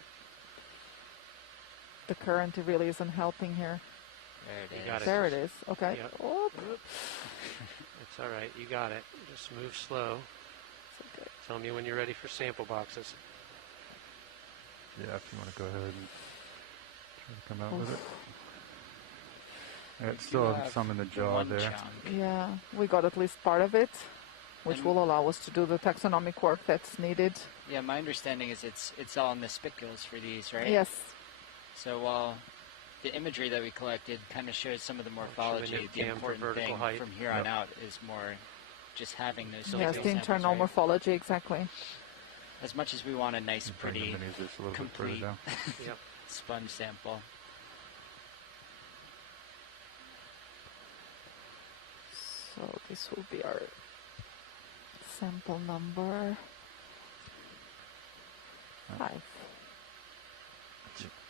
The current really isn't helping here. There it is. You got it. There it is. Okay. Yep. Oop. It's all right. You got it. Just move slow. It's okay. Tell me when you're ready for sample boxes. Yeah, if you want to go ahead and try to come out with it. Yeah, it still has some in the jaw there. Chunk. Yeah, we got at least part of it, which will allow us to do the taxonomic work that's needed. Yeah, my understanding is it's all in the spicules for these, right? Yes. So while the imagery that we collected kind of shows some of the morphology, the important thing from here on out is more just having those spicules. Yes, the internal morphology, exactly. As much as we want a nice, pretty, complete Yep. sponge sample. So this will be our sample number 5.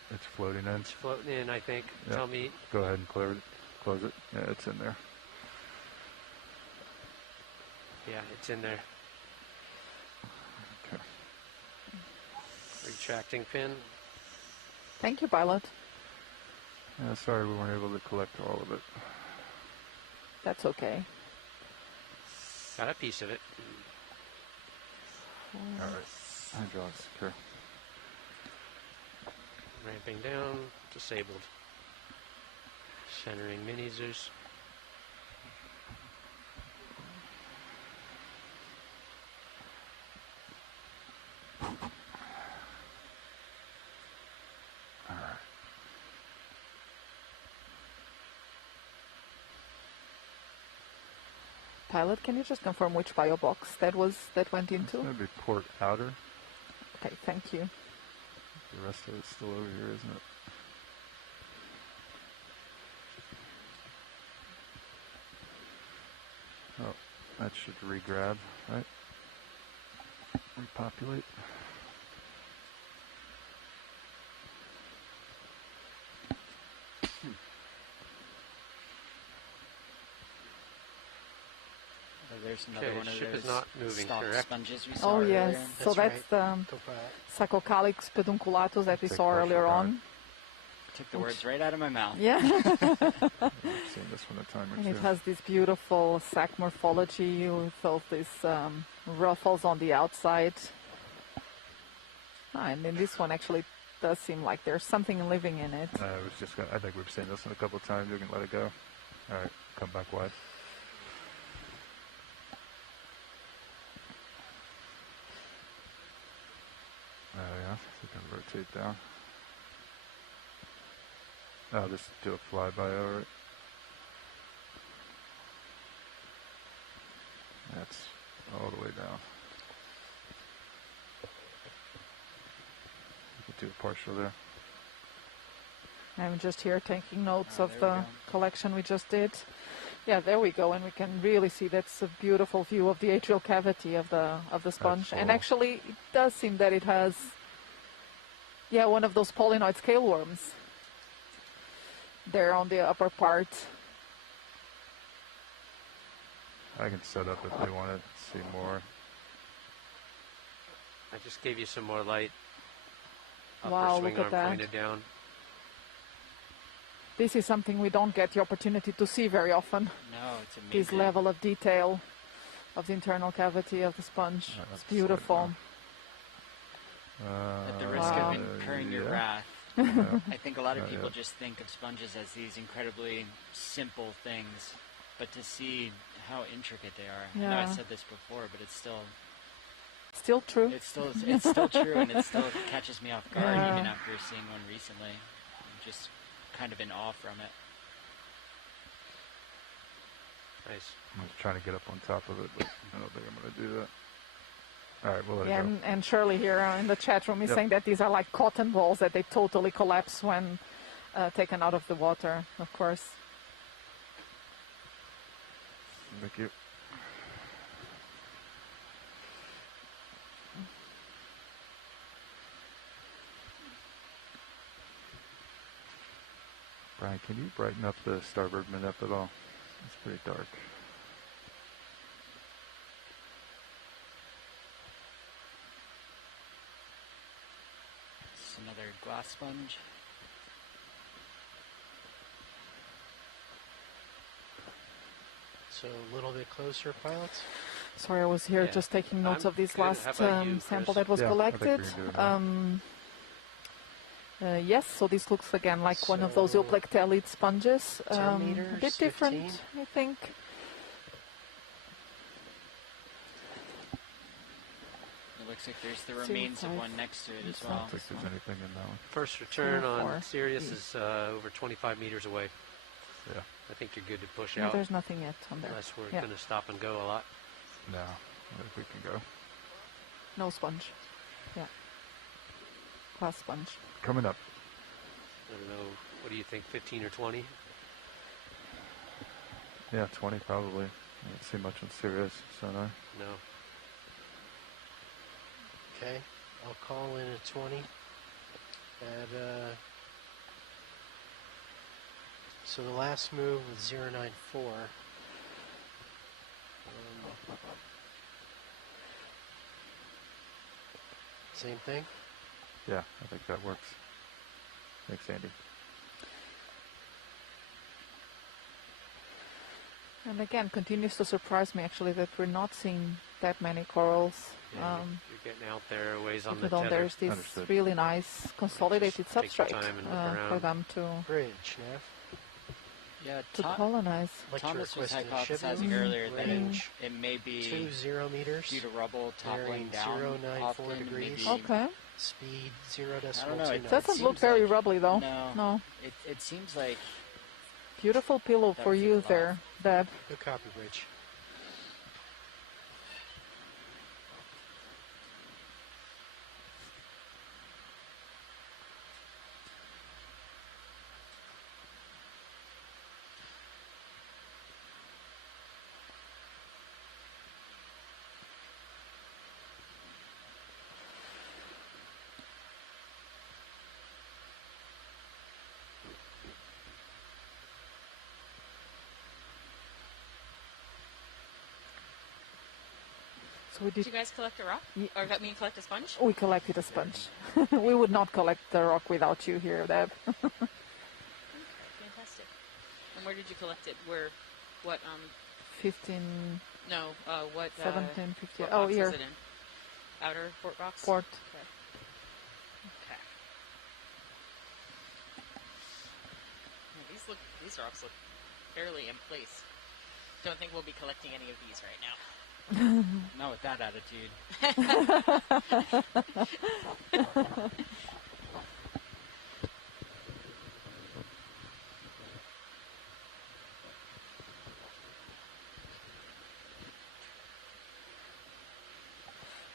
It's floating in. It's floating in, I think. Yep. Tell me. Go ahead and close it. Yeah, it's in there. Yeah, it's in there. Okay. Retracting fin. Thank you, Pilot. Yeah, sorry we weren't able to collect all of it. That's okay. Got a piece of it. All right. Hydraulics secure. Ramping down. Disabled. Centering mini Zeus. Pilot, can you just confirm which bio box that went into? It's going to be port outer. Okay, thank you. The rest of it's still over here, isn't it? Oh, that should re-grab, right? Repopulate. There's another one of ship those is not moving, stalk correct? sponges we saw Oh earlier. yes, so that's the Sacocalix pedunculatus that we saw earlier on. Took the words right out of my mouth. Yeah. I've seen this one a time or And two. it has this beautiful sac morphology with all these ruffles on the outside. And in this one actually does seem like there's something living in it. I think we've seen this one a couple of times. You can let it go. All right, come back wide. Yeah, so we can rotate down. I'll just do a flyby over it. That's all the way down. You can do a partial there. I'm just here taking notes of the collection we just did. Yeah, there we go, and we can really see that's a beautiful view of the atrial cavity of the sponge. And actually, it does seem that it has, one of those polynoid scale worms there on the upper part. I can set up if they want to see more. I just gave you some more light. Wow, swing look at arm that. pointed down. This is something we don't get the opportunity to see very often. No, it's amazing. This level of detail of the internal cavity of the sponge. It's beautiful. At the risk of incurring your wrath, I think a lot of people just think of sponges as these incredibly simple things, but to see how intricate they are. I know I said this before, but it's still true. It's still true, and it still catches me off guard even after seeing one recently. I'm just kind of in awe from it. Nice. I'm just trying to get up on top of it, but I don't think I'm going to do that. All right, we'll let Yeah, it go. and Shirley here in the chat room is saying that these are like cotton balls, that they totally collapse when taken out of the water, of course. Thank you. Brian, can you brighten up the starboard minute at all? It's pretty dark. glass sponge. So a little bit closer, pilots. Sorry, I was here just taking notes of this last sample that was collected. Yes, so this looks again like one of those Neoplethalid sponges. A bit different, 15. I think. It looks like there's the remains of one next to it as well. I don't think there's anything in that one. First return on Sirius is over 25 meters away. Yeah. I think you're good to push No, out. there's nothing yet on there. Unless we're going to stop and go a lot. No, I think we can go. No sponge. Yeah. Glass sponge. Coming up. I don't know. What do you think, 15 or 20? Yeah, 20 probably. I don't see much on Sirius sonar. No. Okay, I'll call in a 20 at so the last move was 094. Same thing? Yeah, I think that works. Thanks, Andy. And again, continues to surprise me actually that we're not seeing that many corals. Yeah, you're getting out there, ways on the even though tether. there's this really nice consolidated substrate for them to colonize. Thomas was hypothesizing earlier that it may be 20 meters due to rubble toppling down 094 degrees. Okay. Speed 0.29. I don't know. It doesn't look very rubbly though. No. It seems like beautiful pillow for you there, Deb. Good copy, Rich. So we did you guys collect a rock? Or got me collect a sponge? We collected a sponge. We would not collect the rock without you here, Deb. Fantastic. And where did you collect it? Where, what, 15... No, what... 17, 15... What oh, box here. is it in? Outer port box? Port. Okay. Okay. Yeah, these rocks look fairly in place. Don't think we'll be collecting any of these right now. Not with that attitude.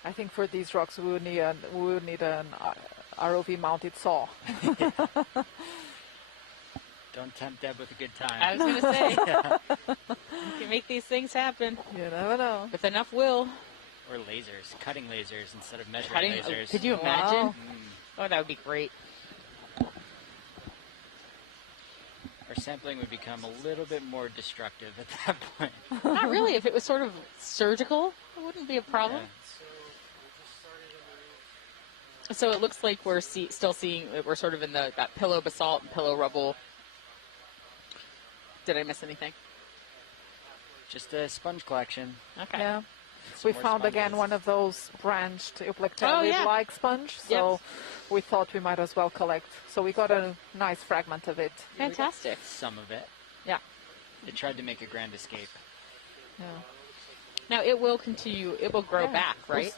I think for these rocks we would need an ROV mounted saw. Don't tempt Deb with a good time. I was going to say, you can make these things happen. You never know. With enough will. Or lasers, cutting lasers instead of measuring lasers. Could you imagine? Wow. Oh, that would be great. Our sampling would become a little bit more destructive at that point. Not really. If it was sort of surgical, it wouldn't be a problem. Yeah. So it looks like we're still seeing, we're sort of in that pillow basalt and pillow rubble. Did I miss anything? Just a sponge collection. Okay. Yeah. We found again one of those branched Neoplethalid-like sponge, so we thought we might as well collect. So we got a nice fragment of it. Fantastic. Some of it. Yeah. It tried to make a grand escape. Yeah. Now it will continue, it will grow back, right?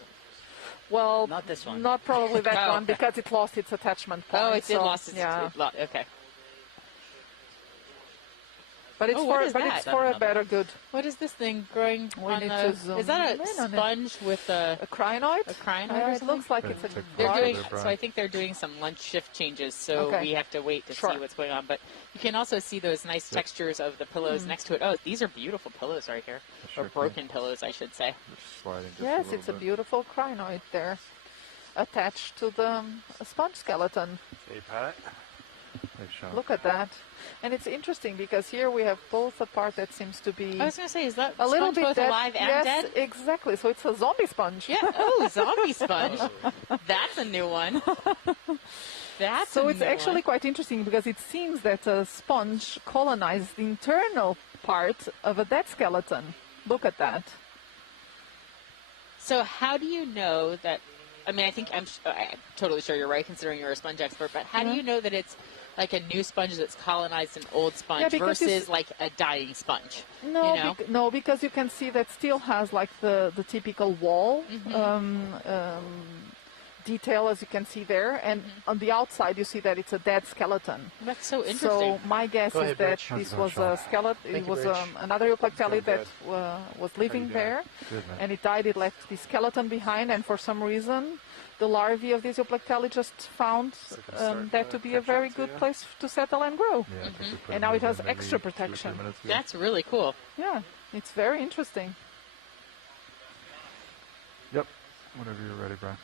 Well, not this one. Not probably that one because it lost its attachment point. Oh, it did lost its okay. But it's for a better good. What is this thing growing on the... Is that a sponge with a crinoid? A crinoid? It looks like it's a they're doing, so I think they're doing some lunch shift changes, so we have to wait to see what's going on. But you can also see those nice textures of the pillows next to it. Oh, these are beautiful pillows right here. Or broken pillows, I should say. Yes, it's a beautiful crinoid there, attached to the sponge skeleton. Hey, Pat. Hey, Sean. Look at that. And it's interesting because here we have both a part that seems to be I was going to say, is that a little sponge bit both dead. alive and Yes, dead? exactly. So it's a zombie sponge. Yeah. Oh, zombie sponge. That's a new one. That's So a it's new actually one. quite interesting because it seems that a sponge colonized the internal part of a dead skeleton. Look at that. So how do you know that? I mean, I'm totally sure you're right, considering you're a sponge expert. But how do you know that it's like a new sponge that's colonized an old sponge versus like a dying sponge? No, you know? no, because you can see that still has like the typical wall detail, as you can see there, and on the outside you see that it's a dead skeleton. That's so interesting. So my guess is that this was a skeleton. It was another Neoplethalid that was living there, and it died. It left the skeleton behind, and for some reason, the larvae of this Neoplethalid just found that to be a very good place to settle and grow. And now it has extra protection. That's really cool. Yeah, it's very interesting. Yep. Whenever you're ready, Brian.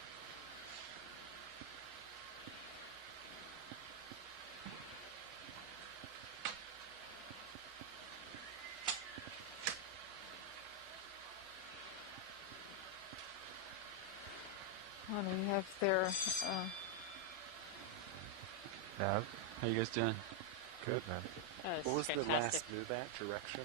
And we have there. Nav. How you guys doing? Good, man. What was the last move at direction?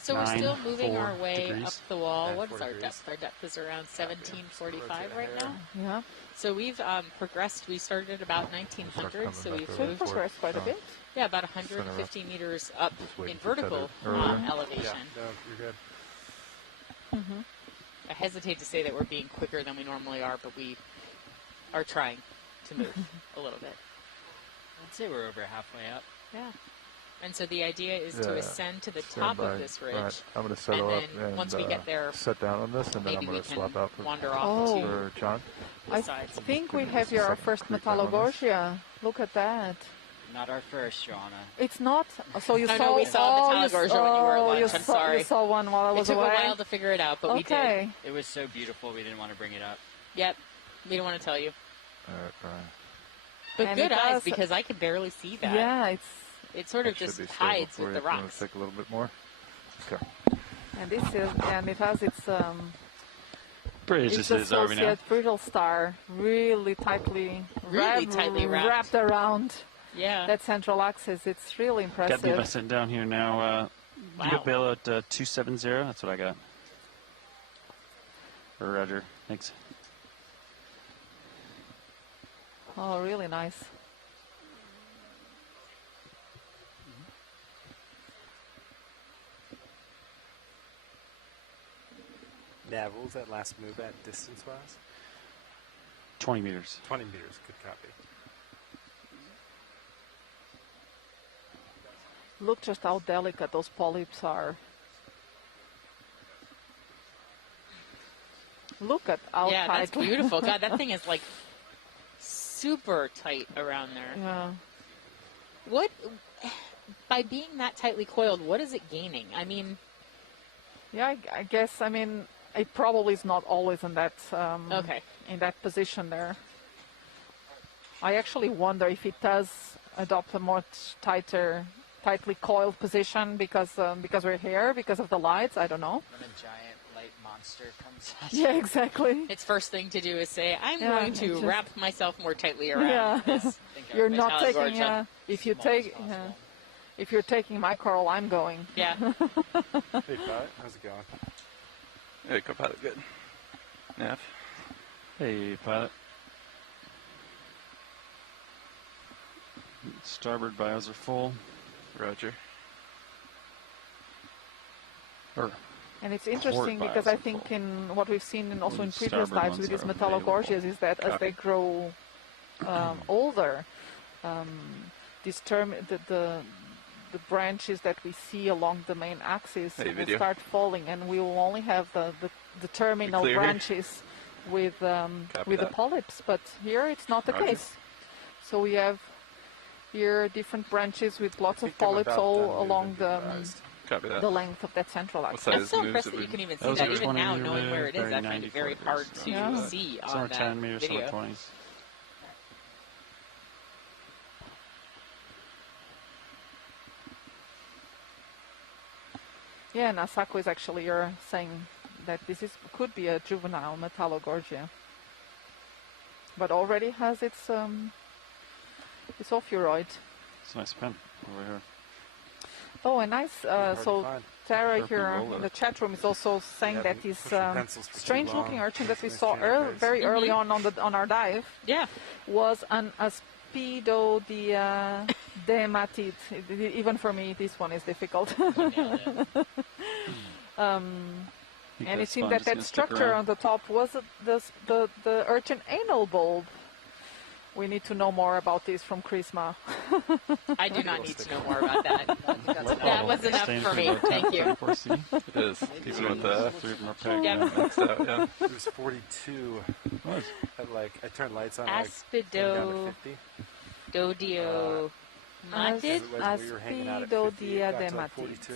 So we're still moving our way degrees. up the wall. What is 4 our degrees. depth? Our depth is around 1745 right now. Yeah. So we've progressed. We started at about 1900, so we've moved progressed quite a bit. Yeah, about 150 meters up in vertical elevation. Yeah, no, you're good. I hesitate to say that we're being quicker than we normally are, but we are trying to move a little bit. I'd say we're over halfway up. Yeah. And so the idea is to ascend to the top of this ridge. Right. I'm going to settle up then and once we get there, set down on this, and then I'm maybe going we to swap can out wander off for John. I sides. think we have here our first Metallogorgia. Look at that. Not our first, Joanna. It's not. So you No, saw. no, we saw Metallogorgia when you were at lunch. I'm sorry. You saw one while I was It took away. a while to figure it out, but we did. It was so beautiful, we didn't want to bring it up. Yep. We don't want to tell you. All right, Brian. But And good it eyes, does- because I could barely see that. Yeah, It sort of just hides with the You want rocks. to take a little bit more? Okay. and this is, and it has its Bridge, its this is, are we now? associate brittle star really tightly wrapped around Yeah. that central axis. It's really Got the impressive. lesson down here now. You got Bill at 270. That's what I got. Roger. Thanks. Oh, really nice. Nav, what was that last move at distance-wise? 20 meters. 20 meters, good copy. Look just how delicate those polyps are. Look at how Yeah, that's tightly. beautiful. God, that thing is like super tight around there. Yeah. What, by being that tightly coiled, what is it gaining? I mean, Yeah, I guess. I mean, it probably is not always in that okay. in that position there. I actually wonder if it does adopt a much tightly coiled position because we're here, because of the lights. I don't know. When a giant light monster comes at Yeah, exactly. Its first thing to do is say, I'm Yeah, going to just- wrap myself more tightly around Yeah. this. You're not taking. Metallogorgia. If you take. If you're taking my coral, I'm going. Yeah. Hey, Pat, how's it going? Hey, co-pilot, good. Nav. Hey, pilot. Starboard bios are full. Roger. And it's interesting because I think in what we've seen and also in previous starboard lives with ones these are Metallogorgias is that as they grow older, the branches that we see along the main axis will start falling, and we will only have the terminal branches with the polyps. But here it's not the case. So we have here different branches with lots of polyps all along the length of that central axis. That's so impressive that you can even see that. Even now, knowing where it is, I find it very hard to see on some are that 10 meters, some video. are 20s. Yeah, and Asako is actually saying that this could be a juvenile Metallogorgia, but already has its ophiuroid. It's a nice pen over here. Oh, and nice. So Tara Sharpie here roller. in the chat room is also saying that this strange-looking urchin that we saw very early on our dive, was an Aspidodematid. Even for me, this one is difficult. And it seemed that structure on the top was the urchin anal bulb. We need to know more about this from Chrisma. I do not need to know more about that. That was enough for me. Thank you. It is. Even with the Yep. maxed out, yeah. It was 42. At like, I turned lights on. Aspidodio. Aspidodematid. 42.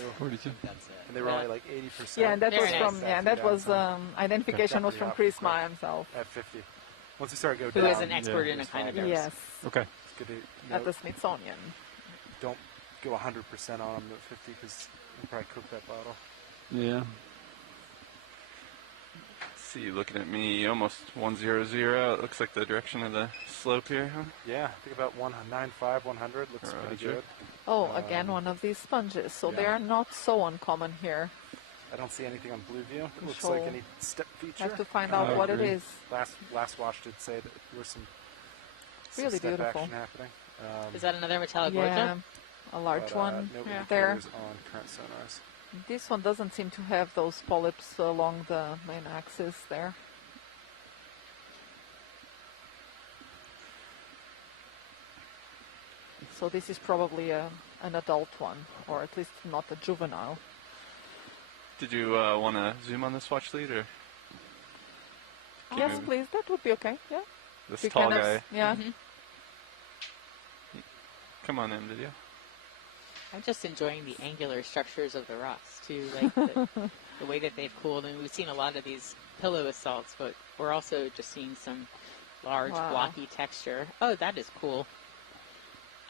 And they were only like 80%. Yeah, and that was from identification was from Chrisma himself. At 50. Once you start to go Who down, is an expert in a kind of Yes. Okay. It's good to, At the Smithsonian. Don't go 100% on them at 50 because you probably cook that bottle. Yeah. See, looking at me, almost 100. It looks like the direction of the slope here, huh? Yeah, I think about 195, 100 looks pretty good. Oh, again, one of these sponges. So they are not so uncommon here. I don't see anything on blue view. It looks like any step feature. Have to find out what it is. Last watch did say that there was some really step beautiful action happening. Is that another Metallogorgia? Yeah, a large one there. On current sonars. This one doesn't seem to have those polyps along the main axis there. So this is probably an adult one, or at least not a juvenile. Did you want to zoom on this watch lead, or? Yes, please. That would be okay. Yeah. This tall guy. Yeah. Come on in, did you? I'm just enjoying the angular structures of the rocks too, like the way that they've cooled. And we've seen a lot of these pillow basalts, but we're also just seeing some large blocky texture. Oh, that is cool.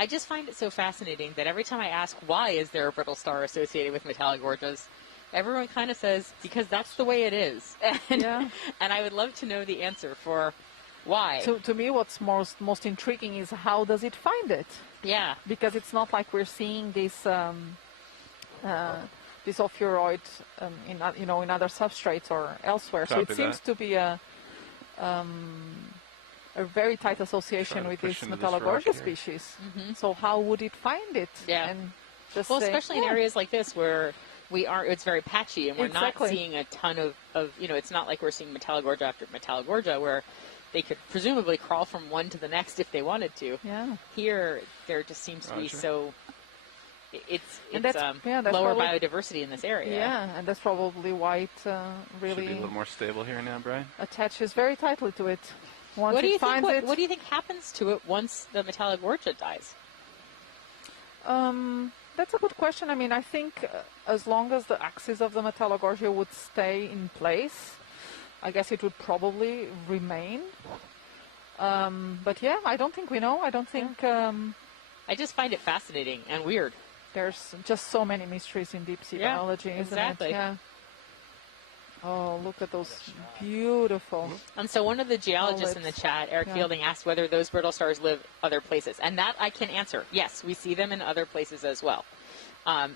I just find it so fascinating that every time I ask why is there a brittle star associated with Metallogorgias, everyone kind of says because that's the way it is. And, and I would love to know the answer for why. To me, what's most intriguing is how does it find it? Yeah, because it's not like we're seeing this this ophiuroid in other substrates or elsewhere. So it seems to be a very tight association with this Metallogorgia species. So how would it find it? Yeah, and just especially in areas like this where it's very patchy and we're not seeing a ton of it's not like we're seeing Metallogorgia after Metallogorgia where they could presumably crawl from one to the next if they wanted to. Yeah. Here, there just seems to be so. It's that's lower biodiversity in this area. Yeah, and that's probably why it really should be a little more stable here now, Brian. Attaches very tightly to it. Once what do you it finds think? it, What do you think happens to it once the Metallogorgia dies? That's a good question. I mean, I think as long as the axis of the Metallogorgia would stay in place, I guess it would probably remain. But yeah, I don't think we know. I don't think... I just find it fascinating and weird. There's just so many mysteries in deep sea biology, isn't it? Yeah. Oh, look at those beautiful... And so one of the geologists in the chat, Eric Fielding, asked whether those brittle stars live other places. And that I can answer. Yes, we see them in other places as well.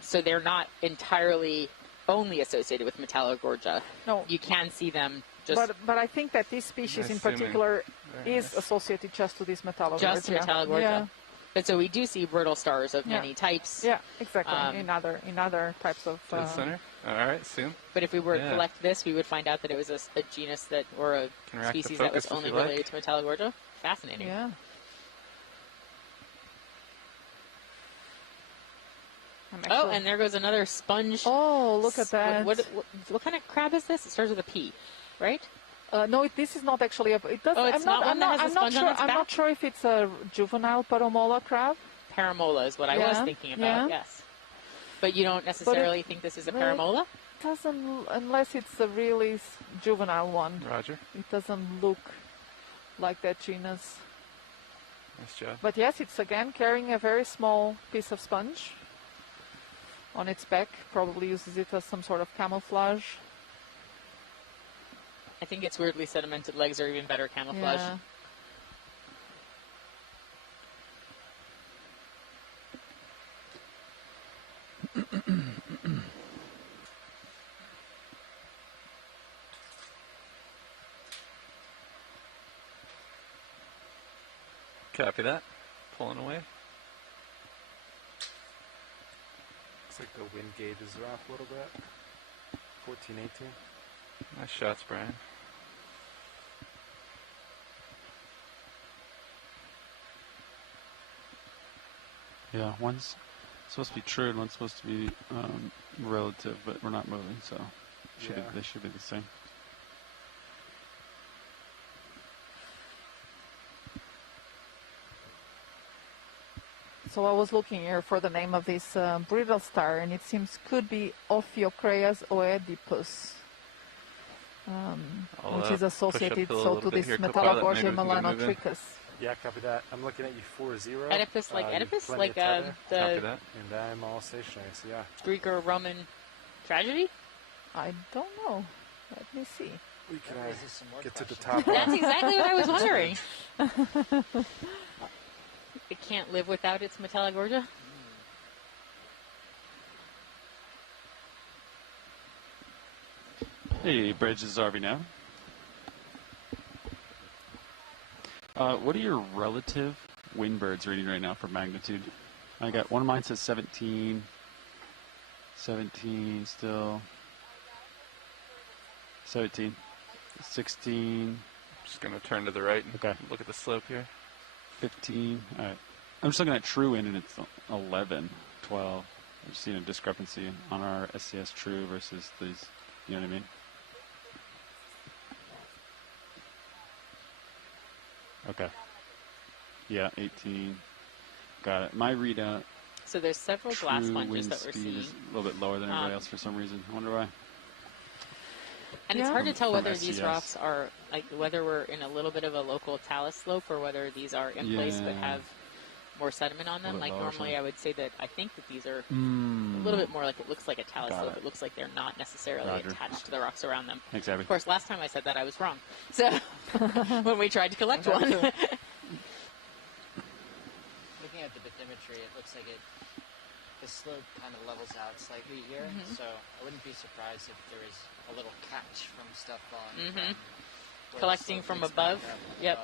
So they're not entirely only associated with Metallogorgia. No. You can see them just... But I think that this species in particular is associated just to this Metallogorgia. Just to Metallogorgia. Yeah. But so we do see brittle stars of many types. Yeah, exactly. In other types of... To the center? All right, soon. But if we were to collect this, we would find out that it was a genus that, or a species that was only related to Metallogorgia. Fascinating. Yeah. Oh, and there goes another sponge. Oh, look at that. What kind of crab is this? It starts with a P, right? No, this is not actually a... It does, oh, it's I'm not sure if it's a juvenile paramola crab. Paramola is what I was thinking about, yes. But you don't necessarily think this is a paramola? It doesn't, unless it's a really juvenile one. Roger. It doesn't look like that genus. Nice job. But yes, it's again carrying a very small piece of sponge. on its back, probably uses it as some sort of camouflage. I think its weirdly sedimented legs are even better camouflage. Yeah. Copy that. Pulling away. Looks like the wind gauge is off a little bit. 14, 18. Nice shots, Brian. Yeah, one's supposed to be true and one's supposed to be relative, but we're not moving, so they should be the same. So I was looking here for the name of this brittle star, and it seems could be Ophiocreas oedipus, which is associated to this Metallogorgia melanotrichus. Yeah, copy that. I'm looking at you 4-0. Oedipus, like Oedipus, like the. And I'm all stationary, so yeah. Greek or Roman tragedy? I don't know. Let me see. We can get to the top. That's exactly what I was wondering. It can't live without its Metallogorgia? Hey, Bridge, this is RV now. What are your relative wind birds reading right now for magnitude? I got one of mine says 17, 17 still, 17, 16. Just going to turn to the right and look at the slope here. 15. All right. I'm just looking at true wind and it's 11, 12. I'm just seeing a discrepancy on our SCS true versus these. You know what I mean? Okay. Yeah, 18. Got it. My readout. So there's several glass sponges that we're seeing. Is a little bit lower than everybody else for some reason. I wonder why. And it's hard to tell whether these rocks are, like, whether we're in a little bit of a local talus slope or whether these are in place but have more sediment on them. Like, normally I would say that I think that these are a little bit more like it looks like a talus slope. It looks like they're not necessarily attached to the rocks around them. Exactly. Of course, last time I said that I was wrong. So, when we tried to collect one. Looking at the bathymetry, it looks like the slope kind of levels out slightly here, so I wouldn't be surprised if there is a little catch from stuff falling. Collecting from above. Yep.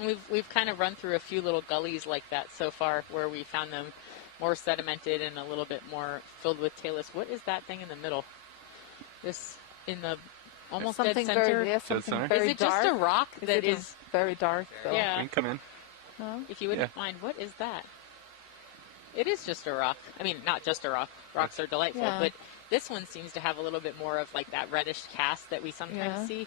And we've kind of run through a few little gullies like that so far, where we found them more sedimented and a little bit more filled with talus. What is that thing in the middle? This in the almost dead center. Something very is it dark? just a rock that is very dark? Though? Yeah. We can come in. No? If you wouldn't mind, what is that? It is just a rock. I mean, not just a rock. Rocks are delightful, but this one seems to have a little bit more of like that reddish cast that we sometimes see.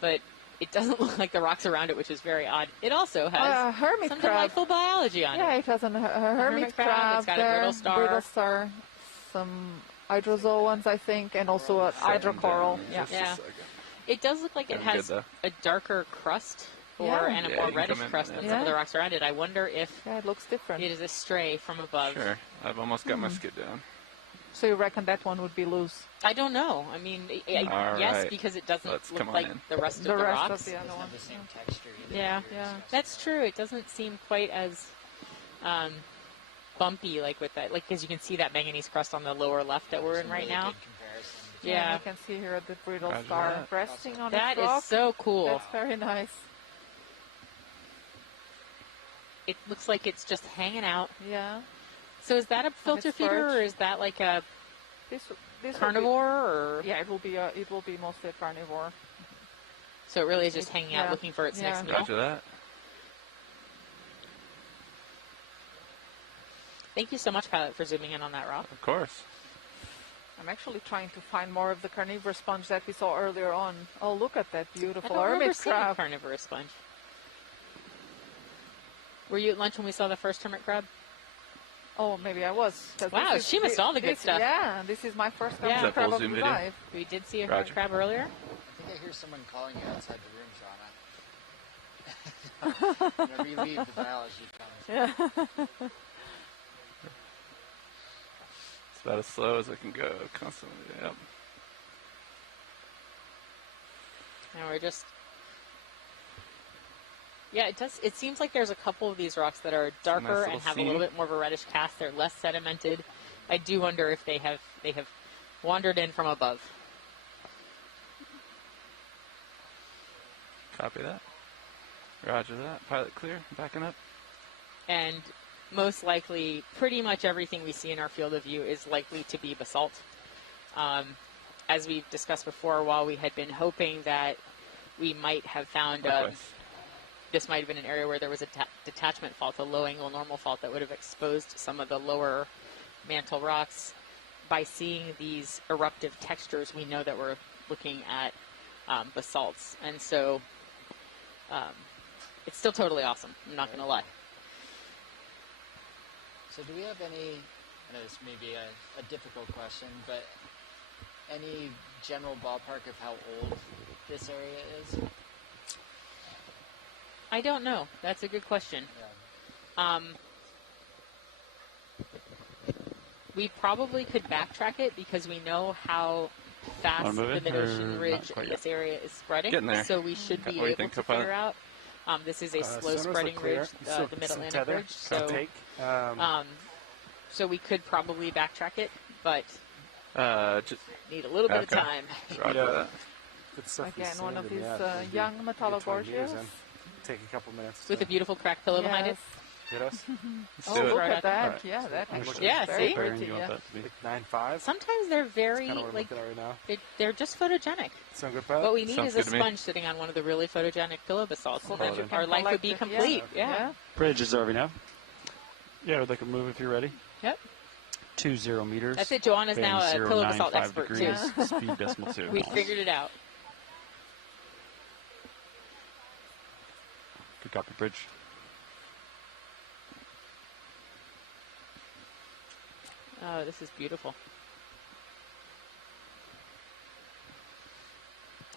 But it doesn't look like the rocks around it, which is very odd. It also has some delightful biology on it. Yeah, it has a hermit crab. It's got a brittle star. Some hydrozoans, I think, and also a hydrocoral. Yeah. It does look like it has a darker crust and a more reddish crust than some of the rocks around it. I wonder if it looks different. It is a stray from above. Sure. I've almost got my skid down. So you reckon that one would be loose? I don't know. I mean, yes, because it doesn't look like the rest of the rocks. Of the other one. The same texture either. Yeah, that's true. It doesn't seem quite as bumpy like with that, like because you can see that manganese crust on the lower left that we're in right now. Yeah, you can see here the brittle star resting on that its rock. Is so cool. That's very nice. It looks like it's just hanging out. Yeah. So is that a filter feeder, or is that like a this carnivore? Or yeah, it will be mostly a carnivore. So it really is just hanging out, looking for its next meal. Roger that. Thank you so much, Pilot, for zooming in on that rock. Of course. I'm actually trying to find more of the carnivorous sponge that we saw earlier on. Oh, look at that beautiful hermit crab. Carnivorous sponge. Were you at lunch when we saw the first hermit crab? Oh, maybe I was. Wow, she missed all the good stuff. Yeah, this is my first hermit crab of my life. We did see a hermit crab earlier. I think I hear someone calling you outside the room, Shauna. Whenever you leave, the biology comes. Yeah. It's about as slow as I can go constantly. Yep. Now we're just... Yeah, it does. It seems like there's a couple of these rocks that are darker and have a little bit more of a reddish cast. They're less sedimented. I do wonder if they have wandered in from above. Copy that. Roger that. Pilot clear. Backing up. And most likely, pretty much everything we see in our field of view is likely to be basalt. As we've discussed before, while we had been hoping that we might have found... this might have been an area where there was a detachment fault, a low-angle normal fault that would have exposed some of the lower mantle rocks. By seeing these eruptive textures, we know that we're looking at basalts. And so it's still totally awesome. I'm not going to lie. So do we have any, I know this may be a difficult question, but any general ballpark of how old this area is? I don't know. That's a good question. Yeah. We probably could backtrack it because we know how fast the mid-ocean ridge in this area is spreading. Getting there. So we should be able to figure out. This is a slow-spreading ridge, the Mid-Atlantic ridge. So we could probably backtrack it, but just need a little bit of time. Again, one of these young Metallogorgias. Take a couple minutes. With a beautiful cracked pillow behind it. Hit us. Oh, look at that. Yeah, that actually is very pretty. Yeah. Like 9.5. Sometimes they're very, like, they're just photogenic. Sound good, Pat? What we need is a sponge sitting on one of the really photogenic pillow basalts, and then our life would be complete. Yeah. Bridge is over now. Yeah, they can move if you're ready. Yep. 20 meters. That's it. Joanna's now a pillow basalt expert, too. Speed decimal 2. We figured it out. Good copy, bridge. Oh, this is beautiful.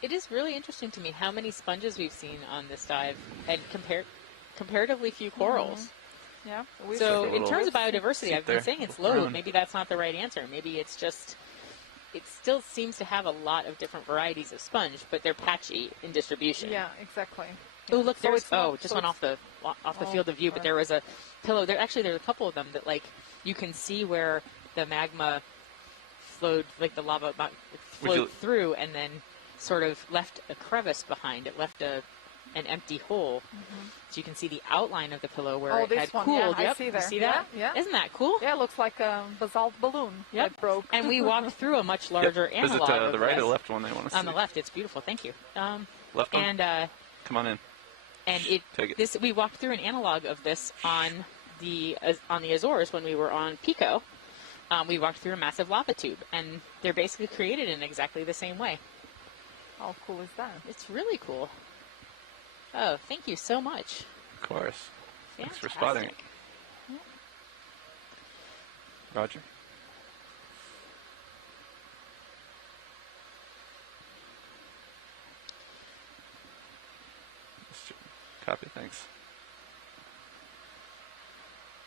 It is really interesting to me how many sponges we've seen on this dive, and comparatively few corals. Yeah. So in terms of biodiversity, I've been saying it's low. Maybe that's not the right answer. Maybe it's just, it still seems to have a lot of different varieties of sponge, but they're patchy in distribution. Yeah, exactly. Oh, look, there's, just went off the field of view, but there was a pillow. There's a couple of them that, like, you can see where the magma flowed, like the lava flowed through and then sort of left a crevice behind. It left an empty hole. Mm-hmm. So you can see the outline of the pillow where it had cooled. Yeah, I see there. You see that? Yeah. Isn't that cool? Yeah, it looks like a basalt balloon that broke. And we walked through a much larger analog. Is it the right or left one they want to see? On the left. It's beautiful. Thank you. Left one? And, come on in. And we walked through an analog of this on the Azores when we were on Pico. We walked through a massive lava tube, and they're basically created in exactly the same way. How cool is that? It's really cool. Oh, thank you so much. Of course. Fantastic. Thanks for spotting it. Yeah. Roger. Copy, thanks.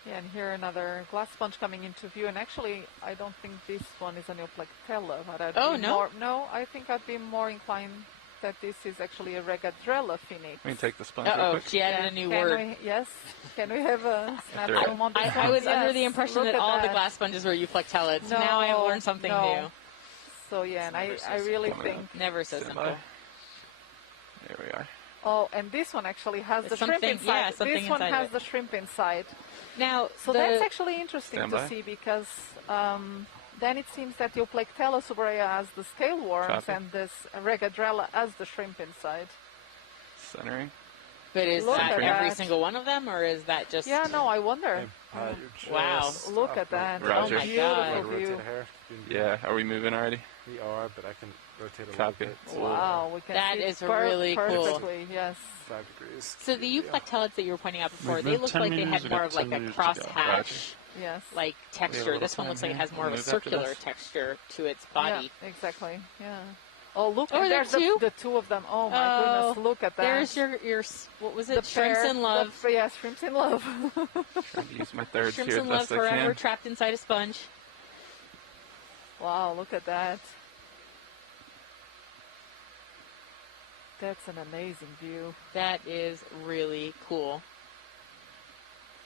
Yeah, and here another glass sponge coming into view. And actually, I don't think this one is a Neoplectella. But I think I'd be more inclined that this is actually a Regadrella phoenix. We can take the sponge real quick. She added a new word. Can we have a snap zoom on this one? I was under the impression that all the glass sponges were euplectellids. No, now I have learned something new. So yeah, and I really think... Never so simple. There we are. Oh, and this one actually has the shrimp inside. Yeah, this one has the shrimp inside. Now, so that's actually interesting to see because then it seems that Euplectella subraea has the scale worms and this Regadrella has the shrimp inside. Centering. But is that every single one of them, or is that just... Yeah, no, I wonder. Wow. Look at that. Roger. Oh, my God. Yeah, are we moving already? We are, but I can rotate a Copy. little bit. Wow, we can that see is really cool. Yes. 5 degrees. So the euplectellids that you were pointing out before, they look like they had more of like a crosshatch like texture. This one looks like it has more of a circular texture to its body. Yeah, exactly. Yeah. Oh, look, there's the two of them. Oh, my goodness, look at that. There's your what was it? Shrimps in Love. Yes, Shrimps in Love. Trying to use my thirds Shrimps here in as Love best I forever can. trapped inside a sponge. Wow, look at that. That's an amazing view. That is really cool.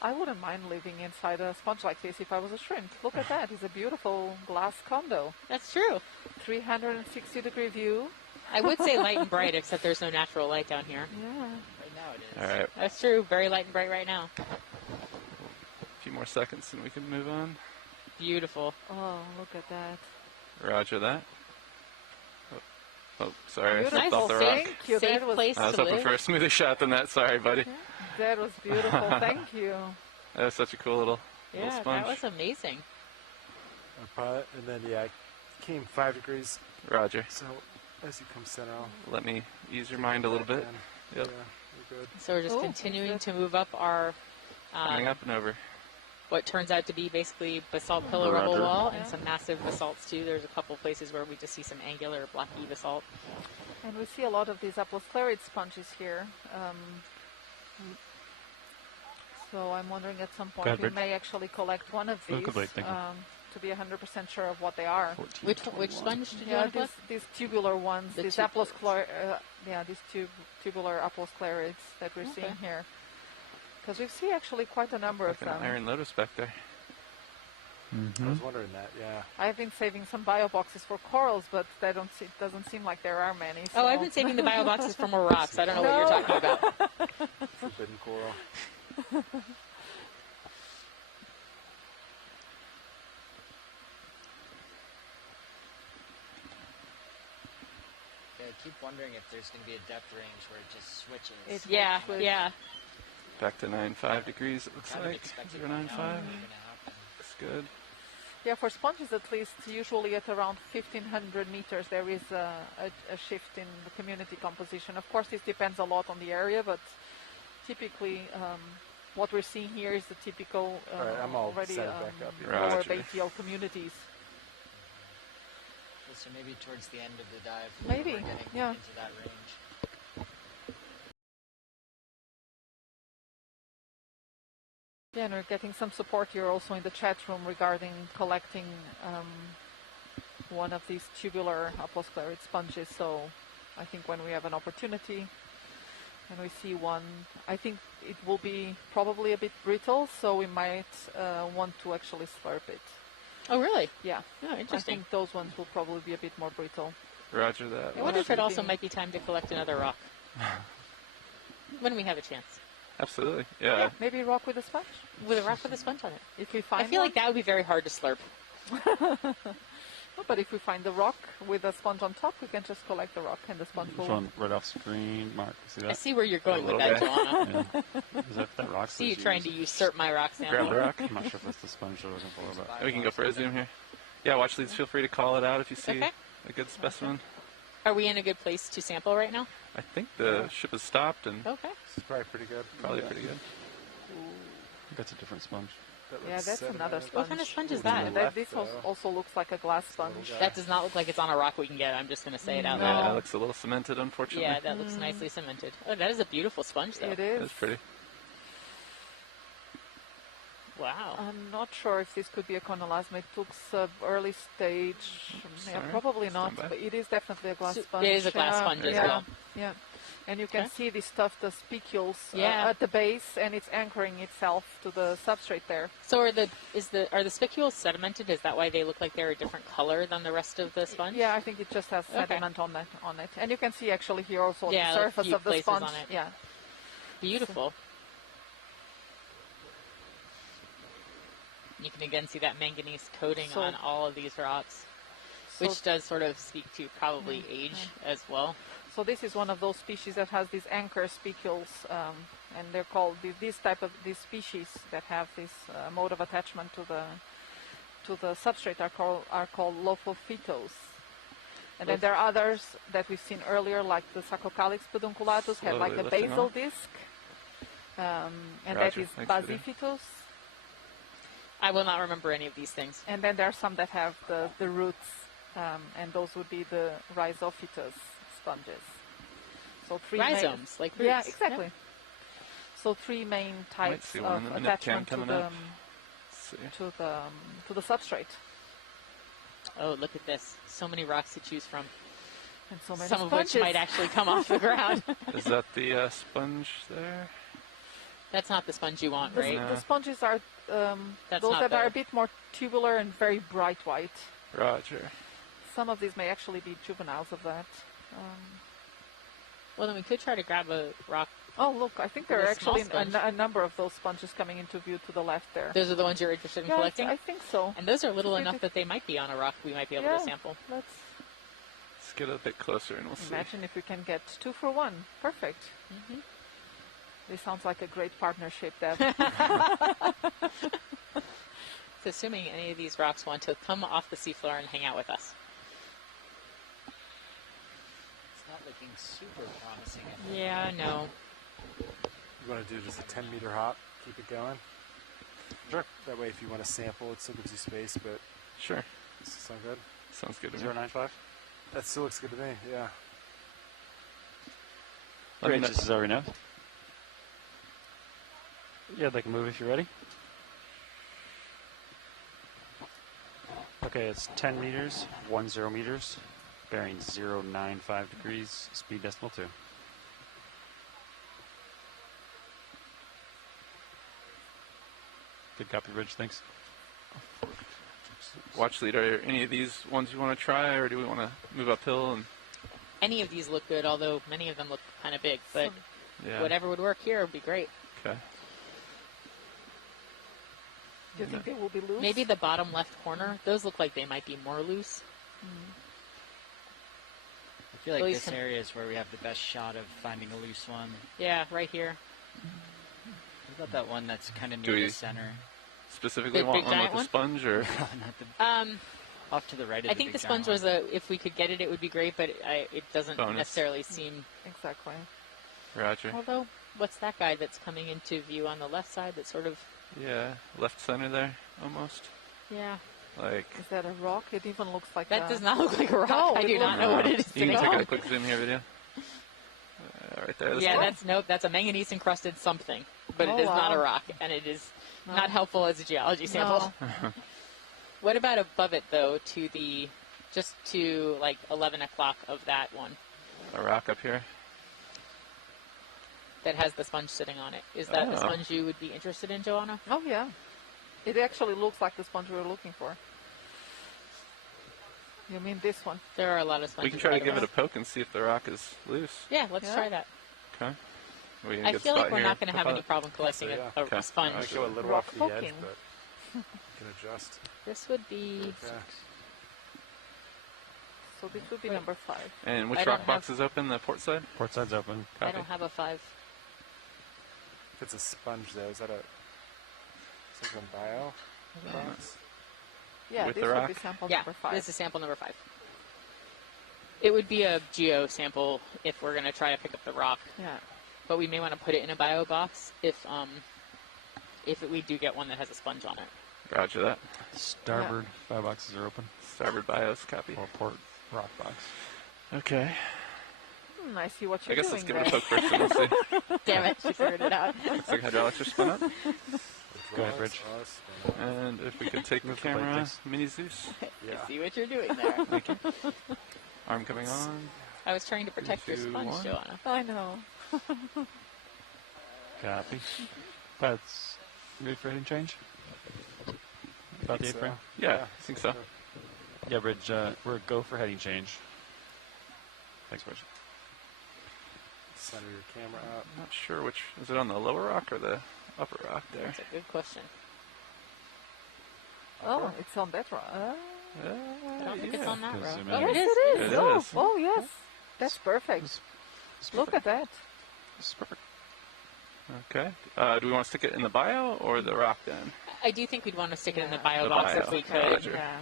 I wouldn't mind living inside a sponge like this if I was a shrimp. Look at that. It's a beautiful glass condo. That's true. 360-degree view. I would say light and bright, except there's no natural light down here. Yeah. Right now it is. All right. That's true. Very light and bright right now. A few more seconds and we can move on. Beautiful. Oh, look at that. Roger that. Oh, sorry, I Beautiful. slipped off the rock. Thank you. Safe That was, place I was to hoping live. for a smoother shot than that. Sorry, buddy. that was beautiful. Thank you. That was such a cool little Yeah, sponge. that was amazing. And then, yeah, it came 5 degrees. Roger. So as you come center, I'll Let me ease your mind a little bit. Yeah, Yep. you're good. So we're just Oh, continuing to move up our Coming up and over. what turns out to be basically basalt pillow rubble Roger. wall and some massive basalts too. There's a couple places where we just see some angular blocky basalt. And we see a lot of these apostolariid sponges here. So I'm wondering at some point ahead, we Rich. may actually collect one of Oh, these complete, thank you. to be 100% sure of what they are. Which sponge did you Yeah, want to collect? these tubular ones, The these tubulars. these tubular apostolarids that we're seeing Okay. here. Because we see actually quite a number Like of an them. iron lotus back there. I was wondering that, yeah. I've been saving some bio boxes for corals, but it doesn't seem like there are many. Oh, so- I've been saving the bio boxes for more rocks. I don't know what you're talking about. Forbidden coral. Yeah, I keep wondering if there's going to be a depth range where it just switches. It will Yeah, switch. yeah. Back to 9.5 degrees, it looks Kind of like. expected 0.95. by now what's gonna happen. Looks good. Yeah, for sponges at least, usually at around 1,500 meters, there is a shift in the community composition. Of course, this depends a lot on the area, but typically what we're seeing here is the typical All right, I'm all already set back up here. lower Roger. bathyal communities. Well, so maybe towards the end of the dive, Maybe, we're getting yeah. into that range. Yeah, and we're getting some support here also in the chat room regarding collecting one of these tubular apostolariid sponges. So I think when we have an opportunity and we see one, I think it will be probably a bit brittle, so we might want to actually slurp it. Oh, really? Yeah. Oh, I interesting. think those ones will probably be a bit more brittle. Roger that. I wonder if it also Absolutely. might be time to collect another rock. When we have a chance. Absolutely. Yeah. Maybe rock with a sponge? With a rock with a sponge on it. If we find I feel one. like that would be very hard to slurp. No, but if we find the rock with a sponge on top, we can just collect the rock and the sponge This will... one right off screen, Mark. See I that? see where you're going with little that, Joanna. Yeah. Is that rock? See you trying to usurp my rock Grab sample. the rock. I'm not sure if that's the sponge we're looking for, but We can go for a zoom here. Yeah, watch leads. Feel free to call it out if you see Okay. a good specimen. Are we in a good place to sample right now? I think the ship has stopped and Okay. It's probably pretty good. probably pretty good. that's a different sponge. That Yeah, looks that's another sedimented. sponge. What kind of sponge is To the that? left, This though. also looks like a glass sponge. That does not look like it's on a rock we can get. I'm just going to say it out No. Yeah, loud. it looks a little cemented, unfortunately. Yeah, that looks nicely cemented. Oh, that is a beautiful sponge, though. It is. That's pretty. Wow. I'm not sure if this could be a conolasma. It looks early stage. Yeah, sorry. probably not, Stand by. but it is definitely a glass So sponge. it is a glass Yeah, sponge as yeah, well. Yeah, and you can Okay. see this stuff, the spicules Yeah. at the base, and it's anchoring itself to the substrate there. So are the spicules sedimented? Is that why they look like they're a different color than the rest of the sponge? Yeah, I think it just has Okay. sediment on it, and you can see actually here also on Yeah, the a surface few of the places sponge. on it. Yeah, Beautiful. You can again see that manganese coating So- on all of these rocks, so, which does sort of speak to probably age as well. so this is one of those species that has these anchor spicules, and they're called these species that have this mode of attachment to the substrate are called lophophytos. And then there are others that we've seen earlier, like the Sacocalix pedunculatus, had like Slowly a lifting basal off. disc, and that Roger, is thanks for that. basiphytos. I will not remember any of these things. And then there are some that have the roots, and those would be the rhizophytos sponges. So Rhizomes, like roots. Yeah, exactly. So three main types see one of in the nip attachment cam to coming the up. Let's see. to the substrate. Oh, look at this. So many rocks to choose from. And so many Some of which might actually come off the ground. Is that the sponge there? That's not the sponge you want, right? The sponges are That's those not that are a the- bit more tubular and very bright white. Roger. Some of these may actually be juveniles of that. Well, then we could try to grab a rock. Oh, look, I think there are With a small actually a number of those sponges coming into view to the left there. Those are the ones you're interested in Yeah, collecting? I think so. And those are little enough that they might be on a rock we might be able to sample. Let's get a bit closer and we'll imagine if we can get 2 for 1. Perfect. This sounds like a great partnership, Deb. It's assuming any of these rocks want to come off the seafloor and hang out with us. It's not looking super promising. Yeah, no. You want to do just a 10-meter hop, keep it going? Sure. That way, if you want to sample, it still gives you space, but... Sure. Does this sound good? Sounds good to me. 095? That still looks good to me, yeah. Great, this is already now. Yeah, they can move if you're ready. Okay, it's 10 meters, 10 meters, bearing 095 degrees, speed decimal 2. Good copy, Rich, thanks. Watch lead, are there any of these ones you want to try, or do we want to move uphill? And Any of these look good, although many of them look kind of big. But yeah. whatever would work here would be great. Okay. Do you think they will be loose? Maybe the bottom left corner. Those look like they might be more loose. I feel like At this least area is where we have the best shot of finding a loose one. Yeah, right here. What about that one that's kind of Do near we the center? specifically The want big one with giant a one? sponge, or? Not the, off to the right of I think the sponge was if we could get it, it would be great, but it doesn't Bonus. necessarily seem... Exactly. Roger. Although, what's that guy that's coming into view on the left side that sort of... Yeah, left center there, almost. Yeah. Like... Is that a rock? It even looks like That does not look like a rock. No, I do not know what it is You can sitting take on. a quick zoom here, video. Right there. This Yeah, one. that's a manganese encrusted something, but Oh, it is not a wow. rock, and it is No. not helpful as a geology sample. What about above it though, to the just to like 11 o'clock of that one A rock up here. that has the sponge sitting on it? Is that the Oh. sponge you would be interested in, Joanna? Oh, yeah. It actually looks like the sponge we were looking for. You mean this one? There are a lot of sponges. We can try to by the give way. it a poke and see if the rock is loose. Yeah, let's try that. Okay. We in a I good feel like spot we're here not going to have for any that? problem collecting a Okay. sponge. I go a little Rock off the edge, poking. but you can adjust. This would be... Okay. So this would be number 5. And I which don't rock box have- is open? The port side? Port side's open. I Copy. don't have a 5. If it's a sponge, though, is that a something bio box? Yeah, With this the would rock? be sample Yeah, number 5. this is sample number 5. It would be a geo sample if we're going to try to pick up the rock. Yeah. But we may want to put it in a bio box if we do get one that has a sponge on it. Roger that. Starboard, 5 boxes are open. Starboard bios, copy. Or port rock box. Okay. I see what I you're guess doing let's give it a there. poke first and we'll see. Damn it, she figured it out. Looks like hydraulics are spun up. Go ahead, Rich. And if we could take the Move the plate, camera, please. Mini Zeus. I see what you're doing there. Thank you. Arm coming on. I was trying to protect your 3, 2, sponge, 1. Joanna. I know. Copy. That's ready for heading change? About the Think so. A-frame? Yeah, I think so. Yeah, Rich, we're go for heading change. Thanks, Rich. Center your camera up. I'm not sure which. Is it on the lower rock or the upper rock there? That's a good question. Oh, it's on that rock. I don't think it's on that rock. zoom Oh, in. it Yes, is. it is. It Oh, is. oh, yes. That's perfect. Look at that. This is perfect. Okay. Do we want to stick it in the bio or the rock then? I do think we'd want to stick it in the bio The box bio. if we could. Roger. Yeah.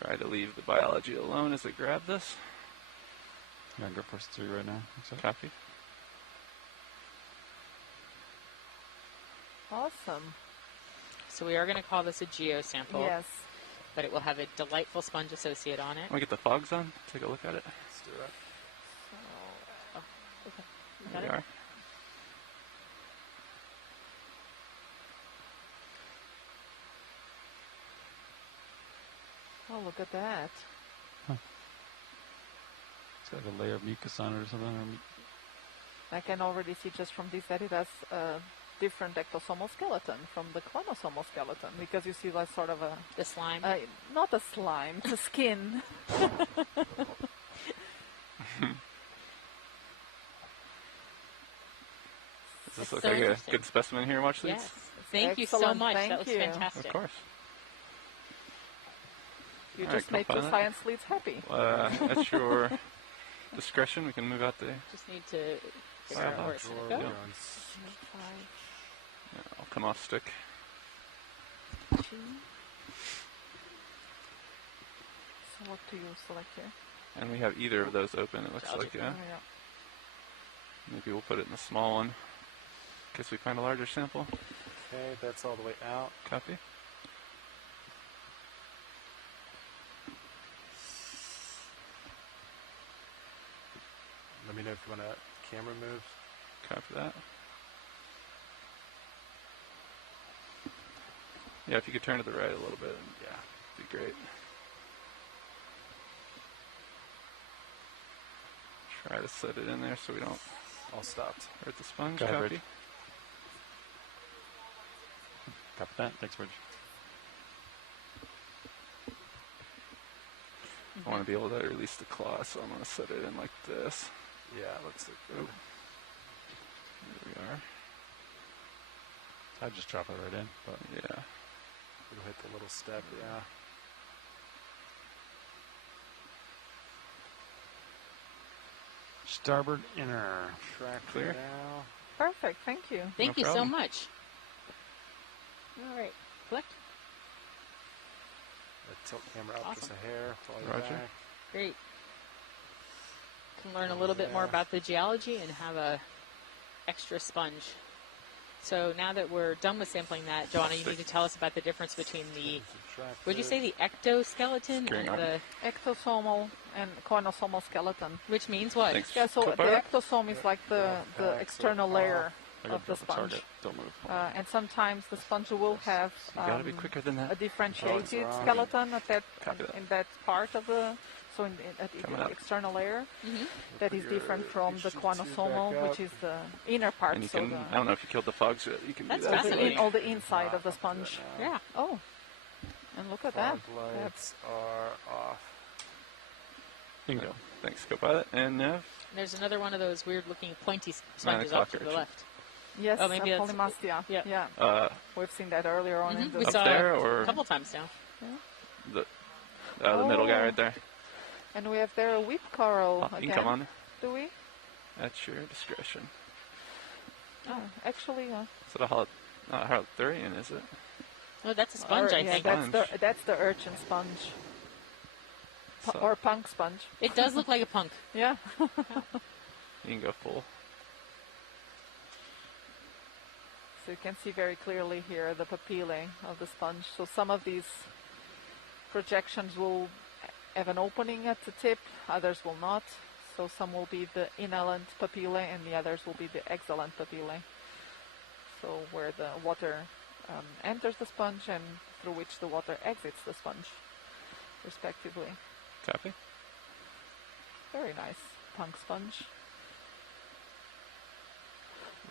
Try to leave the biology alone as we grab this. Yeah, go first 3 right now. Copy. Awesome. So we are going to call this a geo sample. Yes. But it will have a delightful sponge associate on it. Want to get the fogs on? Take a look at it. Let's do it. Okay. You got There we it? are. Oh, look at that. Huh. It's got a layer of mucus on it or something. I can already see just from this that it has a different ectosomal skeleton from the chromosomal skeleton, because you see like sort of a... The slime? Not a slime, it's a skin. Does this look like a good specimen here, Watch Leads? Yes. Thank you so much. That was fantastic. Of course. You just made the science leads happy. At your discretion, we can move out there. Just need to figure out where it's going to go. Yeah, I'll come off stick. So what do you select here? And we have either of those open, it looks like, yeah. Maybe we'll put it in the small one, in case we find a larger sample. Okay, that's all the way out. Copy. Let me know if you want a camera move. Copy that. Yeah, if you could turn to the right a little bit, yeah, it'd be great. Try to set it in there so we don't all stopped. Hurt the sponge. Got it, Copy. Bridge. Copy that. Thanks, Bridge. I want to be able to release the claw, so I'm going to set it in like this. Yeah, it looks like good. There we are. I'd just drop it right in, but yeah. We'll hit the little step, yeah. Starboard inner. Track clear. Now. Perfect, thank you. Thank you so much. All right, collect. Tilt camera up just a hair. Roger. Back. Great. Can learn a little bit more about the geology and have a extra sponge. So now that we're done with sampling that, Joanna, you need to tell us about the difference between the, would you say the ectoskeleton and the ectosomal and chromosomal skeleton? Which means what? Thanks. Yeah, so the ectosome is like the external layer of the sponge. Don't move. And sometimes the sponge will have gotta be quicker than that. a differentiated skeleton at that in that part of the at the external layer that is different from the chromosomal, which is the inner part. And you can, I don't know if you killed the fogs yet. You can do that. Fascinating. All the inside of the sponge. Yeah. Oh, and look at that. Lights are off. Bingo. Thanks, Copilot. And Nev? There's another one of those weird-looking pointy sponges off to the left. Yes, oh, maybe that's Polymathia. Yeah. We've seen that earlier on in the we saw there, it or a couple times now. Yeah. The middle guy right there. And we have there a whip coral You again. can come on. Do we? At your discretion. Oh, actually, Is it a Halothurian, is it? Oh, that's a sponge, I think. That's the urchin sponge. Or punk sponge. It does look like a punk. Yeah. You can go full. So you can see very clearly here the papillae of the sponge. So some of these projections will have an opening at the tip, others will not. So some will be the inhalant papillae and the others will be the exhalant papillae. So where the water enters the sponge and through which the water exits the sponge, respectively. Copy. Very nice punk sponge.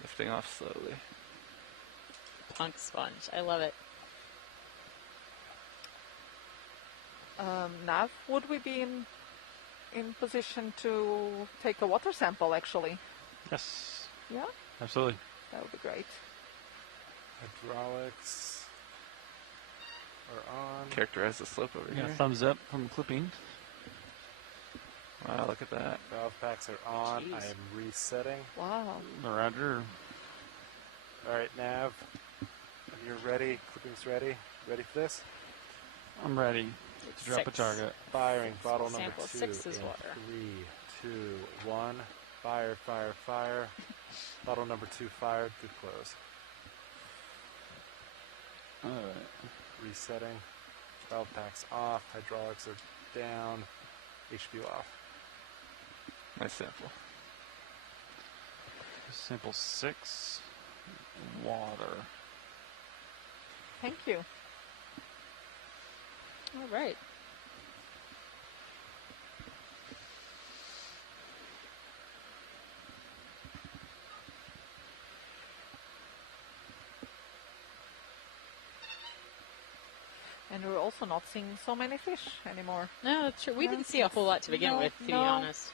Lifting off slowly. Punk sponge. I love it. Nav, would we be in position to take a water sample, actually? Yes. Yeah? Absolutely. That would be great. Hydraulics are on. Characterize the slope over here. Thumbs up from clipping. Wow, look at that. Valve packs are on. Jeez. I am resetting. Wow. Roger. All right, Nav. When you're ready, clipping's ready. Ready for this? I'm ready to drop a target. Firing bottle number Sample 2 6 is in water. 3, 2, 1. Fire, fire, fire. Bottle number 2 fired. Good close. All right. Resetting. Valve packs off. Hydraulics are down. HPU off. Nice sample. Sample 6. Water. Thank you. All right. And we're also not seeing so many fish anymore. No, that's true. We didn't see a whole lot to begin with, to be honest.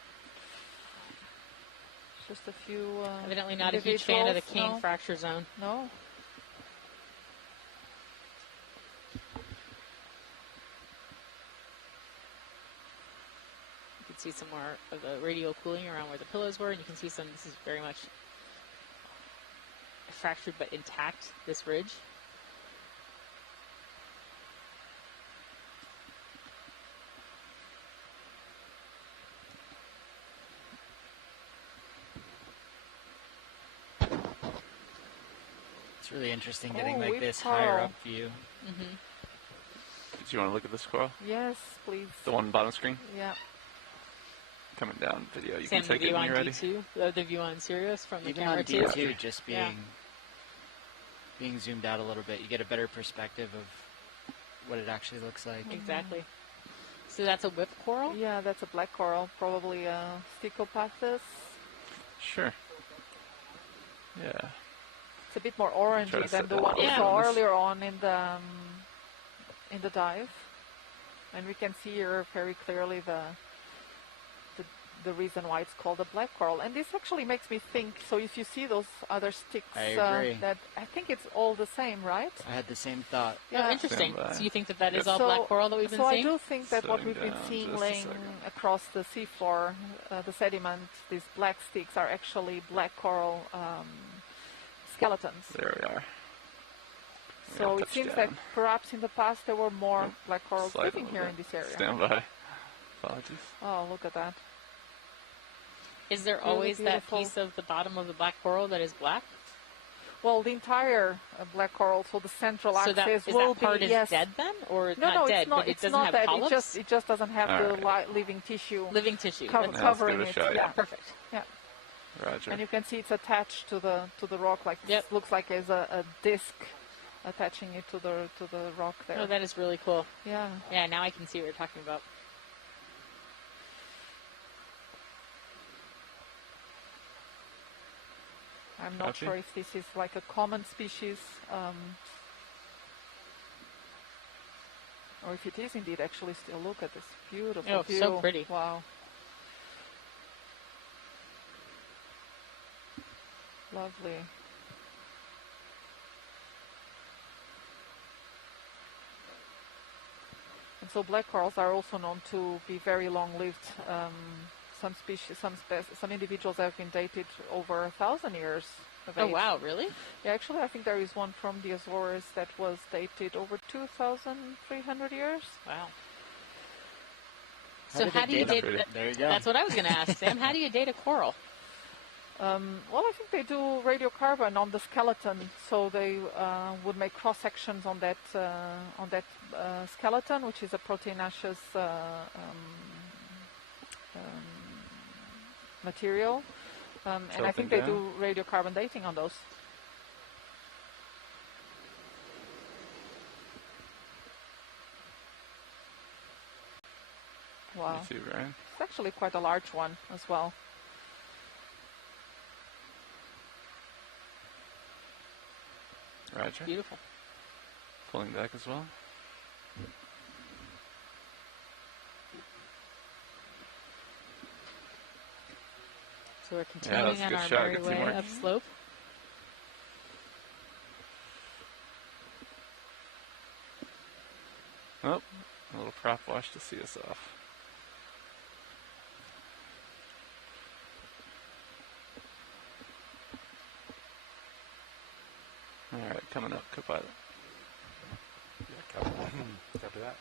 Just a few. Evidently not a huge fan of the Kane fracture zone. No. You can see some more of the radial cooling around where the pillows were, and you can see some. This is very much fractured but intact, this ridge. It's really interesting getting like this higher up view. Do you want to look at this coral? Yes, please. The one on the bottom screen? Yeah. Coming down video. You Same can take it when you're ready. D2, the view on Sirius from the Even camera on D2, just being zoomed out a little bit, you get a better perspective of what it actually looks like. Exactly. So that's a whip coral? Yeah, that's a black coral, probably a Stichopathus. Sure. Yeah. It's a bit more orangey than the one we saw earlier on in the dive, and we can see here very clearly the reason why it's called a black coral. And this actually makes me think, so if you see those other sticks, that I think it's all the same, right? I had the same thought. Yeah, interesting. So you think that is all black coral that we've been seeing? So I do think that what we've been seeing laying across the seafloor, the sediment, these black sticks are actually black coral skeletons. There we are. So it seems that perhaps in the past there were more black corals living here in this area. Stand by. Apologies. Oh, look at that. Is there always that piece of the bottom of the black coral that is black? Well, the entire black coral, so the central axis is will that part be is dead then, or not dead? But it doesn't have polyps? It just doesn't have the living tissue. Living tissue covering it. Yeah, perfect. Yeah. Roger. And you can see it's attached to the rock, like looks like there's a disc attaching it to the rock there. Oh, that is really cool. Yeah. Yeah. Now I can see what you're talking about. I'm not sure if this is like a common species, or if it is indeed actually still. Look at this beautiful view. So pretty. Wow. Lovely. And so black corals are also known to be very long-lived. Some species, some individuals have been dated over 1,000 years of age. Oh wow, really? Yeah, actually, I think there is one from the Azores that was dated over 2,300 years. Wow. So how do you date? There you go. That's what I was going to ask, Sam. How do you date a coral? Well, I think they do radiocarbon on the skeleton, so they would make cross sections on that skeleton, which is a proteinaceous material, and I think they do radiocarbon dating on those. Wow. You see, Ryan? It's actually quite a large one as well. Roger. Beautiful. Pulling back as well. So we're continuing on our merry way upslope. Oh, a little prop wash to see us off. All right, coming up, co-pilot. Yeah, copy that.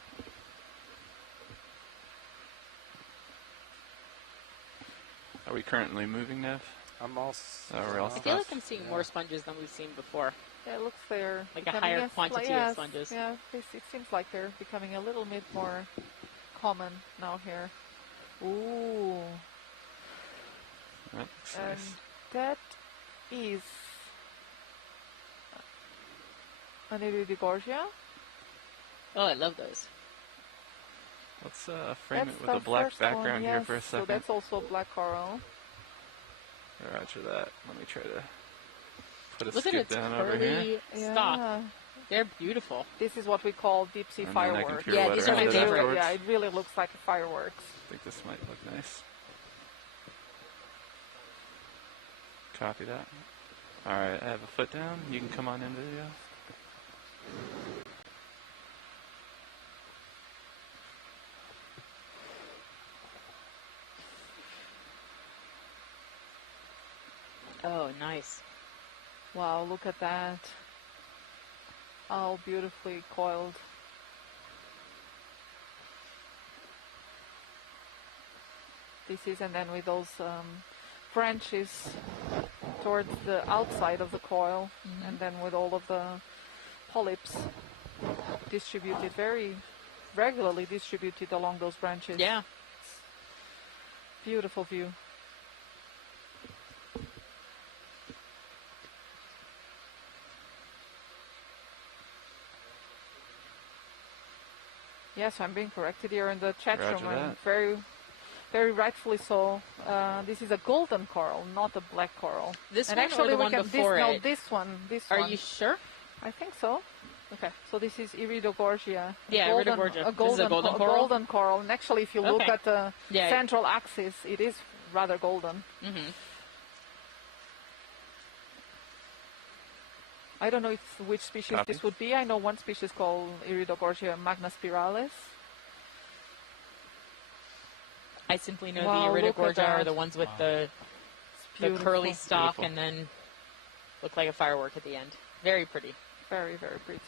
Are we currently moving, Nev? I'm all. I feel like I'm seeing more sponges than we've seen before. Yeah, it looks they're like a higher quantity of sponges. Yeah, it seems like they're becoming a little bit more common now here. Ooh. That's and nice. that is an Iridigorgia. Oh, I love those. Let's frame it with a black background here for a second. So that's also black coral. Roger that. Let me try to put a Look skip at its down over here. Stalk. They're beautiful. This is what we call deep sea And then I can fireworks. pirouette these are my around it favorite. afterwards. Yeah, it really looks like fireworks. I think this might look nice. Copy that. Alright, I have a foot down. You can come on in video. Oh, nice. Wow, look at that. All beautifully coiled. This is, and then with those branches towards the outside of the coil, and then with all of the polyps distributed, very regularly distributed along those branches. Yeah. Beautiful view. Yes, I'm being corrected here in the chat room, Roger and that. very rightfully so. This is a golden coral, not a black coral. This and one actually or the we one can before no, it? this one. Are one. you sure? I think so. Okay. So this is Iridogorgia. Yeah, Iridogorgia. A This is a golden coral? A golden coral. And actually, if you look Okay. at the Yeah. central axis, it is rather golden. Mm-hmm. I don't know which species Copy. this would be. I know one species called Iridogorgia magnaspiralis. I simply know Wow, the look at Iridogorgia are that. the ones with the Beautiful. curly stalk Beautiful. and then look like a firework at the end. Very pretty. Very, very pretty.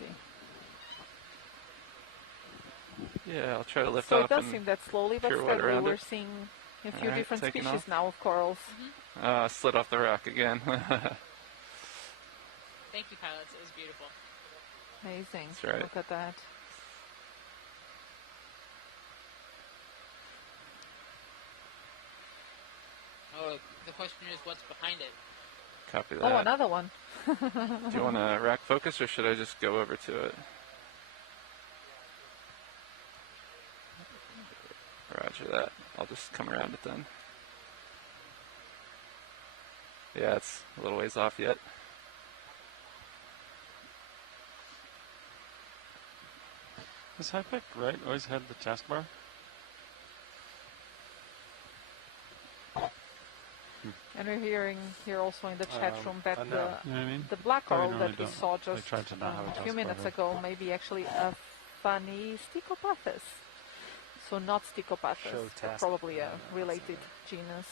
Yeah, I'll try to lift So up it does and seem that slowly but pirouette steadily around we're it. seeing a few Alright, different taking species off. now of corals. Slid off the rock again. Thank you, pilots. It was beautiful. Amazing. That's right. Look at that. Oh, the question is what's behind it? Copy that. Oh, another one. Do you want to rack focus or should I just go over to it? Roger that. I'll just come around it then. Yeah, it's a little ways off yet. Has Hypec, right, always had the taskbar? And we're hearing here also in the chat room that You know what I mean? the black Probably coral normally that we don't. saw They just tried to not have a a few taskbar minutes there. ago may be actually a Phanisticopathus. So not Stichopathus, Show but task. probably a related genus.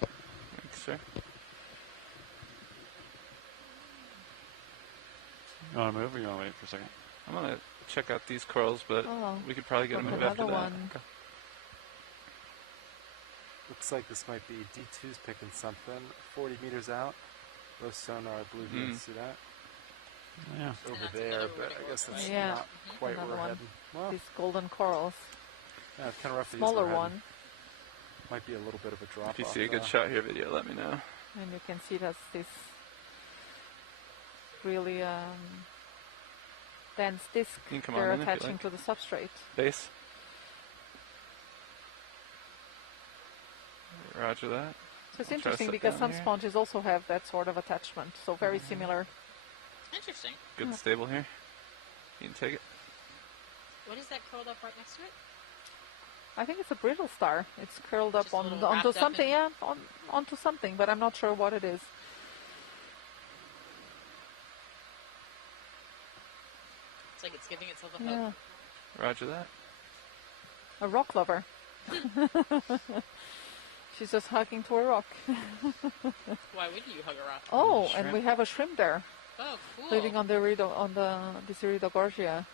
Thanks, sir. You want to move or you want to wait for a second? I'm going to check out these corals, but Oh, we could probably get a look, move after another that. one. Okay. Looks like this might be D2's picking something. 40 meters out. Low sonar, blue beams. See that? Yeah. It's over there, but I guess it's Yeah, not quite where another we're one. heading. Well, These golden corals. yeah, it's kind of roughly Smaller where we're one. heading. Might be a little bit of a drop If you off. see a good though. shot here video, let me know. And you can see that's this really dense disc You can come on they're in if you attaching like. to the substrate. Base. Roger that. So it's I'll try to interesting sit because down some here. sponges also have that sort of attachment, so very similar. Interesting. Good and stable here. You can take it. What is that curled up right next to it? I think it's a brittle star. It's curled up Just a on little onto wrapped up something, in- yeah, onto something, but I'm not sure what it is. It's like it's giving itself a Yeah, hug. Roger that. a rock lover. She's just hugging to a rock. Why wouldn't you hug a rock? Oh, and we have a shrimp there, Oh, cool. living on the this Iridogorgia.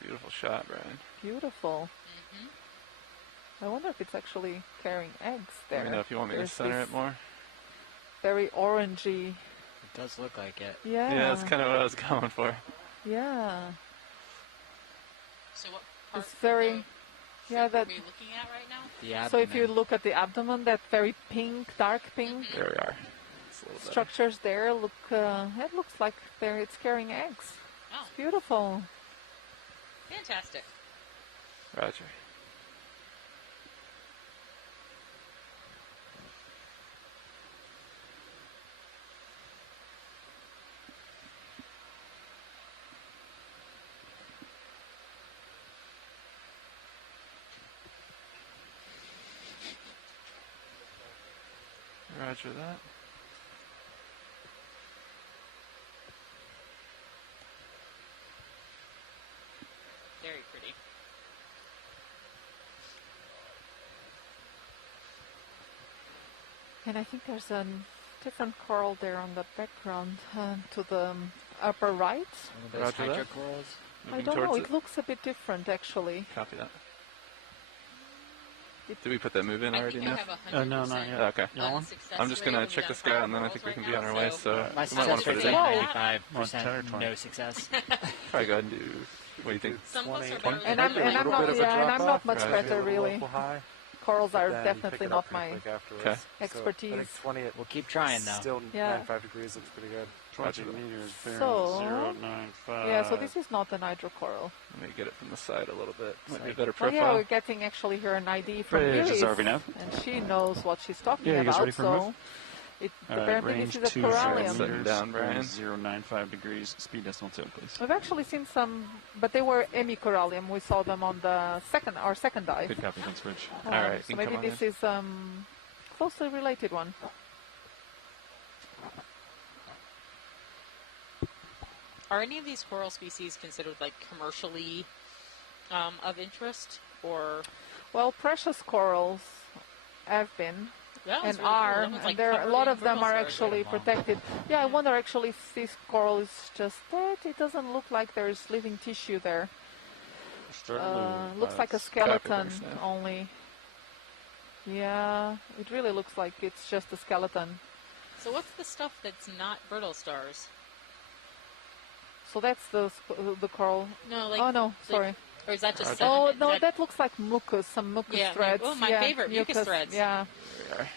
Beautiful shot, Brian. Beautiful. I wonder if it's actually carrying eggs there. Let me know if you want me to There's center this it more. Very orangey. It does look like it. Yeah. Yeah, that's kind of what I was going for. Yeah. So what part It's very. of the Yeah, shrimp that. are we looking at right now? The So if you abdomen. look at the abdomen, that very pink, dark pink There we are. It's a little better. structures there look. It looks like it's carrying eggs. Oh, It's beautiful. fantastic. Roger. Roger that. Very pretty. And I think there's a different coral there on the background to the upper right. Roger that. Hydrocorals? I don't know. It looks a bit different, actually. Copy that. Did we put that move in already? I have No, not yet. Okay. I'm just going to check the sky, and then I think we can be on our way, so My we might want success to put rate's it like in. 95%, no success. Probably go ahead and do, what do you think? Some of us are 20? better And than I'm others. not much Right. better, really. Local high, Corals are then you pick definitely it not up pretty my quick afterwards. Okay. So I expertise. think 20 at We'll keep trying, though. still Yeah. 95 degrees looks pretty good. 20 meters, bearing So, 095. yeah, so this is not an hydrocoral. Let me get it from the side a little bit. Might be a like- better Well, profile. yeah, we're getting actually here an ID from Right, Iris, just over now. and she knows what she's talking Yeah, you guys about. ready for a So, move? apparently range this is a 20 corallium. Setting down, Brian. 095 degrees, speed decimal 2, please. We've actually seen some, but they were hemicorallium. We saw them on the second dive. Good copy, don't switch. All right, So you can maybe come on this is closely related one. Are any of these coral species considered like commercially of interest, or? Well, precious corals have been That and was really cool. are, That one's, like, and there a covered lot in of them brittle are stars, actually right? protected. Yeah, I wonder actually if this coral is just dead. It doesn't look like there's living tissue there. Looks like a skeleton only. Yeah, it really looks like it's just a skeleton. So what's the stuff that's not brittle stars? So that's the coral. No, like. Oh no, like- sorry. Or is that just Oh sediment? no, Is that looks like mucus, some mucus Yeah, like- threads. oh, my yeah, favorite, mucus threads. Yeah. There we are.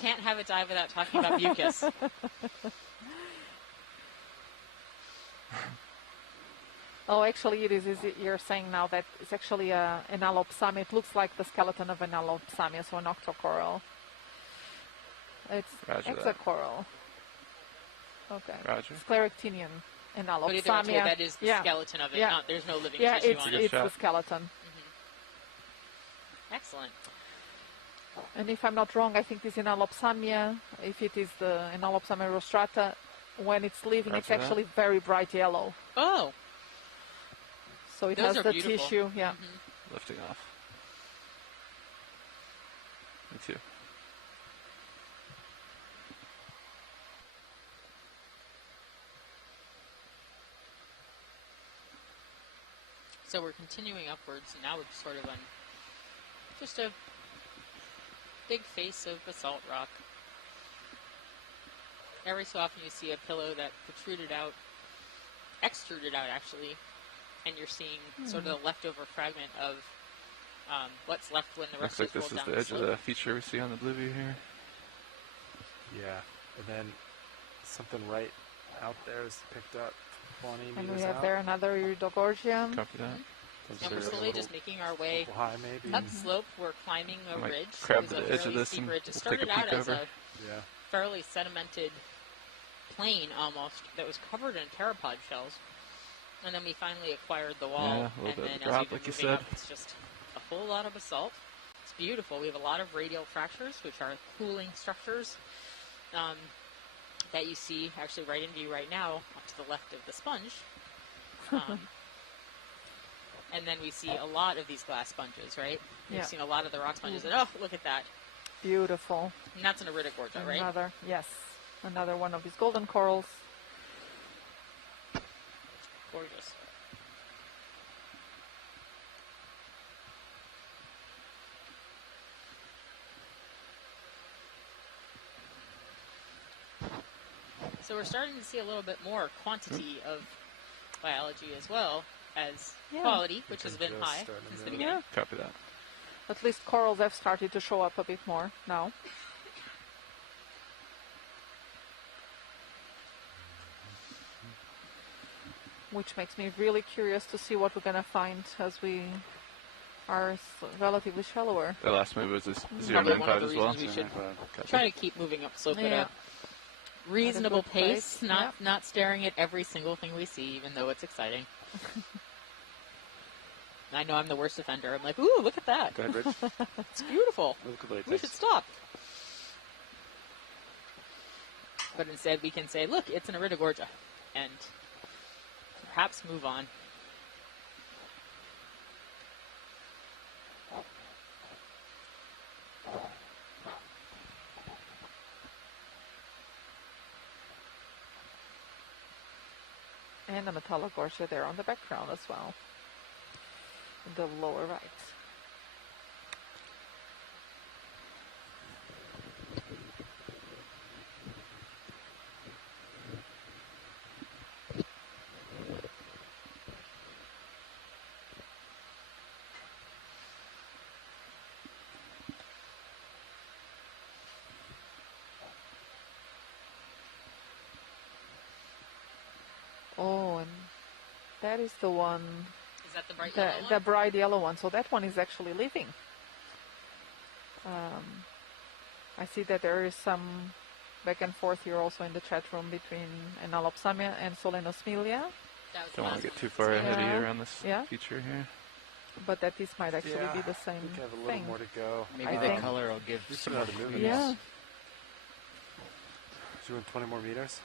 Can't have a dive without talking about mucus. Oh, actually, it is. You're saying now that it's actually an Alopsamia. It looks like the skeleton of an Alopsamia, so an octocoral. It's Roger that. hexacoral. Okay. Roger. Scleractinian and But either way, Alopsamia. that is the yeah. skeleton of it. Yeah. Not, there's no living Yeah, tissue it's on it. it's the skeleton. Excellent. And if I'm not wrong, I think this is Alopsamia. If it is the Alopsamia rostrata, when it's living, it's Roger that. actually very bright yellow. Oh. So it Those has are the beautiful. tissue. Yeah. Lifting off. Me too. So we're continuing upwards, and now we're sort of on just a big face of basalt rock. Every so often you see a pillow that extruded out actually, and you're seeing sort of the leftover fragment of what's left when the rest Looks like is this rolled is down the edge of slope. the feature we see on the blue view here. Yeah, and then something right out there is picked up 20 And meters we have out. there another iridogorgium. Copy that. And we're slowly just making our way high, maybe. up slope. We're climbing a Might ridge. grab It was the a edge of fairly this steep and ridge. It we'll take a started out peek as over. a Yeah. fairly sedimented plain almost that was covered in pteropod shells. And then we finally acquired the wall. Yeah, a little and bit of then a as drop, we've been like you moving said. up, it's just a whole lot of basalt. It's beautiful. We have a lot of radial fractures, which are cooling structures that you see actually right in view right now up to the left of the sponge. And then we see a lot of these glass sponges, right? We've Yeah. seen a lot of the rock sponges. And oh, look at that. Beautiful. And that's an Iridogorgia, right? Another, yes, another one of these golden corals. Gorgeous. So we're starting to see a little bit more quantity of biology as well as Yeah. quality, which has been Just high starting to since the move. beginning. Copy that. At least corals have started to show up a bit more now. Which makes me really curious to see what we're going to find as we are relatively shallower. The last move was a Probably one 0.95 of the as well. reasons we should Copy. try to keep moving up slope at Yeah. a reasonable good pace, pace, not staring at every single thing we see, even though it's exciting. I know I'm the worst offender. I'm like, ooh, look at that. Go ahead, Rich. It's beautiful. Look at what it We takes. should stop. But instead we can say, look, it's an Iridogorgia, and perhaps move on. And a Metallogorgia there on the background as well, in the lower right. Oh, and that is the one. Is that the bright yellow one? The bright yellow one. So that one is actually living. I see that there is some back and forth here also in the chat room between Analopsamia and Solenosmilia. Don't want to get too far ahead of you around this feature here. But that this might actually be the same we have a little thing. more to go. Maybe the color will give some more movement. Yeah. Doing 20 more meters.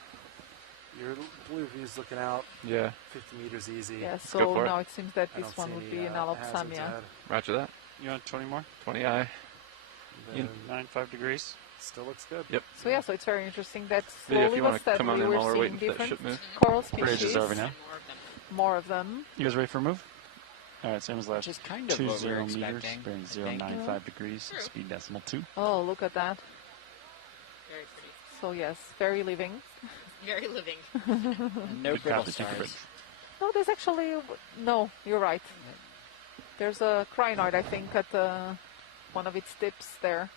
Your blue view's looking out. Yeah. 50 meters easy. Yeah, so now it seems that this one would be Analopsamia. Roger that. You want 20 more? 20i. 9.5 degrees. Still looks good. Yep. So yeah, so it's very interesting that Yeah, if slowly you but want to come on steadily in we're while we're seeing waiting for that different ship move. coral Bridge species. is over now. More of them. You guys ready for a move? All right, same as last. Which is kind of what we were 20 meters, expecting, bearing I think. 0.95 degrees, speed decimal 2. Oh, look at that. Very pretty. So yes, very living. Very living. And no brittle stars. No, there's actually, no, you're right. There's a crinoid, I think, at one of its tips there.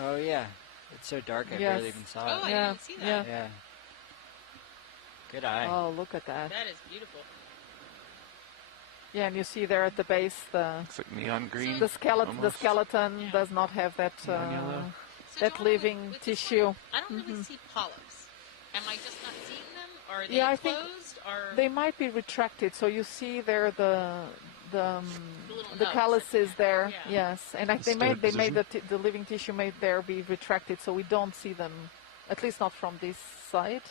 Oh, yeah. It's so dark I barely even saw it. Oh, I didn't see that. Yeah. Good eye. Oh, look at that. That is beautiful. Yeah, and you see there at the base the Looks like neon green. the skeleton. almost. The skeleton does not have that yellow. that living tissue. I don't really see polyps. Am I just not seeing them? Or are they Yeah, I think closed? Or they might be retracted. So you see there the nubs. calyces there. Yeah. Yes, and they made the living tissue made there be retracted, so we don't see them, at least not from this side.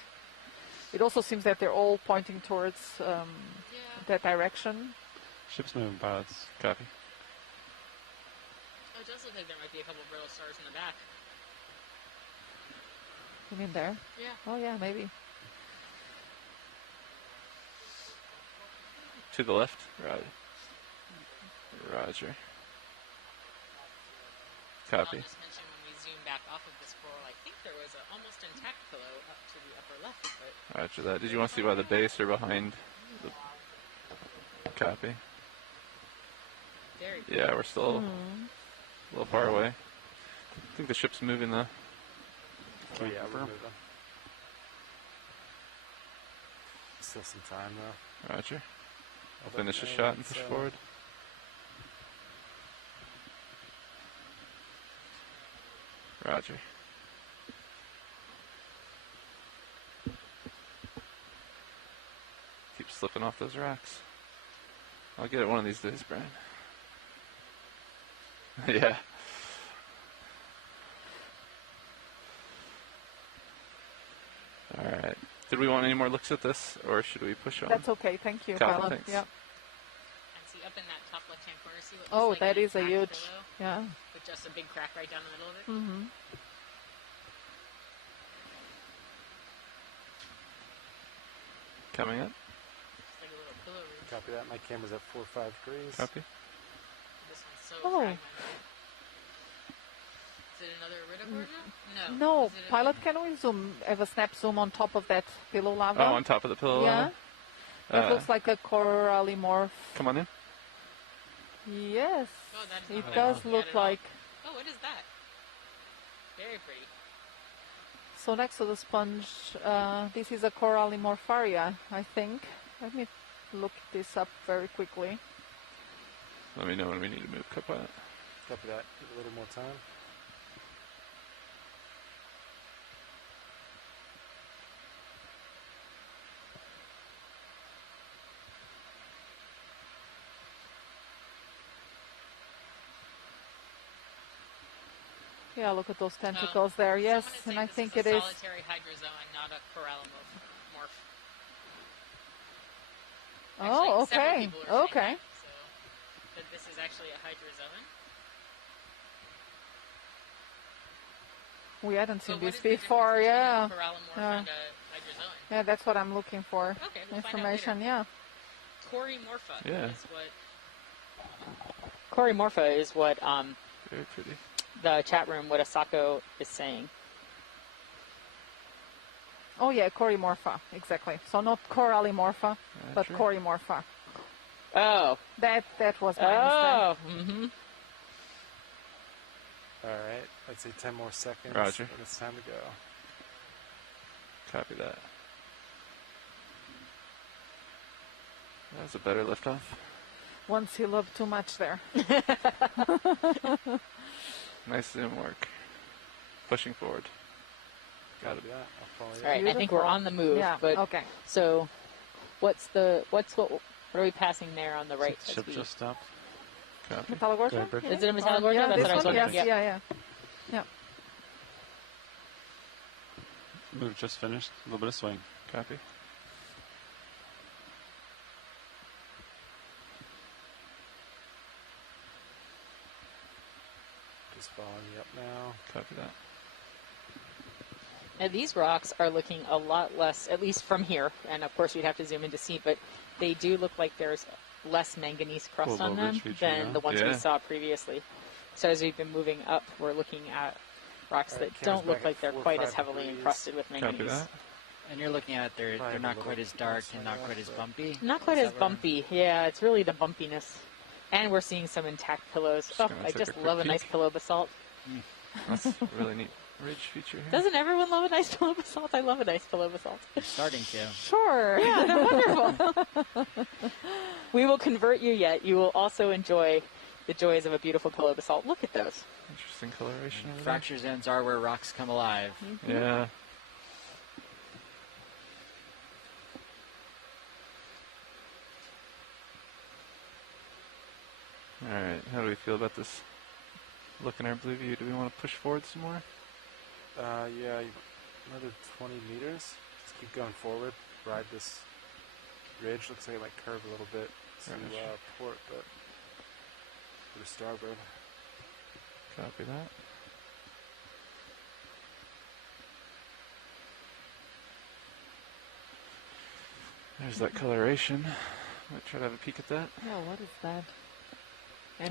It also seems that they're all pointing towards that direction. Ship's moving, pilots. Copy. Oh, it does look like there might be a couple of brittle stars in the back. You mean there? Yeah. Oh yeah, maybe. To the left. Right. Roger. Copy. I'll just mention when we zoom back off of this coral, I think there was an almost intact pillow up to the upper left. But Roger that. Did you want to see by the base or behind? Copy. very Yeah, we're still a little far away. I think the ship's moving though. Oh yeah, we're moving. Still some time though. Roger. I'll finish the shot and push forward. Roger. Keep slipping off those rocks. I'll get it one of these days, Brian. Yeah. Alright. Did we want any more looks at this, or should we push on? That's okay, thank you, Copy, pilot. thanks. Yep. and see up in that top left-hand corner, see what Oh, looks like that an is a intact huge, pillow yeah. with just a big crack right down the middle of it. Mm-hmm. Coming up. It's like a little pillow roof. Copy that. My camera's at 4 or 5 degrees. Copy. This one's so Oh. fragmented. Is it another Iridogorgia? No. No, Is it pilot, can we have a snap zoom on top of that pillow lava? Oh, on top of the pillow. Yeah. That looks like a corallimorph. Come on in. Yes, Oh, that is it not does what I look had at all. like. Oh, what is that? Very pretty. So next to the sponge, this is a corallimorpharia, I think. Let me look this up very quickly. Let me know when we need to move. Copy that. Copy that. Give it a little more time. Yeah, look at those tentacles there. Yes, and I think it is. Solitary hydrozoan, not a corallomorph. Oh, okay. Okay. That this is actually a hydrozoan. We hadn't seen this before, yeah. Corallomorph and a hydrozoan. Yeah, that's what I'm looking for. Okay, we'll information, find out yeah. Corymorpha is what. Corymorpha is what very pretty. The chat room, what Asako is saying. Oh yeah, Corymorpha, exactly. So not Corallimorpha, but true. Corymorpha. Oh. That was my mistake. Mm-hmm. All right, let's say 10 more seconds. Roger. And it's time to go. Copy that. That was a better liftoff. One syllable too much there. Nice zoom work. Pushing forward. Got it. I'll follow you. All right, I think we're on the move. Yeah. But okay. So, what are we passing there on the right? Ship just stopped. Copy. Metallogorgia? Is it a Metallogorgia? Yeah, That's this what I was one? wondering. Yes, yeah. Move just finished. A little bit of swing. Copy. Just following you up now. Copy that. Now these rocks are looking a lot less, at least from here, and of course you'd have to zoom in to see, but they do look like there's less manganese crust on them than the ones we saw previously. So as we've been moving up, we're looking at rocks that don't look like they're quite as heavily encrusted with manganese. Copy that. And you're looking at they're not quite as dark and not quite as bumpy. Not quite as bumpy. Yeah, it's really the bumpiness. And we're seeing some intact pillows. Oh, I just love a nice pillow basalt. That's a really neat ridge feature here. Doesn't everyone love a nice pillow basalt? I love a nice pillow basalt. You're starting to. Sure. Yeah, they're wonderful. We will convert you yet. You will also enjoy the joys of a beautiful pillow basalt. Look at those. Interesting coloration over Fracture zones are where rocks come alive. Mm-hmm. Yeah. Alright, how do we feel about this look in our blue view? Do we want to push forward some more? Yeah, another 20 meters. Just keep going forward. Ride this ridge. Looks like it might curve a little bit to port, but for the starboard. Copy that. There's that coloration. Might try to have a peek at that. Yeah, what is that?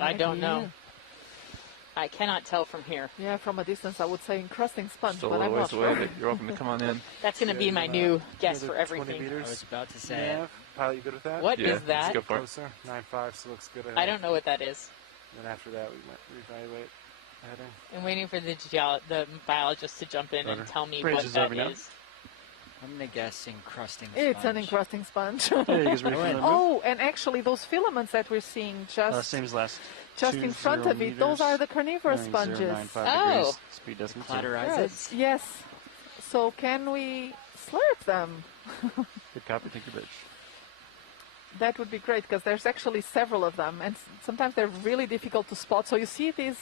I don't know. I cannot tell from here. Yeah, from a distance I would say encrusting sponge, Still but a I'm ways not away, sure. but you're welcome to come on in. That's going to be my new guess for 20 everything. meters. I was about to say Yeah. Pilot, you good with that? What Yeah, is let's that? go for it. Closer. 9.5, so it looks good ahead. I don't know what that is. And then after that, we might reevaluate heading. I'm waiting for the biologist to jump in and tell me what Raises that every now. is. I'm gonna guess encrusting sponge. It's an encrusting sponge. Yeah, you guys ready for another move? Oh, and actually those filaments that we're seeing just Same as last. just in front of it, those are the carnivorous bearing sponges. 0.95 Oh. degrees. Speed decimal two. Cladorizids? Yes. So can we slurp them? Good copy, take your bitch. That would be great because there's actually several of them, and sometimes they're really difficult to spot. So you see these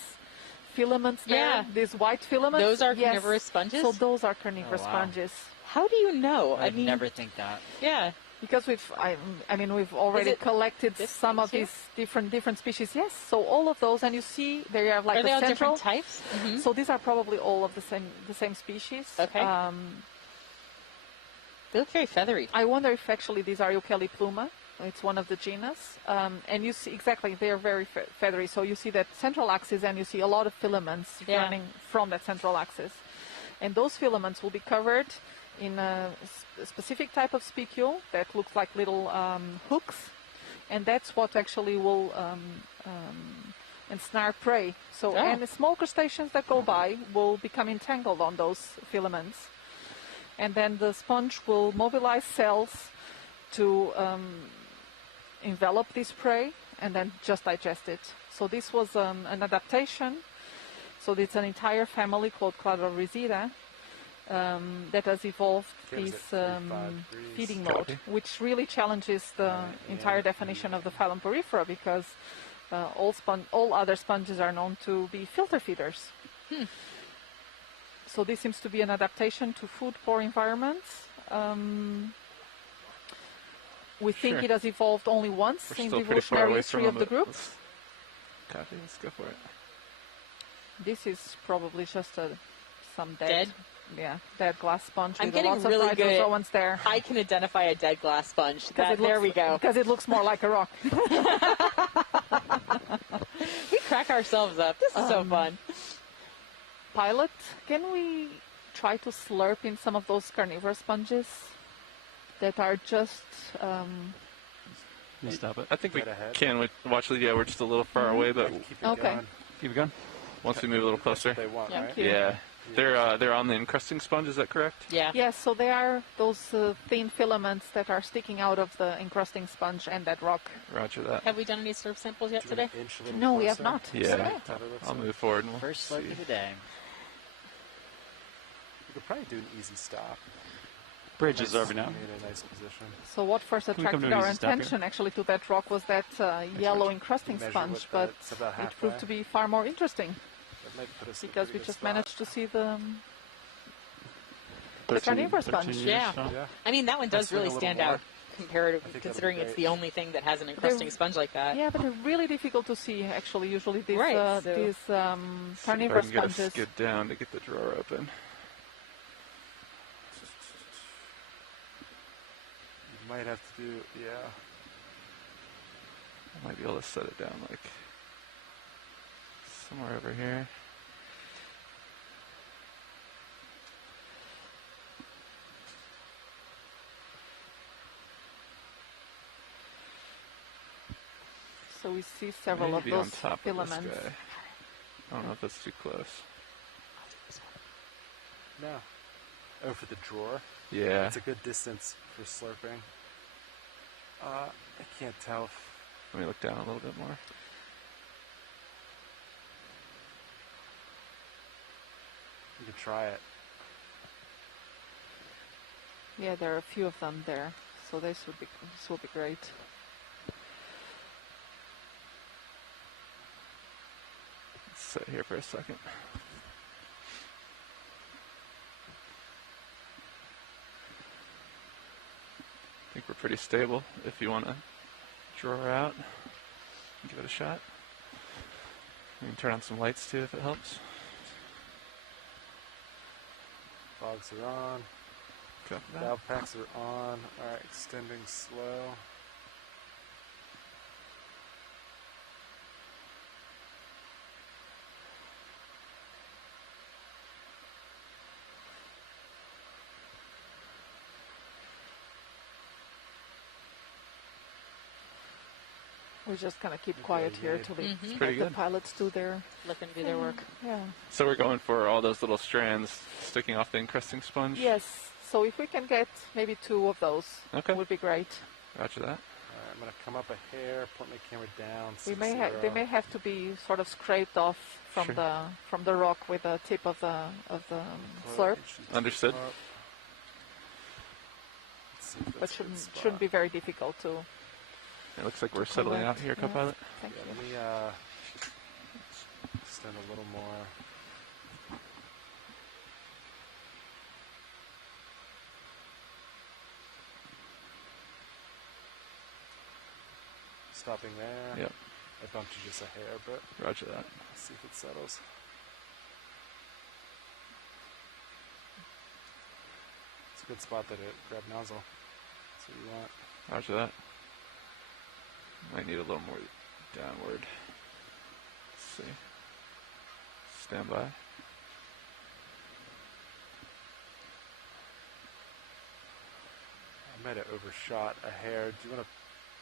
filaments there, Yeah. these white filaments. Those are Yes. carnivorous sponges? So those are carnivorous Oh, wow. sponges. How do you know? I'd I mean, never think that. yeah. Because I mean, we've already it collected this some of thing these different species. Yes. So all of those, and you see they have like Are they the all central. different types? Mm-hmm. So these are probably all of the same species. Okay. They look very feathery. I wonder if actually these are Eucalipluma. It's one of the genus. And you see, exactly, they are very feathery. So you see that central axis and you see a lot of filaments running from that central axis. And those filaments will be covered in a specific type of spicule that looks like little hooks. And that's what actually will ensnare prey. So and the small crustaceans that go by will become entangled on those filaments. And then the sponge will mobilize cells to envelop this prey and then just digest it. So this was an adaptation. So it's an entire family called Cladorhizida that has evolved this feeding mode, which really challenges the entire definition of the phylum Porifera, because all other sponges are known to be filter feeders. So this seems to be an adaptation to food-poor environments. We think it has evolved only once in the evolutionary history of the group. Copy, let's go for it. This is probably just some dead glass sponge. I'm with getting lots really of good. there. I can identify a dead glass sponge. There we go. Because it looks more like a rock. We crack ourselves up. This is so fun. Pilot, can we try to slurp in some of those carnivorous sponges that are just... Stop it. I think we can. Watch, yeah, we're just a little far away, but keep it going. Once we move a little closer. They want, right? Yeah. They're on the encrusting sponge, is that correct? Yeah. Yes, so they are those thin filaments that are sticking out of the encrusting sponge and that rock. Roger that. Have we done any slurp samples yet today? No, we have not. Yeah. I'll move forward. And First slurp of the day. We could probably do an easy stop. Bridge is over now. In a nice position. So what first attracted our attention actually to that rock was that yellow encrusting sponge, but it proved to be far more interesting because we just managed to see the carnivorous sponge. Yeah. I mean, that one does really stand out comparatively, considering it's the only thing that has an encrusting sponge like that. Yeah, but they're really difficult to see actually. Usually these carnivorous sponges. I can skid down to get the drawer open. Might have to do, I might be able to set it down like somewhere over here. So we see several Maybe of those on top filaments. Of this guy. I don't know if that's too close. No. Oh, for the drawer? Yeah. It's a good distance for slurping. I can't tell if... Let me look down a little bit more. You can try it. Yeah, there are a few of them there, so this will be great. Let's sit here for a second. I think we're pretty stable. If you want to draw her out, give it a shot. We can turn on some lights too if it helps. Fogs are on. Copy that. Valve packs are on. Alright, extending slow. We're just going to keep quiet here till the pilots do their... Let them do their work. Yeah. So we're going for all those little strands sticking off the encrusting sponge? Yes. So if we can get maybe 2 of those, would be great. Roger that. Alright, I'm going to come up a hair, point my camera down. They may have to be sort of scraped off from the rock with the tip of the slurp. Understood. But shouldn't be very difficult to... It looks like we're settling out here, co-pilot. Thank you. Let me extend a little more. Stopping there. Yep. I bumped you just a hair, but... Roger that. Let's see if it settles. It's a good spot to grab nozzle. That's what you want. Roger that. Might need a little more downward. Let's see. Stand by. I might have overshot a hair. Do you want to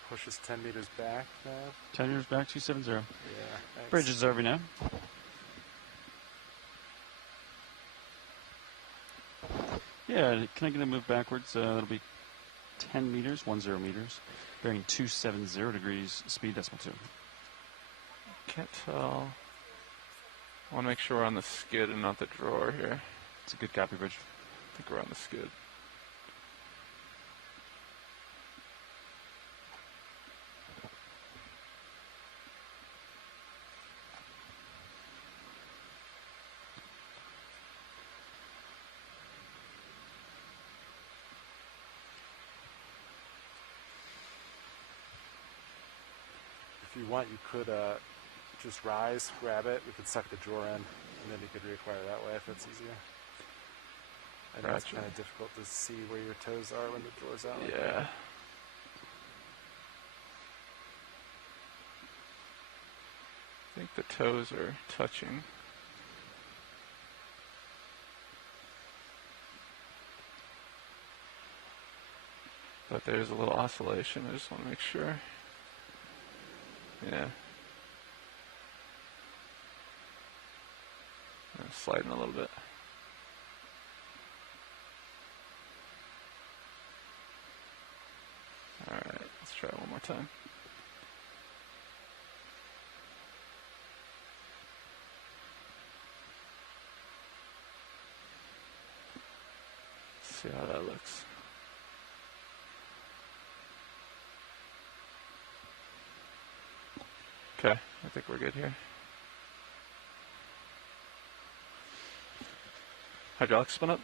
push us 10 meters back now? 10 meters back, 270. Yeah, thanks. Bridge is over now. Yeah, can I get a move backwards? That'll be 10 meters, 10 meters. Bearing 270 degrees, speed decimal 2. Can't tell. I want to make sure we're on the skid and not the drawer here. It's a good copy, Bridge. I think we're on the skid. you want, you could just rise, grab it. We could suck the drawer in, and then you could reacquire that way if that's easier. I know it's kind of difficult to see where your toes are when the drawer's out. Like Yeah. that. I think the toes are touching. But there's a little oscillation. I just want to make sure. Yeah. I'm sliding a little bit. Alright, let's try it one more time. See how that looks. Okay, I think we're good here. Hydraulics spin up.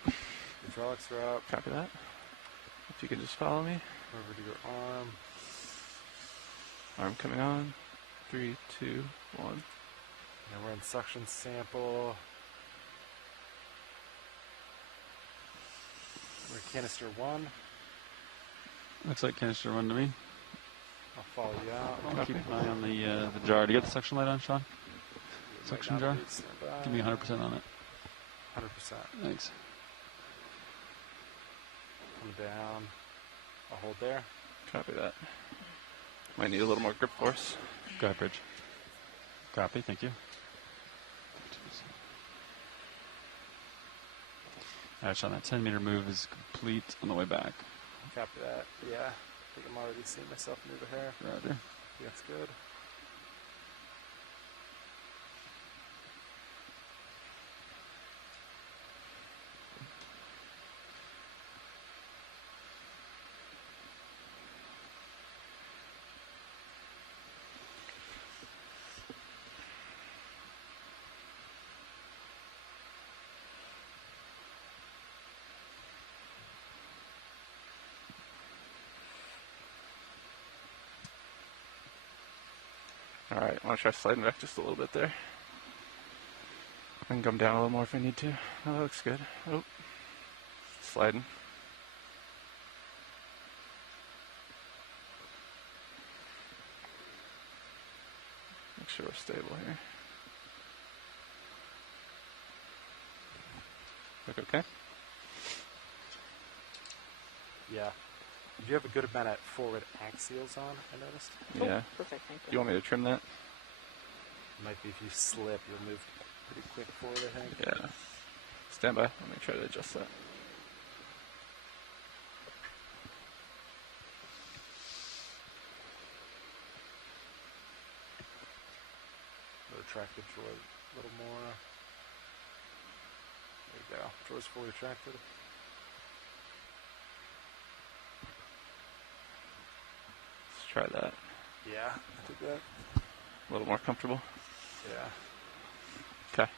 Hydraulics are up. Copy that. If you could just follow me. Over to your arm. Arm coming on. 3, 2, 1. And we're in suction sample. We're canister 1. Looks like canister 1 to me. I'll follow you out. I'll keep an eye on the jar. Do you get the suction light on, Sean? Suction jar? Give me 100% on it. 100%. Thanks. Come down. I'll hold there. Copy that. Might need a little more grip force. Go ahead, Bridge. Copy, thank you. Alright, Sean, that 10-meter move is complete on the way back. Copy that. Yeah. I think I'm already seeing myself move a hair. Roger. Yeah, that's good. Alright, I want to try sliding back just a little bit there. I can come down a little more if I need to. Oh, that looks good. Oh, sliding. Make sure we're stable here. Look okay? Yeah. You have a good amount of forward axials on, I noticed. Yeah. Perfect, thank you. Do you want me to trim that? Might be if you slip, you'll move pretty quick forward, I think. Yeah. Stand by. Let me try to adjust that. Retract the drawer a little more. There you go. Drawer's fully retracted. Let's try that. Yeah, I did that. A little more comfortable. Yeah. Okay.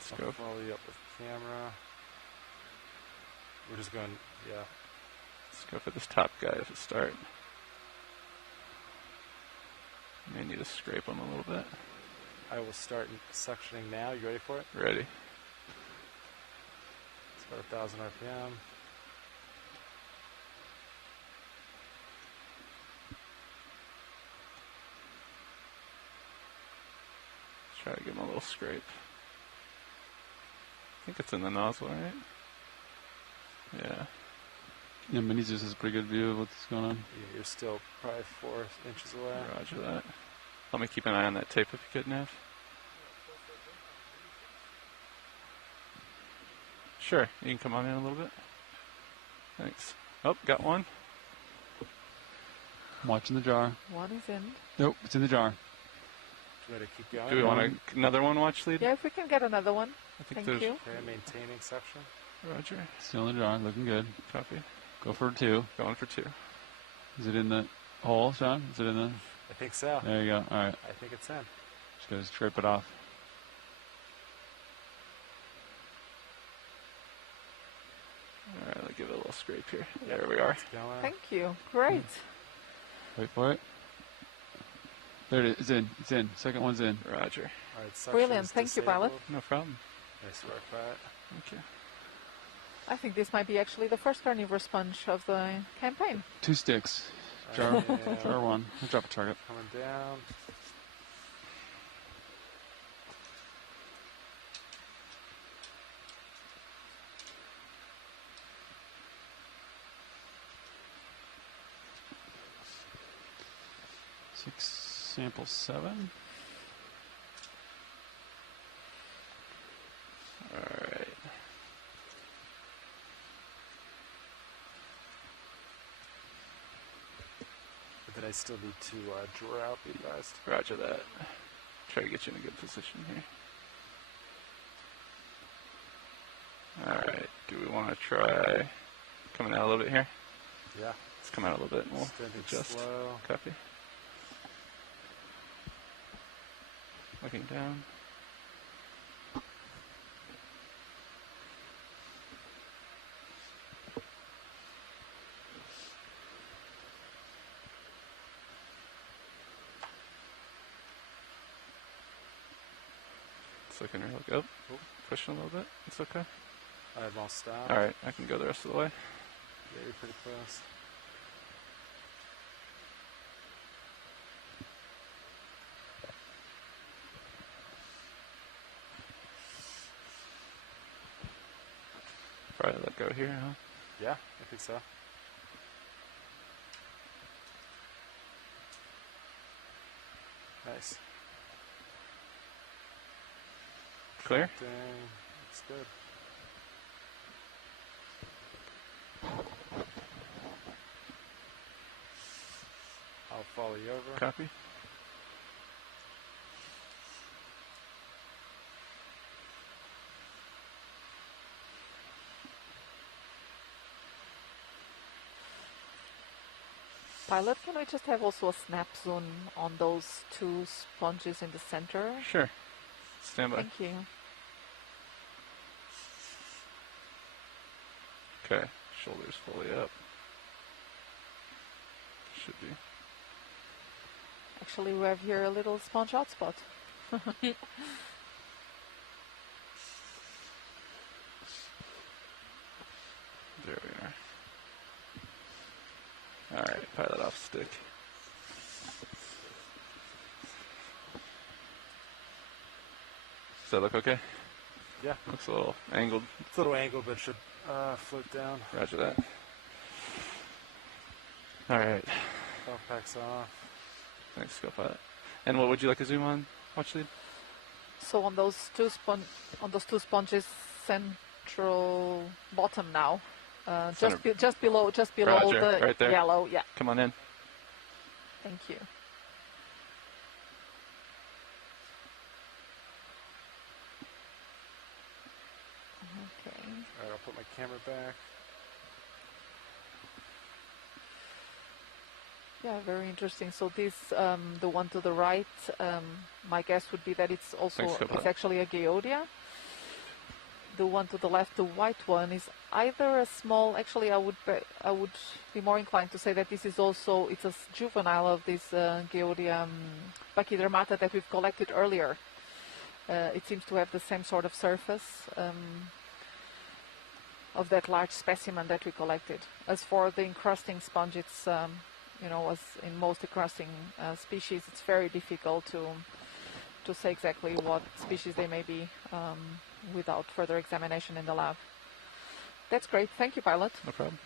Let's go. Follow you up with camera. We're just going, yeah. Let's go for this top guy as a start. May need to scrape him a little bit. I will start suctioning now. You ready for it? Ready. It's about 1,000 RPM. Let's try to give him a little scrape. I think it's in the nozzle, right? Yeah. Yeah, Minis has a pretty good view of what's going on. Yeah, you're still probably 4 inches away. Roger that. Let me keep an eye on that tape if you could, Nev. Sure, you can come on in a little bit. Thanks. Oh, got one. I'm watching the jar. One is in. Nope, it's in the jar. Do you want to keep going? Do we want another one watch lead? Yeah, if we can get another one. I think Thank you. Okay, maintaining suction. Roger. Still in the jar, looking good. Copy. Go for 2. Going for 2. Is it in the hole, Sean? Is it in the... I think so. There you go. All right. I think it's in. Just got to scrape it off. little scrape here. There we are. Thank you. Great. Wait for it. There it is. It's in. It's in. Second one's in. Roger. All right, suction's Brilliant. Thank you, Pilot. disabled. No problem. Nice work, Pat. Thank you. I think this might be actually the first carnivorous sponge of the campaign. 2 sticks. Jar, jar 1. Drop a target. Coming down. Sample 7. All right. But then I still need to draw out the advised. Roger that. Try to get you in a good position here. Alright, do we want to try coming out a little bit here? Yeah. Let's come out a little bit and we'll Standing adjust. slow. Copy. Looking down. It's looking real good. Oh, pushing a little bit. It's okay. I'm all stopped. Alright, I can go the rest of the way. Yeah, you're pretty close. Probably let go here, huh? Yeah, I think so. Nice. Clear? Dang, looks good. I'll follow you over. Copy. Pilot, can we just have also a snap zoom on those 2 sponges in the center? Sure. Stand by. Thank you. Okay, shoulders fully up. Should be. Actually, we have here a little sponge hotspot. There we are. Alright, pilot off stick. Does that look okay? Yeah. Looks a little angled. It's a little angled, but it should float down. Roger that. Alright. Valve packs off. Thanks, go pilot. And what would you like to zoom on? Watch lead? So on those 2 sponges, central bottom now. Just below Roger, the right there. yellow. Yeah. Come on in. Thank you. Okay. Alright, I'll put my camera back. Yeah, very interesting. So this, the one to the right, my guess would be that it's also it's actually a Geodia. The one to the left, the white one, is either a small. Actually, I would be more inclined to say that this is also it's a juvenile of this Geodia pachydermata that we've collected earlier. It seems to have the same sort of surface of that large specimen that we collected. As for the encrusting sponge, it's as in most encrusting species, it's very difficult to say exactly what species they may be without further examination in the lab. That's great. Thank you, Pilot. No problem.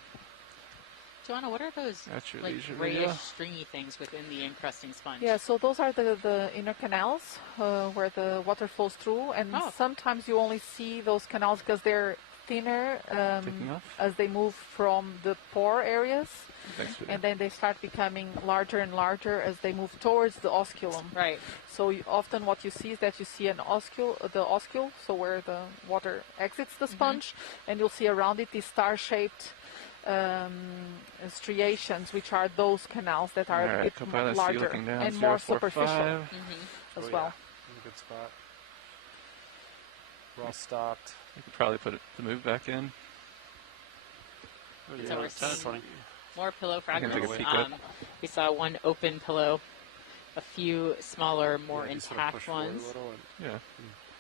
Joanna, what are those like grayish, stringy things within the encrusting sponge? Yeah, so those are the inner canals where the water flows through, and sometimes you only see those canals because they're thinner as they move from the pore areas. And then they start becoming larger and larger as they move towards the osculum. Right. So often what you see is that you see the oscule, so where the water exits the sponge, and you'll see around it these star-shaped striations, which are those canals that are a bit larger and more superficial as well. In a good spot. We're all stopped. You could probably put the move back in. So we're 10 or seeing 20. more pillow I can take a fragments. peek at it. We saw one open pillow, a few smaller, more Yeah, just sort of intact push forward a ones. little Yeah.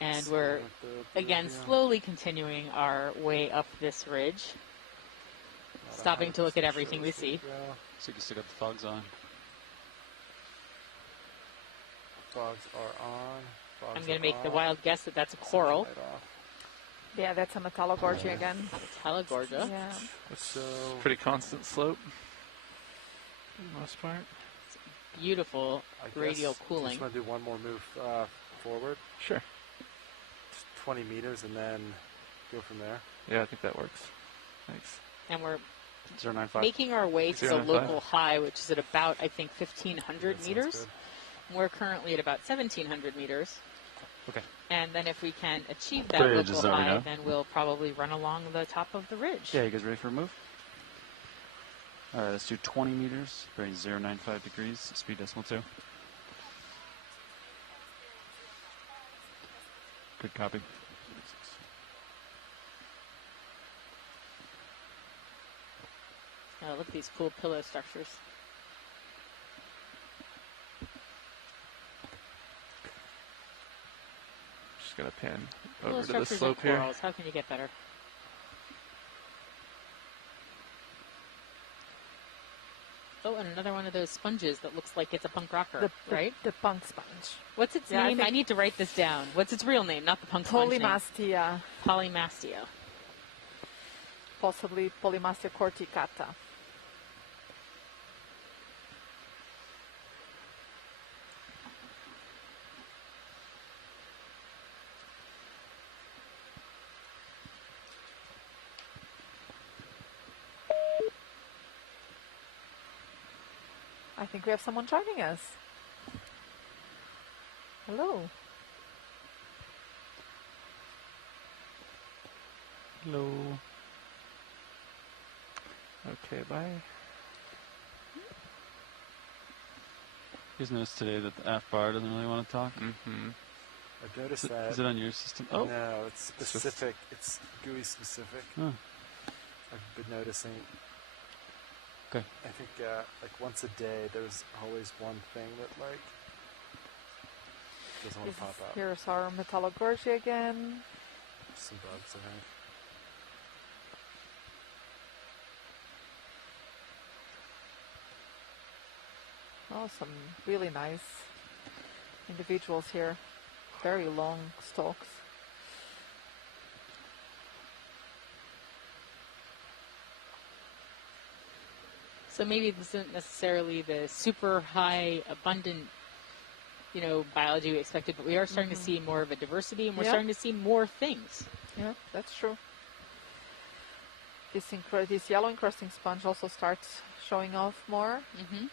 And Same we're, with the again, Bluegill. slowly continuing our way up this ridge, Not stopping to look at 100% everything sure we it's gonna see. go. So you can still got the fogs on. Fogs are on. Fogs I'm going are to make the off. wild guess that that's a Sunshine coral. light off. Yeah, that's a Metallogorgia again. Metallogorgia. Yeah. It's So pretty constant slope. For the most part. Beautiful I guess radial I cooling. just want to do one more move forward. Sure. Just 20 meters and then go from there. Yeah, I think that works. Thanks. And we're 095. making our way to the 095. local high, which is at about, I think, 1,500 That sounds meters. good. We're currently at about 1,700 meters. Okay. And then if we can achieve that Bridge is local already high, up. then we'll probably run along the top of the ridge. Yeah, you guys ready for a move? All right, let's do 20 meters, bearing 095 degrees, speed decimal 2. Good copy. Oh, look at these cool pillow structures. Just gonna pan Pillow over to the structures slope and here. corals. How can you get better? Oh, and another one of those sponges that looks like it's a punk rocker, right? The punk sponge. What's its Yeah, name? I need to write this down. What's its real name? Not the punk sponge name. Polymathia. Polymathia. Possibly Polymathia corticata. I think we have someone joining us. Hello. Hello. Okay, bye. You guys noticed today that the F bar doesn't really want to talk? Mm-hmm. I've noticed that. Is it on your system? Oh. No, it's specific. It's GUI specific. Oh. I've been noticing. Okay. I think like once a day, there's always one thing that like doesn't want to pop out. Here's our Metallogorgia again. Some bugs, I think. Oh, some really nice individuals here. Very long stalks. So maybe this isn't necessarily the super high, abundant, biology we expected, but we are starting to see more of a diversity, and we're starting to see more things. Yeah, that's true. This yellow encrusting sponge also starts showing off more. Mm-hmm.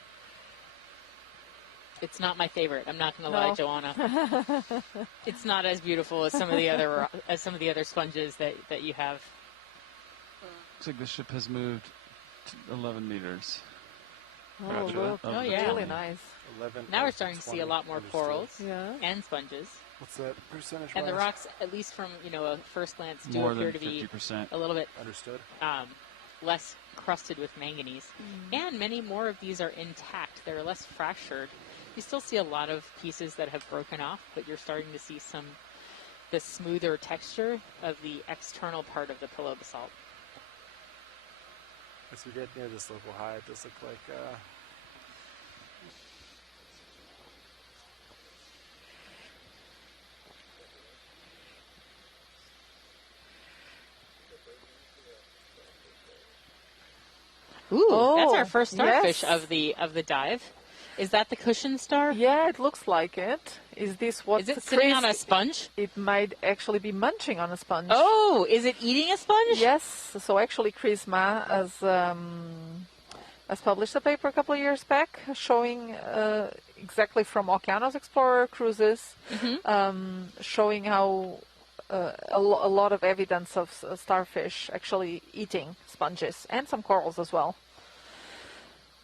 It's not my favorite. I'm not going to lie, Joanna. It's not as beautiful as some of the other sponges that you have. Looks like the ship has moved to 11 meters. Oh, look. Oh, yeah. Really nice. 11. Now we're starting to see a lot more corals and sponges. What's that percentage? And the rocks, at least from a first glance, do More appear than to be 50%. a little bit understood, less crusted with manganese. And many more of these are intact. They're less fractured. You still see a lot of pieces that have broken off, but you're starting to see the smoother texture of the external part of the pillow basalt. As we get near this local high, it does look like Ooh, that's our first starfish of the dive. Is that the cushion star? Yeah, it looks like it. Is this what? Is it sitting on a sponge? It might actually be munching on a sponge. Oh, is it eating a sponge? Yes. So actually, Chrisma has published a paper a couple of years back showing exactly from Okeanos Explorer cruises, showing how a lot of evidence of starfish actually eating sponges and some corals as well.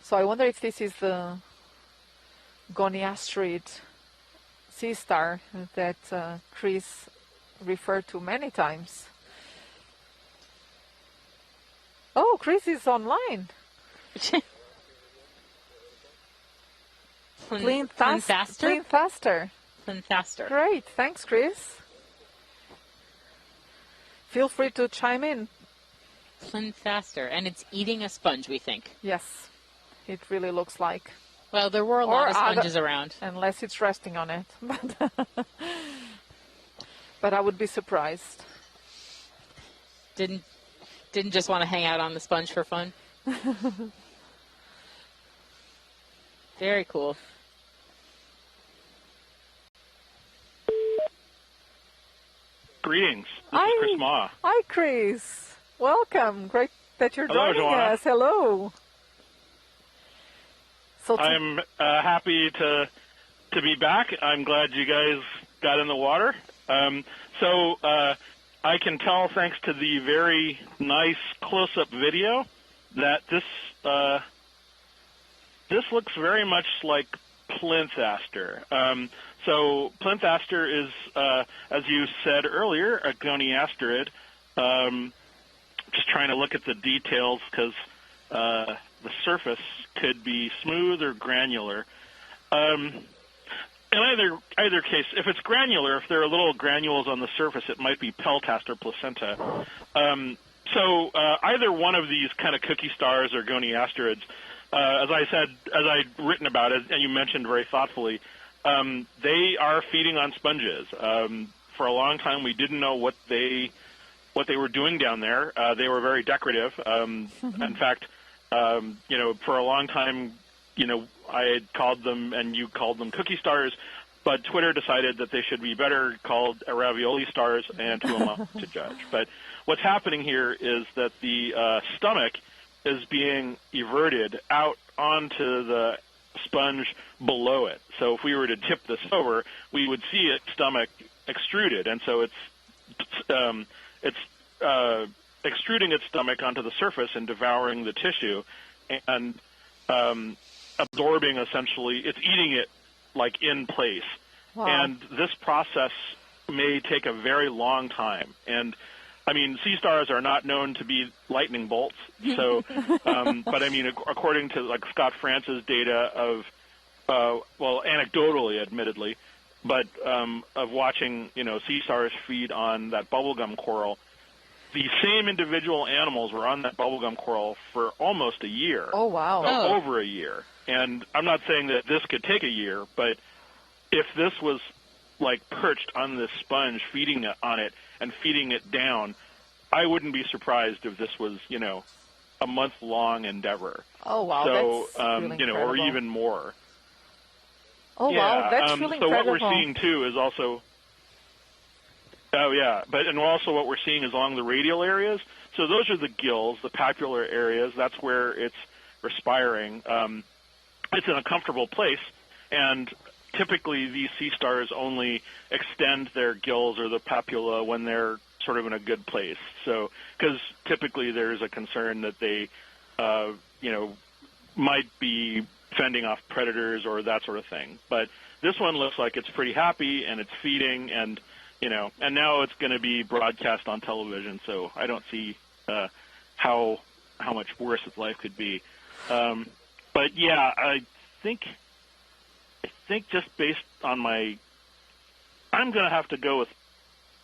So I wonder if this is the goniasterid sea star that Chris referred to many times. Oh, Chris is online. Clean faster. Clean faster. Clean faster. Great. Thanks, Chris. Feel free to chime in. Clean faster. And it's eating a sponge, we think. Yes. It really looks like. Well, there were a lot of sponges around. Unless it's resting on it. But I would be surprised. Didn't just want to hang out on the sponge for fun? Very cool. Greetings. This is Chris Ma. Hi, Chris. Welcome. Great that you're Hello, joining Joanna. us. Hello. So I'm happy to be back. I'm glad you guys got in the water. I can tell, thanks to the very nice close-up video, that this looks very much like plinth aster. So plinth aster is, as you said earlier, a goniasterid. Just trying to look at the details because the surface could be smooth or granular. In either case, if it's granular, if there are little granules on the surface, it might be peltaster placenta. Either one of these kind of cookie stars or goniasterids, as I said, as I'd written about it, and you mentioned very thoughtfully, they are feeding on sponges. For a long time, we didn't know what they were doing down there. They were very decorative. In fact, for a long time, I had called them, and you called them cookie stars, but Twitter decided that they should be better called ravioli stars, and to them up to judge. But what's happening here is that the stomach is being everted out onto the sponge below it. So if we were to tip this over, we would see its stomach extruded, and so it's extruding its stomach onto the surface and devouring the tissue, and absorbing, essentially, it's eating it like in place. Wow. And this process may take a very long time. And I mean, sea stars are not known to be lightning bolts. So, but I mean, according to like Scott France's data of, well, anecdotally, admittedly, but of watching, sea stars feed on that bubblegum coral, the same individual animals were on that bubblegum coral for almost a year. Oh, wow. Over a year. And I'm not saying that this could take a year, but if this was like perched on this sponge, feeding it on it and feeding it down, I wouldn't be surprised if this was, a month-long endeavor. Oh, wow. So, that's really incredible. or even more. Oh, wow. That's really incredible. So what we're seeing, too, is also... Oh, yeah. And also what we're seeing is along the radial areas. So those are the gills, the papular areas. That's where it's respiring. It's in a comfortable place, and typically these sea stars only extend their gills or the papula when they're sort of in a good place. So, because typically there's a concern that they, might be fending off predators or that sort of thing. But this one looks like it's pretty happy, and it's feeding, and and now it's going to be broadcast on television, so I don't see how much worse its life could be. But yeah, I think just based on I'm going to have to go with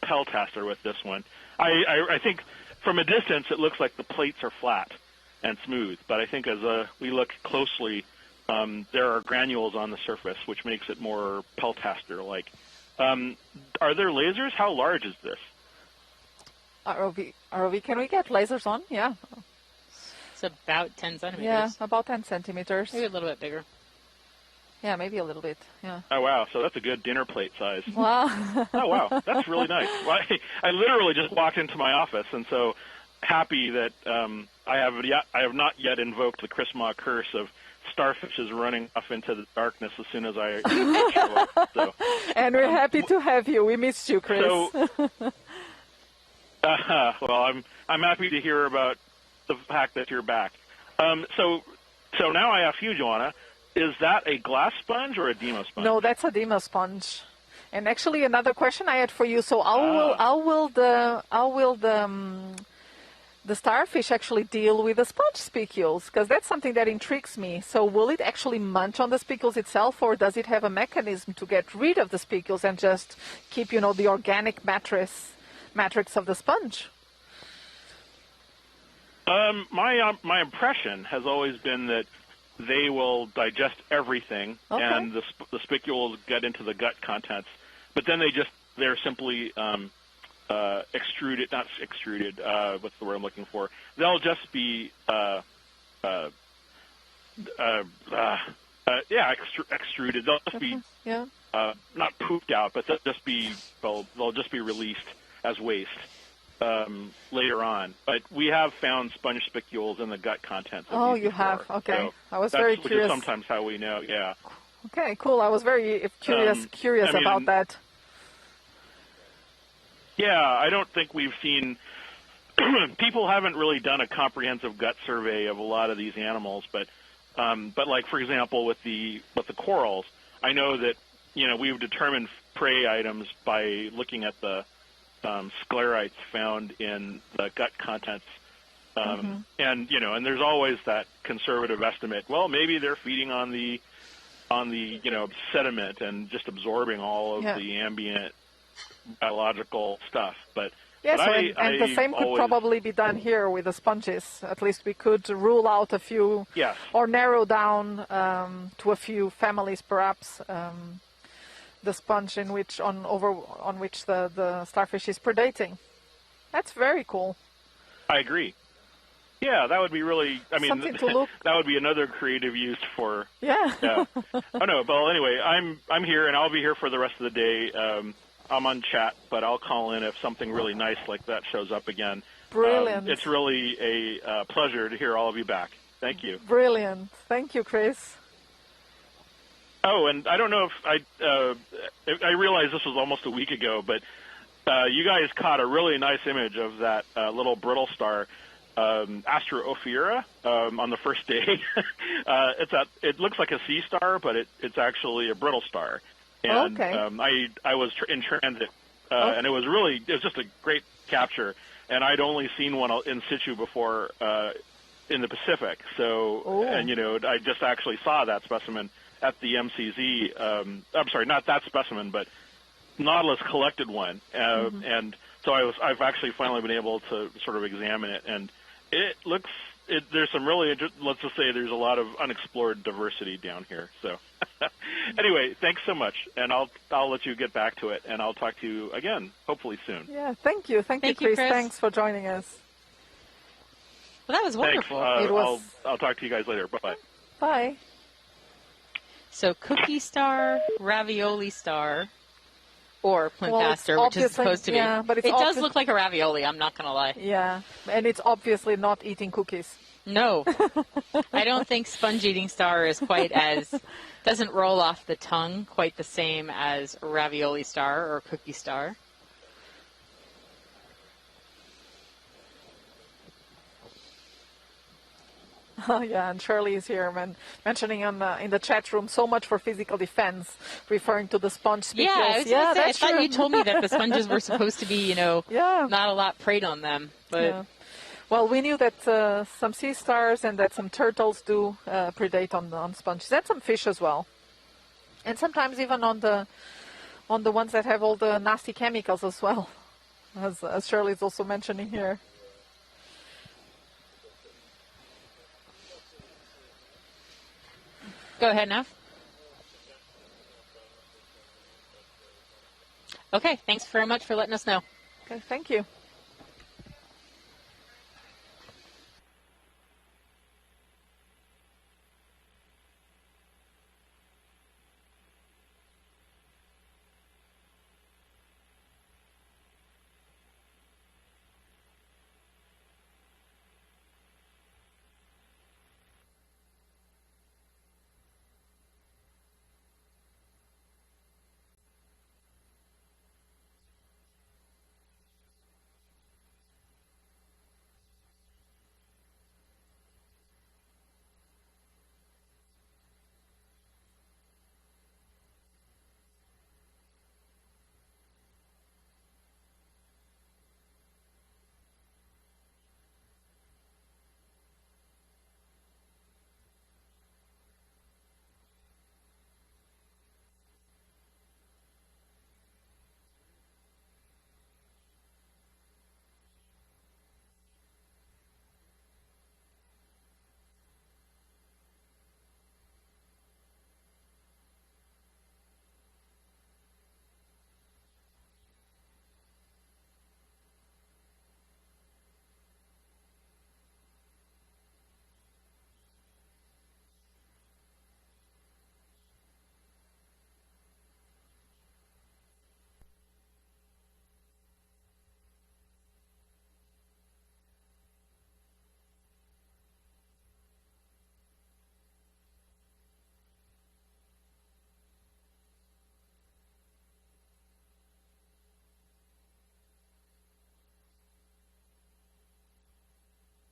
peltaster with this one. I think from a distance it looks like the plates are flat and smooth, but I think as we look closely, there are granules on the surface, which makes it more peltaster-like. Are there lasers? How large is this? ROV, can we get lasers on? Yeah. It's about 10 centimeters. Yeah, about 10 centimeters. Maybe a little bit bigger. Yeah, maybe a little bit, yeah. Oh, wow. So that's a good dinner plate size. Wow. Oh, wow. That's really nice. Well, I literally just walked into my office, and so happy that I have not yet invoked the Chris Ma curse of starfishes running off into the darkness as soon as I show up. So, and we're happy to have you. We missed you, Chris. So, well, I'm happy to hear about the fact that you're back. So now I ask you, Joanna, is that a glass sponge or a demo sponge? No, that's a demo sponge. And actually, another question I had for you. So how will the the starfish actually deal with the sponge spicules? Because that's something that intrigues me. So will it actually munch on the spicules itself, or does it have a mechanism to get rid of the spicules and just keep, the organic matrix of the sponge? My impression has always been that they will digest everything, and the spicules get into the gut contents, but then they're simply extruded, not extruded, what's the word I'm looking for? They'll just be, extruded. They'll just be, not pooped out, but they'll just be released as waste later on. But we have found sponge spicules in the gut contents. Oh, you have? Okay. So I was very curious. Which is sometimes how we know, yeah. Okay, cool. I was very curious about that. Yeah, I don't think we've seen people haven't really done a comprehensive gut survey of a lot of these animals, but like for example with the corals, I know that we've determined prey items by looking at the sclerites found in the gut contents, and and there's always that conservative estimate. Well, maybe they're feeding on the sediment and just absorbing all of the ambient biological stuff, but yes, and the same could probably be done here with the sponges. At least we could rule out a few, or narrow down to a few families, perhaps, the sponge on which the starfish is predating. That's very cool. I agree. Yeah, that would be really. I mean, something to look. That would be another creative use for. Yeah. Oh no, well anyway, I'm here and I'll be here for the rest of the day. I'm on chat, but I'll call in if something really nice like that shows up again. Brilliant. It's really a pleasure to hear all of you back. Thank you. Brilliant. Thank you, Chris. Oh, and I don't know if I realized this was almost a week ago, but you guys caught a really nice image of that little brittle star, Asterophira, on the first day. It looks like a sea star, but it's actually a brittle star. And I was in transit, and it was just a great capture. And I'd only seen one in situ before in the Pacific. So, and I just actually saw that specimen at the MCZ. I'm sorry, not that specimen, but Nautilus collected one, and so I've actually finally been able to sort of examine it, and it looks. There's some really, let's just say there's a lot of unexplored diversity down here. So anyway, thanks so much, and I'll let you get back to it, and I'll talk to you again, hopefully soon. Yeah, thank you, Chris. Thanks for joining us. Well, that was wonderful. I'll talk to you guys later. Bye-bye. Bye. So cookie star, ravioli star, or plymphaster, which is supposed to be. Yeah, but it does look like a ravioli, I'm not going to lie. Yeah, and it's obviously not eating cookies. No. I don't think sponge eating star is quite doesn't roll off the tongue quite the same as ravioli star or cookie star. Oh yeah, and Shirley is here mentioning in the chat room, so much for physical defense, referring to the sponge spicules. Yeah, I thought you told me that the sponges were supposed to be, not a lot preyed on them. But well, we knew that some sea stars and that some turtles do predate on sponges, and some fish as well, and sometimes even on the ones that have all the nasty chemicals as well, as Shirley is also mentioning here. Go ahead, Nav. Okay, thanks very much for letting us know. Okay, thank you.